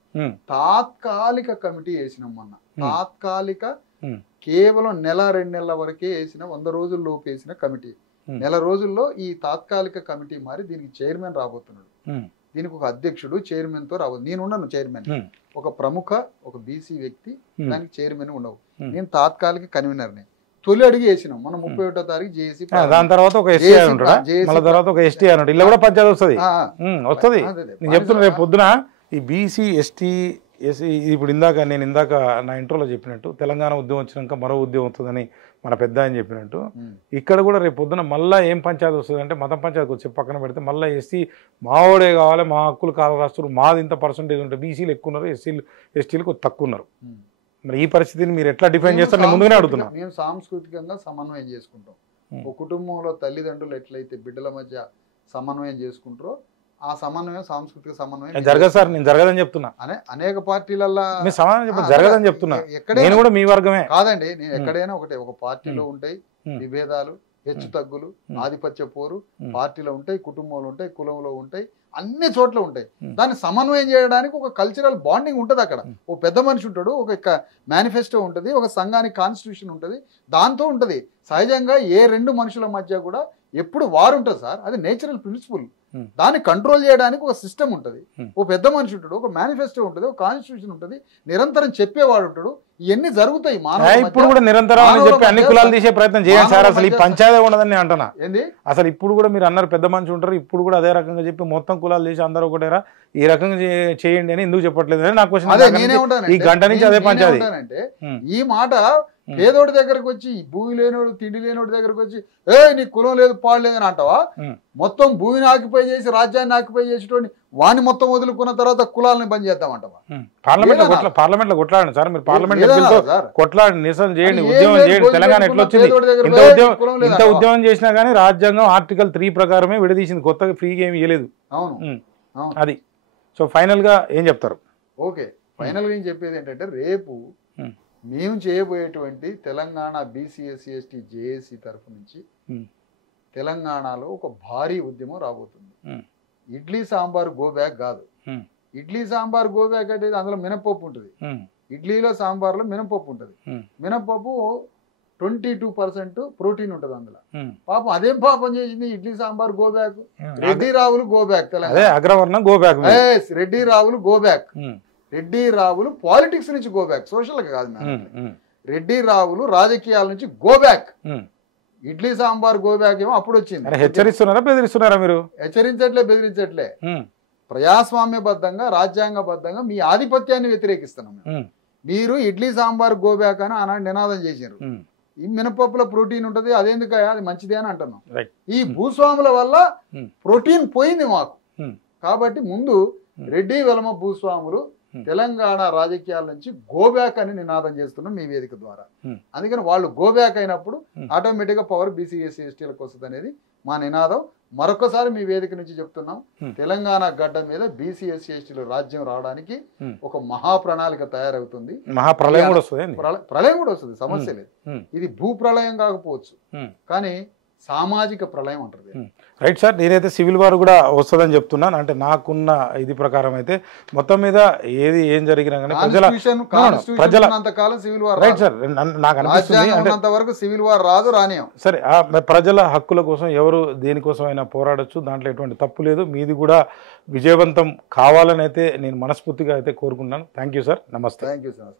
తాత్కాలిక కమిటీ వేసినాం మొన్న. తాత్కాలిక కేవలం నెల 2 నెలల వరకే వేసిన, 100 రోజుల లోపు వేసిన కమిటీ. నెల రోజుల్లో ఈ తాత్కాలిక కమిటీ మారి దీనికి చైర్మన్ రాబోతున్నాడు. దీనికి ఒక అధ్యక్షుడు చైర్మన్ తో రాబోతుంది. నేనున్నాను చైర్మన్, ఒక ప్రముఖ ఒక బీసీ వ్యక్తి దానికి చైర్మన్ ఉండవు. నేను తాత్కాలిక కన్వీనర్ని. తొలి అడిగి వేసినాం మనం 31వ తారీఖు జేఏసీ. దాని తర్వాత ఒక ఎస్టీ తర్వాత ఒక ఎస్టీ అన్నట్టు ఇలా కూడా పంచాయతీ వస్తుంది. నేను చెప్తున్నా రేపు పొద్దున ఈ బీసీ ఎస్టీ ఎస్సీ ఇప్పుడు నేను ఇందాక నా ఇంట్రోలో చెప్పినట్టు తెలంగాణ ఉద్యమం వచ్చినాక మరో ఉద్యమం వస్తుందని మన పెద్ద ఆయన చెప్పినట్టు ఇక్కడ కూడా రేపు పొద్దున మళ్ళీ ఏం పంచాయతీ వస్తుంది అంటే మతం పంచాయతీ వచ్చి పక్కన పెడితే మళ్ళీ ఎస్సీ మావోడే కావాలి, మా హక్కులు కాలరాస్తున్నారు, మాది ఇంత పర్సంటేజ్ ఉంటే బీసీలు ఎక్కువ ఉన్నారు, ఎస్టీలు కొంచెం తక్కువ ఉన్నారు. మరి ఈ పరిస్థితిని మీరు ఎట్లా డిఫైన్ చేస్తారు నేను ముందుగానే అడుగుతున్నా. మేము సాంస్కృతికంగా సమన్వయం చేసుకుంటాం. ఒక కుటుంబంలో తల్లిదండ్రులు ఎట్లయితే బిడ్డల మధ్య సమన్వయం చేసుకుంటారో ఆ సమన్వయం సాంస్కృతిక సమన్వయం జరగదు సార్. నేను జరగదని చెప్తున్నా. అనేక పార్టీలల్లో జరగదని చెప్తున్నా. నేను కూడా మీ వర్గమే కాదండి. నేను ఎక్కడైనా ఒకటే, ఒక పార్టీలో ఉంటాయి విభేదాలు, హెచ్చు తగ్గులు, ఆధిపత్య పోరు పార్టీలో ఉంటాయి, కుటుంబంలో ఉంటాయి, కులంలో ఉంటాయి, అన్ని చోట్ల ఉంటాయి. దాన్ని సమన్వయం చేయడానికి ఒక కల్చరల్ బాండింగ్ ఉంటుంది. అక్కడ ఓ పెద్ద మనిషి ఉంటాడు, ఒక మేనిఫెస్టో ఉంటుంది, ఒక సంఘానికి కాన్స్టిట్యూషన్ ఉంటుంది, దాంతో ఉంటుంది. సహజంగా ఏ 2 మనుషుల మధ్య కూడా ఎప్పుడు వారు ఉంటుంది సార్. అది నేచురల్ ప్రిన్సిపల్. దాన్ని కంట్రోల్ చేయడానికి ఒక సిస్టమ్ ఉంటుంది, ఓ పెద్ద మనిషి ఉంటాడు, ఒక మేనిఫెస్టో ఉంటుంది, ఒక కాన్స్టిట్యూషన్ ఉంటుంది, నిరంతరం చెప్పేవాడు ఉంటాడు. ఇవన్నీ జరుగుతాయి. ఇప్పుడు కూడా నిరంతరం అన్ని కులాలు తీసే ప్రయత్నం చేయండి సార్. అసలు ఈ పంచాయతీ ఉండదని నేను అంటున్నా. ఏంది అసలు ఇప్పుడు కూడా మీరు అన్నారు పెద్ద మనిషి ఉంటారు, ఇప్పుడు కూడా అదే రకంగా చెప్పి మొత్తం కులాలు తీసి అందరూ ఒకటేరా ఈ రకంగా చేయండి అని ఎందుకు చెప్పట్లేదు అని నా క్వశ్చన్. ఈ గంట నుంచి అదే పంచాయతీ. ఈ మాట పేదోడి దగ్గరకు వచ్చి, భూమి లేనోడు తిండి లేనోడి దగ్గరకు వచ్చి నీ కులం లేదు పాడు లేదని అంటావా? మొత్తం భూమిని ఆక్యుపై చేసి రాజ్యాన్ని ఆక్యుపై చేసేటోని వాడిని మొత్తం వదులుకున్న తర్వాత కులాలని బంద్ చేద్దామంటావా? పార్లమెంట్ లో కొట్లాడండి సార్. మీరు పార్లమెంట్ కొట్లాడి నిరసన చేయండి, ఉద్యమం చేయండి. తెలంగాణ ఎట్లా వచ్చింది? ఇంత ఉద్యమం చేసినా గానీ రాజ్యాంగం ఆర్టికల్ 3 ప్రకారమే విడదీసింది, కొత్తగా ఫ్రీగా ఏమి ఇవ్వలేదు. అది. సో ఫైనల్ గా ఏం చెప్తారు? ఓకే, ఫైనల్ గా ఏం చెప్పేది ఏంటంటే, రేపు మేము చేయబోయేటువంటి తెలంగాణ బీసీఎస్సీ ఎస్టీ జేఏసీ తరఫు నుంచి తెలంగాణలో ఒక భారీ ఉద్యమం రాబోతుంది. ఇడ్లీ సాంబార్ గో బ్యాక్ కాదు. ఇడ్లీ సాంబార్ గో బ్యాక్ అంటే అందులో మినపప్పు ఉంటుంది. ఇడ్లీలో సాంబార్లో మినపప్పు ఉంటుంది. మినపప్పు 22% ప్రోటీన్ ఉంటుంది అందులో. పాపం అదేం పాపం చేసింది? Idli sambar go back. రెడ్డి రావులు గో బ్యాక్. తెలంగాణ రెడ్డి రావులు గో బ్యాక్. రెడ్డి రావులు పాలిటిక్స్ నుంచి గో బ్యాక్, సోషల్ గా కాదు. రెడ్డి రావులు రాజకీయాల నుంచి go back. Idli sambar go back ఏమో అప్పుడు వచ్చింది. హెచ్చరిస్తున్నారా బెదిరిస్తున్నారా? మీరు హెచ్చరించట్లే, బెదిరించట్లే. ప్రజాస్వామ్యబద్ధంగా రాజ్యాంగబద్ధంగా మీ ఆధిపత్యాన్ని వ్యతిరేకిస్తున్నాం. మీరు ఇడ్లీ సాంబార్ గో బ్యాక్ అని ఆనాడు నినాదం చేశారు. ఈ మినపప్పులో ప్రోటీన్ ఉంటుంది, అదేందుకు అది మంచిదే అని అంటున్నాం. ఈ భూస్వాముల వల్ల ప్రోటీన్ పోయింది మాకు. కాబట్టి ముందు రెడ్డి వెలమ భూస్వాములు తెలంగాణ రాజకీయాల నుంచి గోబ్యాక్ అని నినాదం చేస్తున్నాం మీ వేదిక ద్వారా. అందుకని వాళ్ళు గోబ్యాక్ అయినప్పుడు ఆటోమేటిక్ గా పవర్ బీసీఎస్సీ ఎస్టీలకు వస్తుంది అనేది మా నినాదం. మరొకసారి మీ వేదిక నుంచి చెప్తున్నాం, తెలంగాణ గడ్డ మీద బీసీఎస్సీ ఎస్టీలు రాజ్యం రావడానికి ఒక మహా ప్రణాళిక తయారవుతుంది. ప్రళయం కూడా వస్తుంది, సమస్య లేదు. ఇది భూ ప్రళయం కాకపోవచ్చు, కానీ సామాజిక ప్రళయం అంటారు. రైట్ సార్, నేనైతే సివిల్ వార్ కూడా వస్తుందని చెప్తున్నాను. అంటే నాకున్న ఇది ప్రకారం అయితే మొత్తం మీద ఏం జరిగినా కానీ రైట్ సార్ నాకు అనిపిస్తుంది సివిల్ వార్ రాదు, రానియం. సరే, ప్రజల హక్కుల కోసం ఎవరు దేనికోసం అయినా పోరాడచ్చు, దాంట్లో ఎటువంటి తప్పు లేదు. మీది కూడా విజయవంతం కావాలని అయితే నేను మనస్ఫూర్తిగా అయితే కోరుకుంటున్నాను. థ్యాంక్ యూ సార్, నమస్తే. Thank you sir.